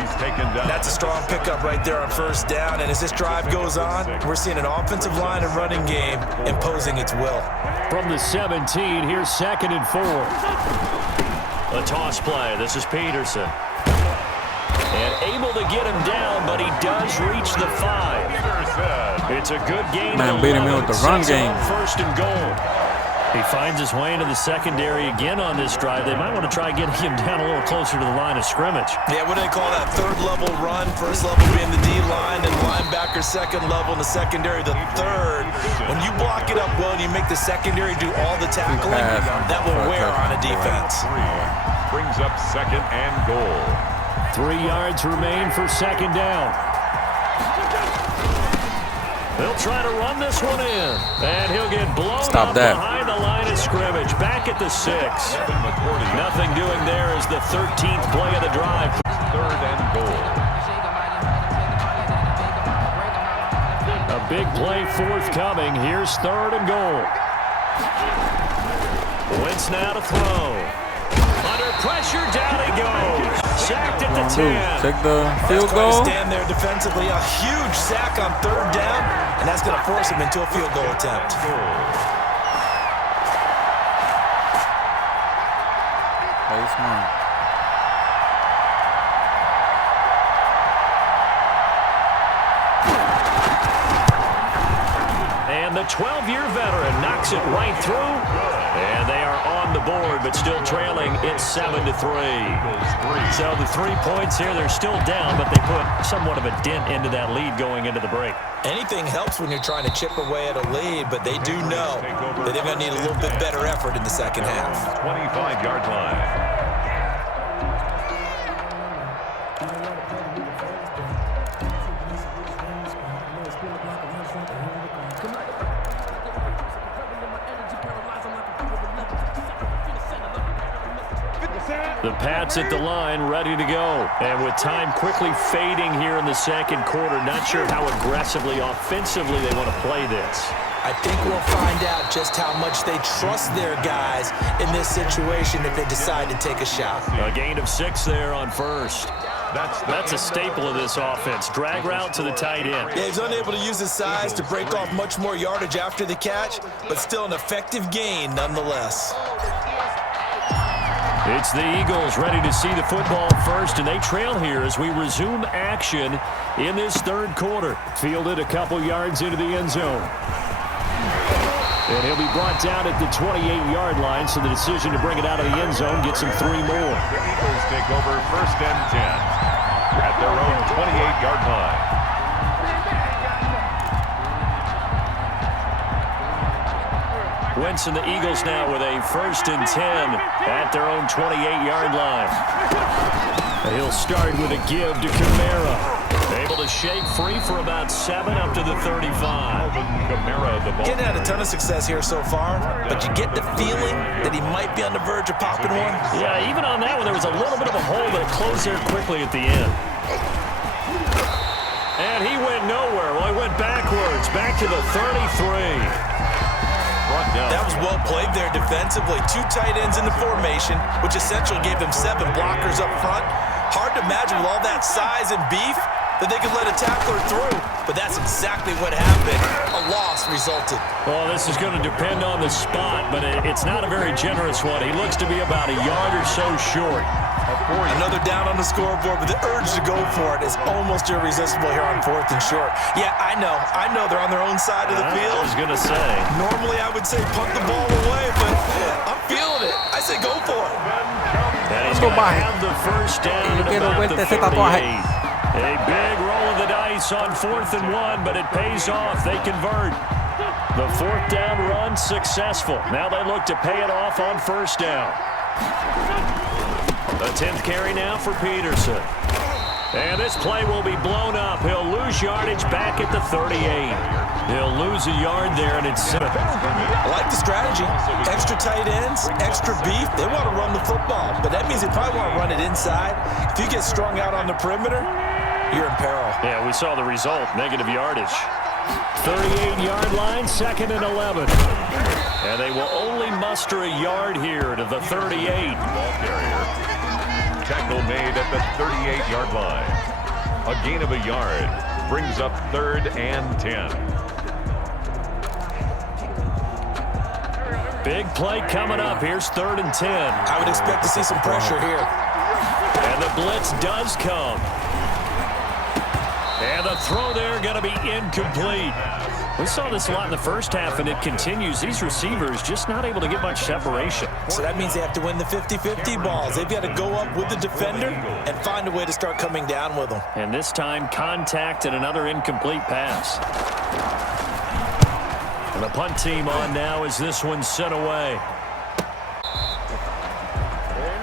He's taken down. That's a strong pickup right there on 1st down, and as this drive goes on, we're seeing an offensive line and running game imposing its will. From the 17, here's 2nd and 4. A toss play. This is Peterson. And able to get him down, but he does reach the 5. It's a good gain. Man, beating me with the run game. 1st and goal. He finds his way into the secondary again on this drive. They might want to try getting him down a little closer to the line of scrimmage. Yeah, what do they call that? 3rd level run. 1st level being the D-line, and linebacker 2nd level, and the secondary the 3rd. When you block it up well and you make the secondary do all the tackling, that will wear on a defense. Brings up 2nd and goal. 3 yards remain for 2nd down. They'll try to run this one in. And he'll get blown up behind the line of scrimmage. Back at the 6. Nothing doing there as the 13th play of the drive. 3rd and goal. A big play forthcoming. Here's 3rd and goal. Wentz now to throw. Under pressure, down he goes. Sacked at the 10. Take the field goal. Stand there defensively. A huge sack on 3rd down, and that's going to force him into a field goal attempt. Play smart. And the 12-year veteran knocks it right through. And they are on the board, but still trailing. It's 7-3. So the 3 points here, they're still down, but they put somewhat of a dent into that lead going into the break. Anything helps when you're trying to chip away at a lead, but they do know that they're going to need a little bit better effort in the 2nd half. 25-yard line. The Pats at the line, ready to go. And with time quickly fading here in the 2nd quarter, not sure how aggressively, offensively they want to play this. I think we'll find out just how much they trust their guys in this situation if they decide to take a shot. A gain of 6 there on 1st. That's a staple of this offense. Drag route to the tight end. Yeah, he's unable to use his size to break off much more yardage after the catch, but still an effective gain nonetheless. It's the Eagles ready to see the football first, and they trail here as we resume action in this 3rd quarter. Fielded a couple yards into the end zone. And he'll be brought down at the 28-yard line, so the decision to bring it out of the end zone gets him 3 more. The Eagles take over 1st and 10 at their own 28-yard line. Wentz and the Eagles now with a 1st and 10 at their own 28-yard line. He'll start with a give to Kamara. Able to shake free for about 7 up to the 35. Kamara, the ball. Getting had a ton of success here so far, but you get the feeling that he might be on the verge of popping one. Yeah, even on that one, there was a little bit of a hole, but it closed there quickly at the end. And he went nowhere. Well, he went backwards, back to the 33. That was well played there defensively. 2 tight ends in the formation, which essentially gave them 7 blockers up front. Hard to imagine with all that size and beef that they could let a tackler through, but that's exactly what happened. A loss resulted. Well, this is going to depend on the spot, but it's not a very generous one. He looks to be about a yard or so short. Another down on the scoreboard, but the urge to go for it is almost irresistible here on 4th and short. Yeah, I know they're on their own side of the field. I was going to say. Normally I would say punt the ball away, but I'm feeling it. I say go for it. And he's going to have the first down at about the 38. A big roll of the dice on 4th and 1, but it pays off. They convert. The 4th down run successful. Now they look to pay it off on 1st down. The 10th carry now for Peterson. And this play will be blown up. He'll lose yardage back at the 38. He'll lose a yard there, and it's... I like the strategy. Extra tight ends, extra beef. They want to run the football, but that means they probably want to run it inside. If you get strung out on the perimeter, you're in peril. Yeah, we saw the result. Negative yardage. 38-yard line, 2nd and 11. And they will only muster a yard here to the 38. Ball carrier. Tackle made at the 38-yard line. A gain of a yard brings up 3rd and 10. Big play coming up. Here's 3rd and 10. I would expect to see some pressure here. And the blitz does come. And the throw there going to be incomplete. We saw this a lot in the first half, and it continues. These receivers just not able to get much separation. So that means they have to win the 50-50 balls. They've got to go up with the defender and find a way to start coming down with them. And this time, contact and another incomplete pass. And the punt team on now as this one's sent away.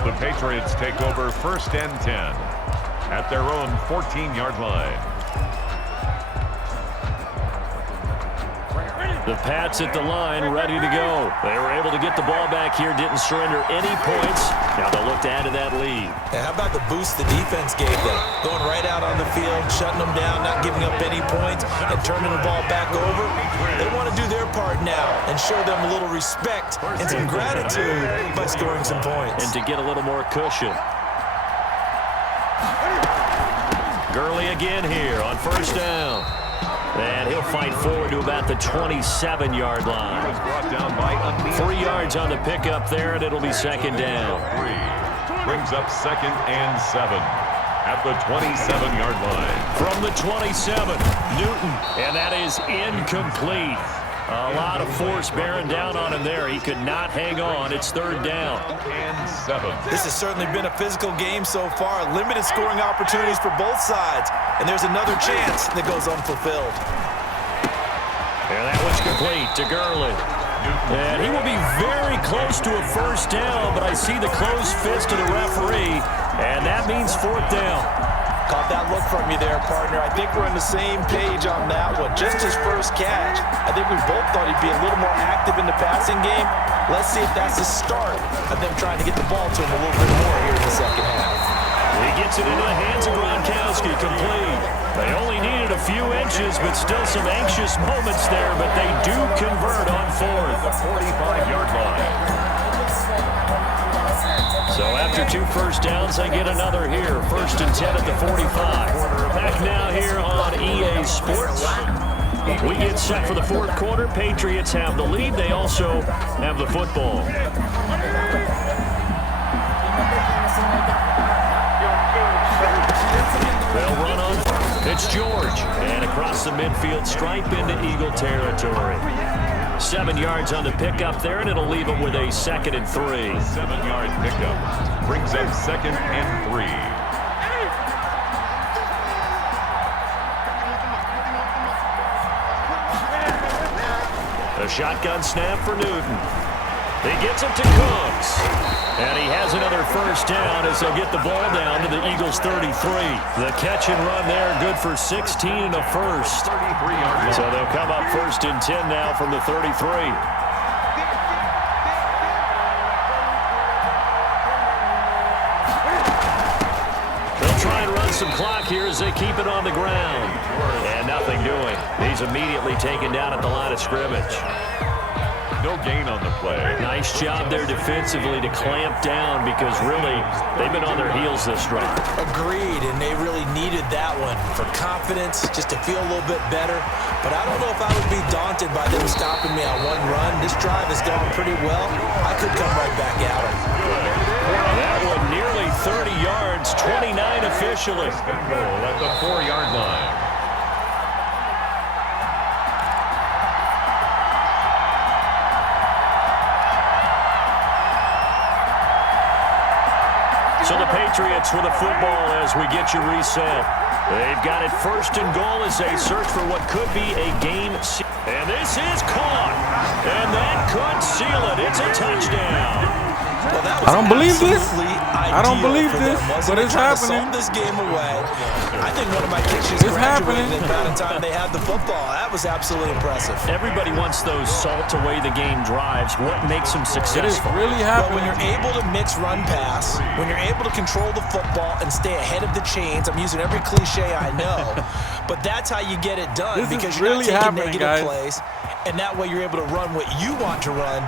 The Patriots take over 1st and 10 at their own 14-yard line. The Pats at the line, ready to go. They were able to get the ball back here, didn't surrender any points. Now they'll look to add to that lead. And how about the boost the defense gave them? Going right out on the field, shutting them down, not giving up any points, and turning the ball back over. They want to do their part now and show them a little respect and some gratitude by scoring some points. And to get a little more cushion. Gurley again here on 1st down. And he'll fight forward to about the 27-yard line. 3 yards on the pickup there, and it'll be 2nd down. Brings up 2nd and 7 at the 27-yard line. From the 27, Newton, and that is incomplete. A lot of force bearing down on him there. He could not hang on. It's 3rd down. And 7. This has certainly been a physical game so far. Limited scoring opportunities for both sides. And there's another chance that goes unfulfilled. And that one's complete to Gurley. And he will be very close to a 1st down, but I see the closed fist of the referee, and that means 4th down. Caught that look from you there, partner. I think we're on the same page on that one. Just his first catch. I think we both thought he'd be a little more active in the passing game. Let's see if that's the start of them trying to get the ball to him a little bit more here in the 2nd half. He gets it into the hands of Gronkowski, complete. They only needed a few inches, but still some anxious moments there, but they do convert on 4th. The 45-yard line. So after 2 first downs, they get another here. 1st and 10 at the 45. Back now here on EA Sports. We get set for the 4th quarter. Patriots have the lead. They also have the football. They'll run on. It's George. And across the midfield stripe into Eagle territory. 7 yards on the pickup there, and it'll leave him with a 2nd and 3. 7-yard pickup brings up 2nd and 3. A shotgun snap for Newton. He gets it to Cooks. And he has another first down as they'll get the ball down to the Eagles' 33. The catch and run there, good for 16 and a first. So they'll come up 1st and 10 now from the 33. They'll try and run some clock here as they keep it on the ground. And nothing doing. He's immediately taken down at the line of scrimmage. No gain on the play. Nice job there defensively to clamp down because really they've been on their heels this drive. Agreed, and they really needed that one for confidence, just to feel a little bit better. But I don't know if I would be daunted by them stopping me on one run. This drive has gone pretty well. I could come right back at them. That one nearly 30 yards, 29 officially. Goal at the 4-yard line. So the Patriots with a football as we get you reset. They've got it 1st and goal as they search for what could be a game. And this is caught. And that could seal it. It's a touchdown. Well, that was I don't believe this. I don't ideal believe for this, them, wasn't but it? it's Trying to happening. Sold this game away. I think one of my kicks It's graduated happening. in the amount of time they had the football. That was absolutely impressive. Everybody wants those salt away the game drives. What makes them It is successful? really Well, when happening. you're able to mix run pass, when you're able to control the football and stay ahead of the chains, I'm using every cliche I know, but that's how you get it done. This is because you're really not taking happening, negative guys. plays, and that way you're able to run what you want to run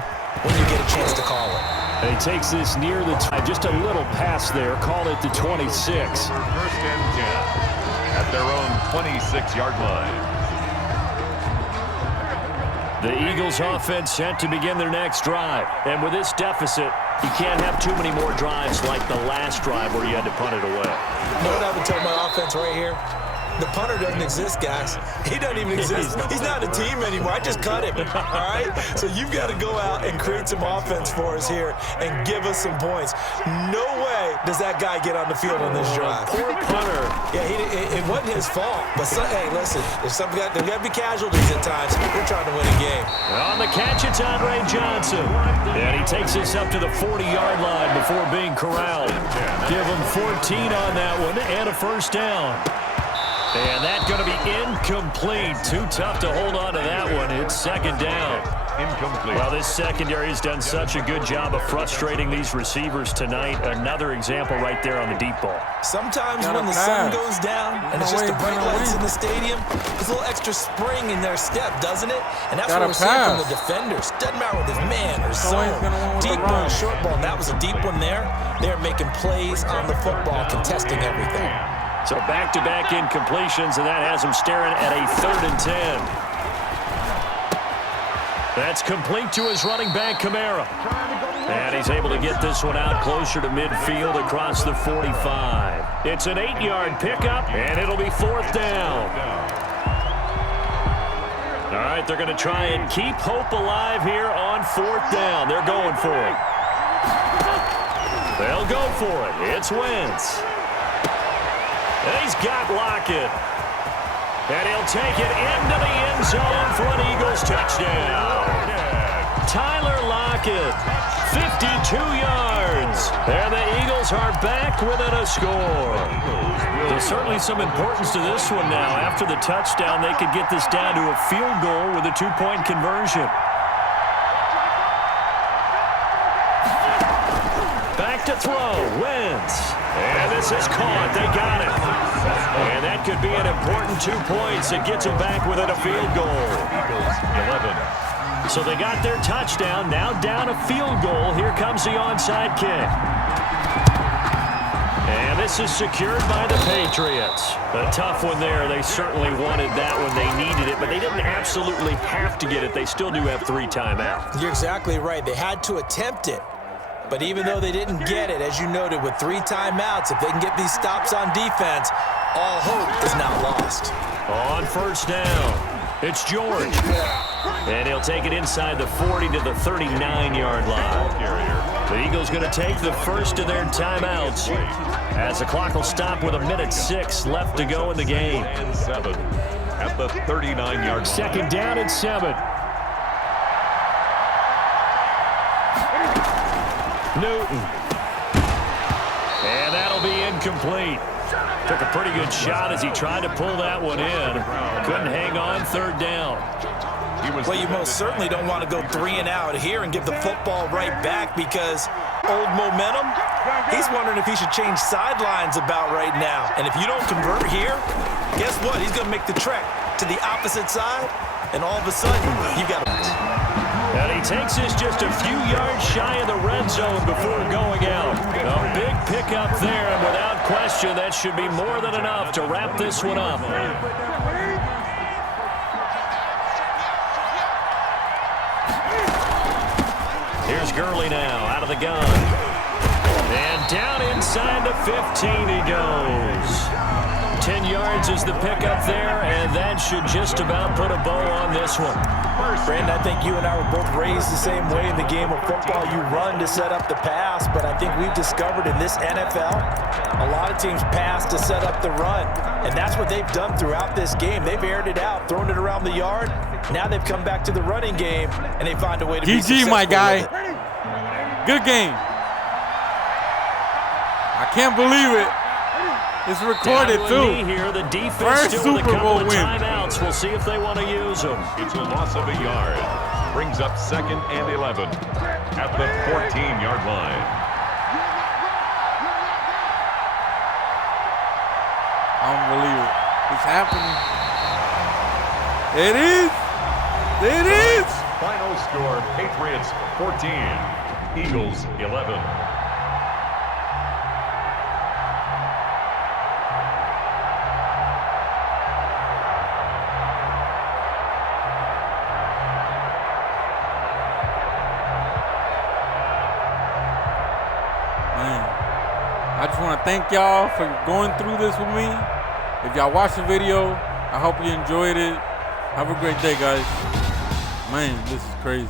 when you get a chance to call it. And he takes this near the time. Just a little pass there. Call it the 26. 1st and 10 at their own 26-yard line. The Eagles offense set to begin their next drive. And with this deficit, you can't have too many more drives like the last drive where you had to punt it away. You know what I would tell my offense right here? The punter doesn't exist, guys. He doesn't even exist. He's not a team anymore. I just cut him, all right? So you've got to go out and create some offense for us here and give us some points. No way does that guy get on the field on this drive. Poor punter. Yeah, it wasn't his fault. But, hey, listen, there's got to be casualties at times. We're trying to win a game. On the catch, it's Andre Johnson. And he takes us up to the 40-yard line before being corralled. Give him 14 on that one and a first down. And that's going to be incomplete. Too tough to hold on to that one. It's 2nd down. Incomplete. Well, this secondary has done such a good job of frustrating these receivers tonight. Another example right there on the deep ball. Sometimes Gotta when the sun pass. goes down and No it's just way, the bright no lights way. in the stadium, there's a little extra spring in their step, doesn't it? And that's Gotta what we're seeing from pass. the defenders. Doesn't matter whether it's man or No way zone. he's gonna win with Deep the ball, run. short ball. And that was a deep one there. They're making plays on the football, contesting everything. So back-to-back incompletions, and that has him staring at a 3rd and 10. That's complete to his running back, Kamara. And he's able to get this one out closer to midfield across the 45. It's an 8-yard pickup, and it'll be 4th down. All right, they're going to try and keep hope alive here on 4th down. They're going for it. They'll go for it. It's Wentz. And he's got Lockett. And he'll take it into the end zone for an Eagles touchdown. Tyler Lockett, 52 yards. And the Eagles are back within a score. There's certainly some importance to this one now. After the touchdown, they could get this down to a field goal with a 2-point conversion. Back to throw, Wentz. And this is caught. They got it. And that could be an important 2 points. It gets them back within a field goal. Eagles 11. So they got their touchdown. Now down a field goal. Here comes the onside kick. And this is secured by the Patriots. A tough one there. They certainly wanted that when they needed it, but they didn't absolutely have to get it. They still do have 3 timeouts. You're exactly right. They had to attempt it. But even though they didn't get it, as you noted, with 3 timeouts, if they can get these stops on defense, all hope is not lost. On 1st down, it's George. And he'll take it inside the 40 to the 39-yard line. The Eagles going to take the first of their timeouts as the clock will stop with 1:06 left to go in the game. And 7 at the 39-yard line. 2nd down and 7. Newton. And that'll be incomplete. Took a pretty good shot as he tried to pull that one in. Couldn't hang on, third down. Well, you most certainly don't want to go 3 and out here and give the football right back because old momentum, he's wondering if he should change sidelines about right now. And if you don't convert here, guess what? He's going to make the trek to the opposite side, and all of a sudden, you got to... And he takes this just a few yards shy of the red zone before going out. A big pickup there, and without question, that should be more than enough to wrap this one up. Here's Gurley now, out of the gun. And down inside the 15 he goes. 10 yards is the pickup there, and that should just about put a bow on this one. Brandon, I think you and I were both raised the same way in the game of football. You run to set up the pass, but I think we've discovered in this NFL, a lot of teams pass to set up the run, and that's what they've done throughout this game. They've aired it out, thrown it around the yard. Now they've come back to the running game, and they find a way to be successful. GG, my guy. Good game. I can't believe it. It's recorded too. Here, the defense First still with a Super Bowl couple of win. timeouts. We'll see if they want to use them. It's a loss of a yard. Brings up 2nd and 11 at the 14-yard line. I don't believe it. It's happening. It is. It is. Final score, Patriots 14, Eagles 11. I just want to thank y'all for going through this with me. If y'all watched the video, I hope you enjoyed it. Have a great day, guys. Man, this is crazy.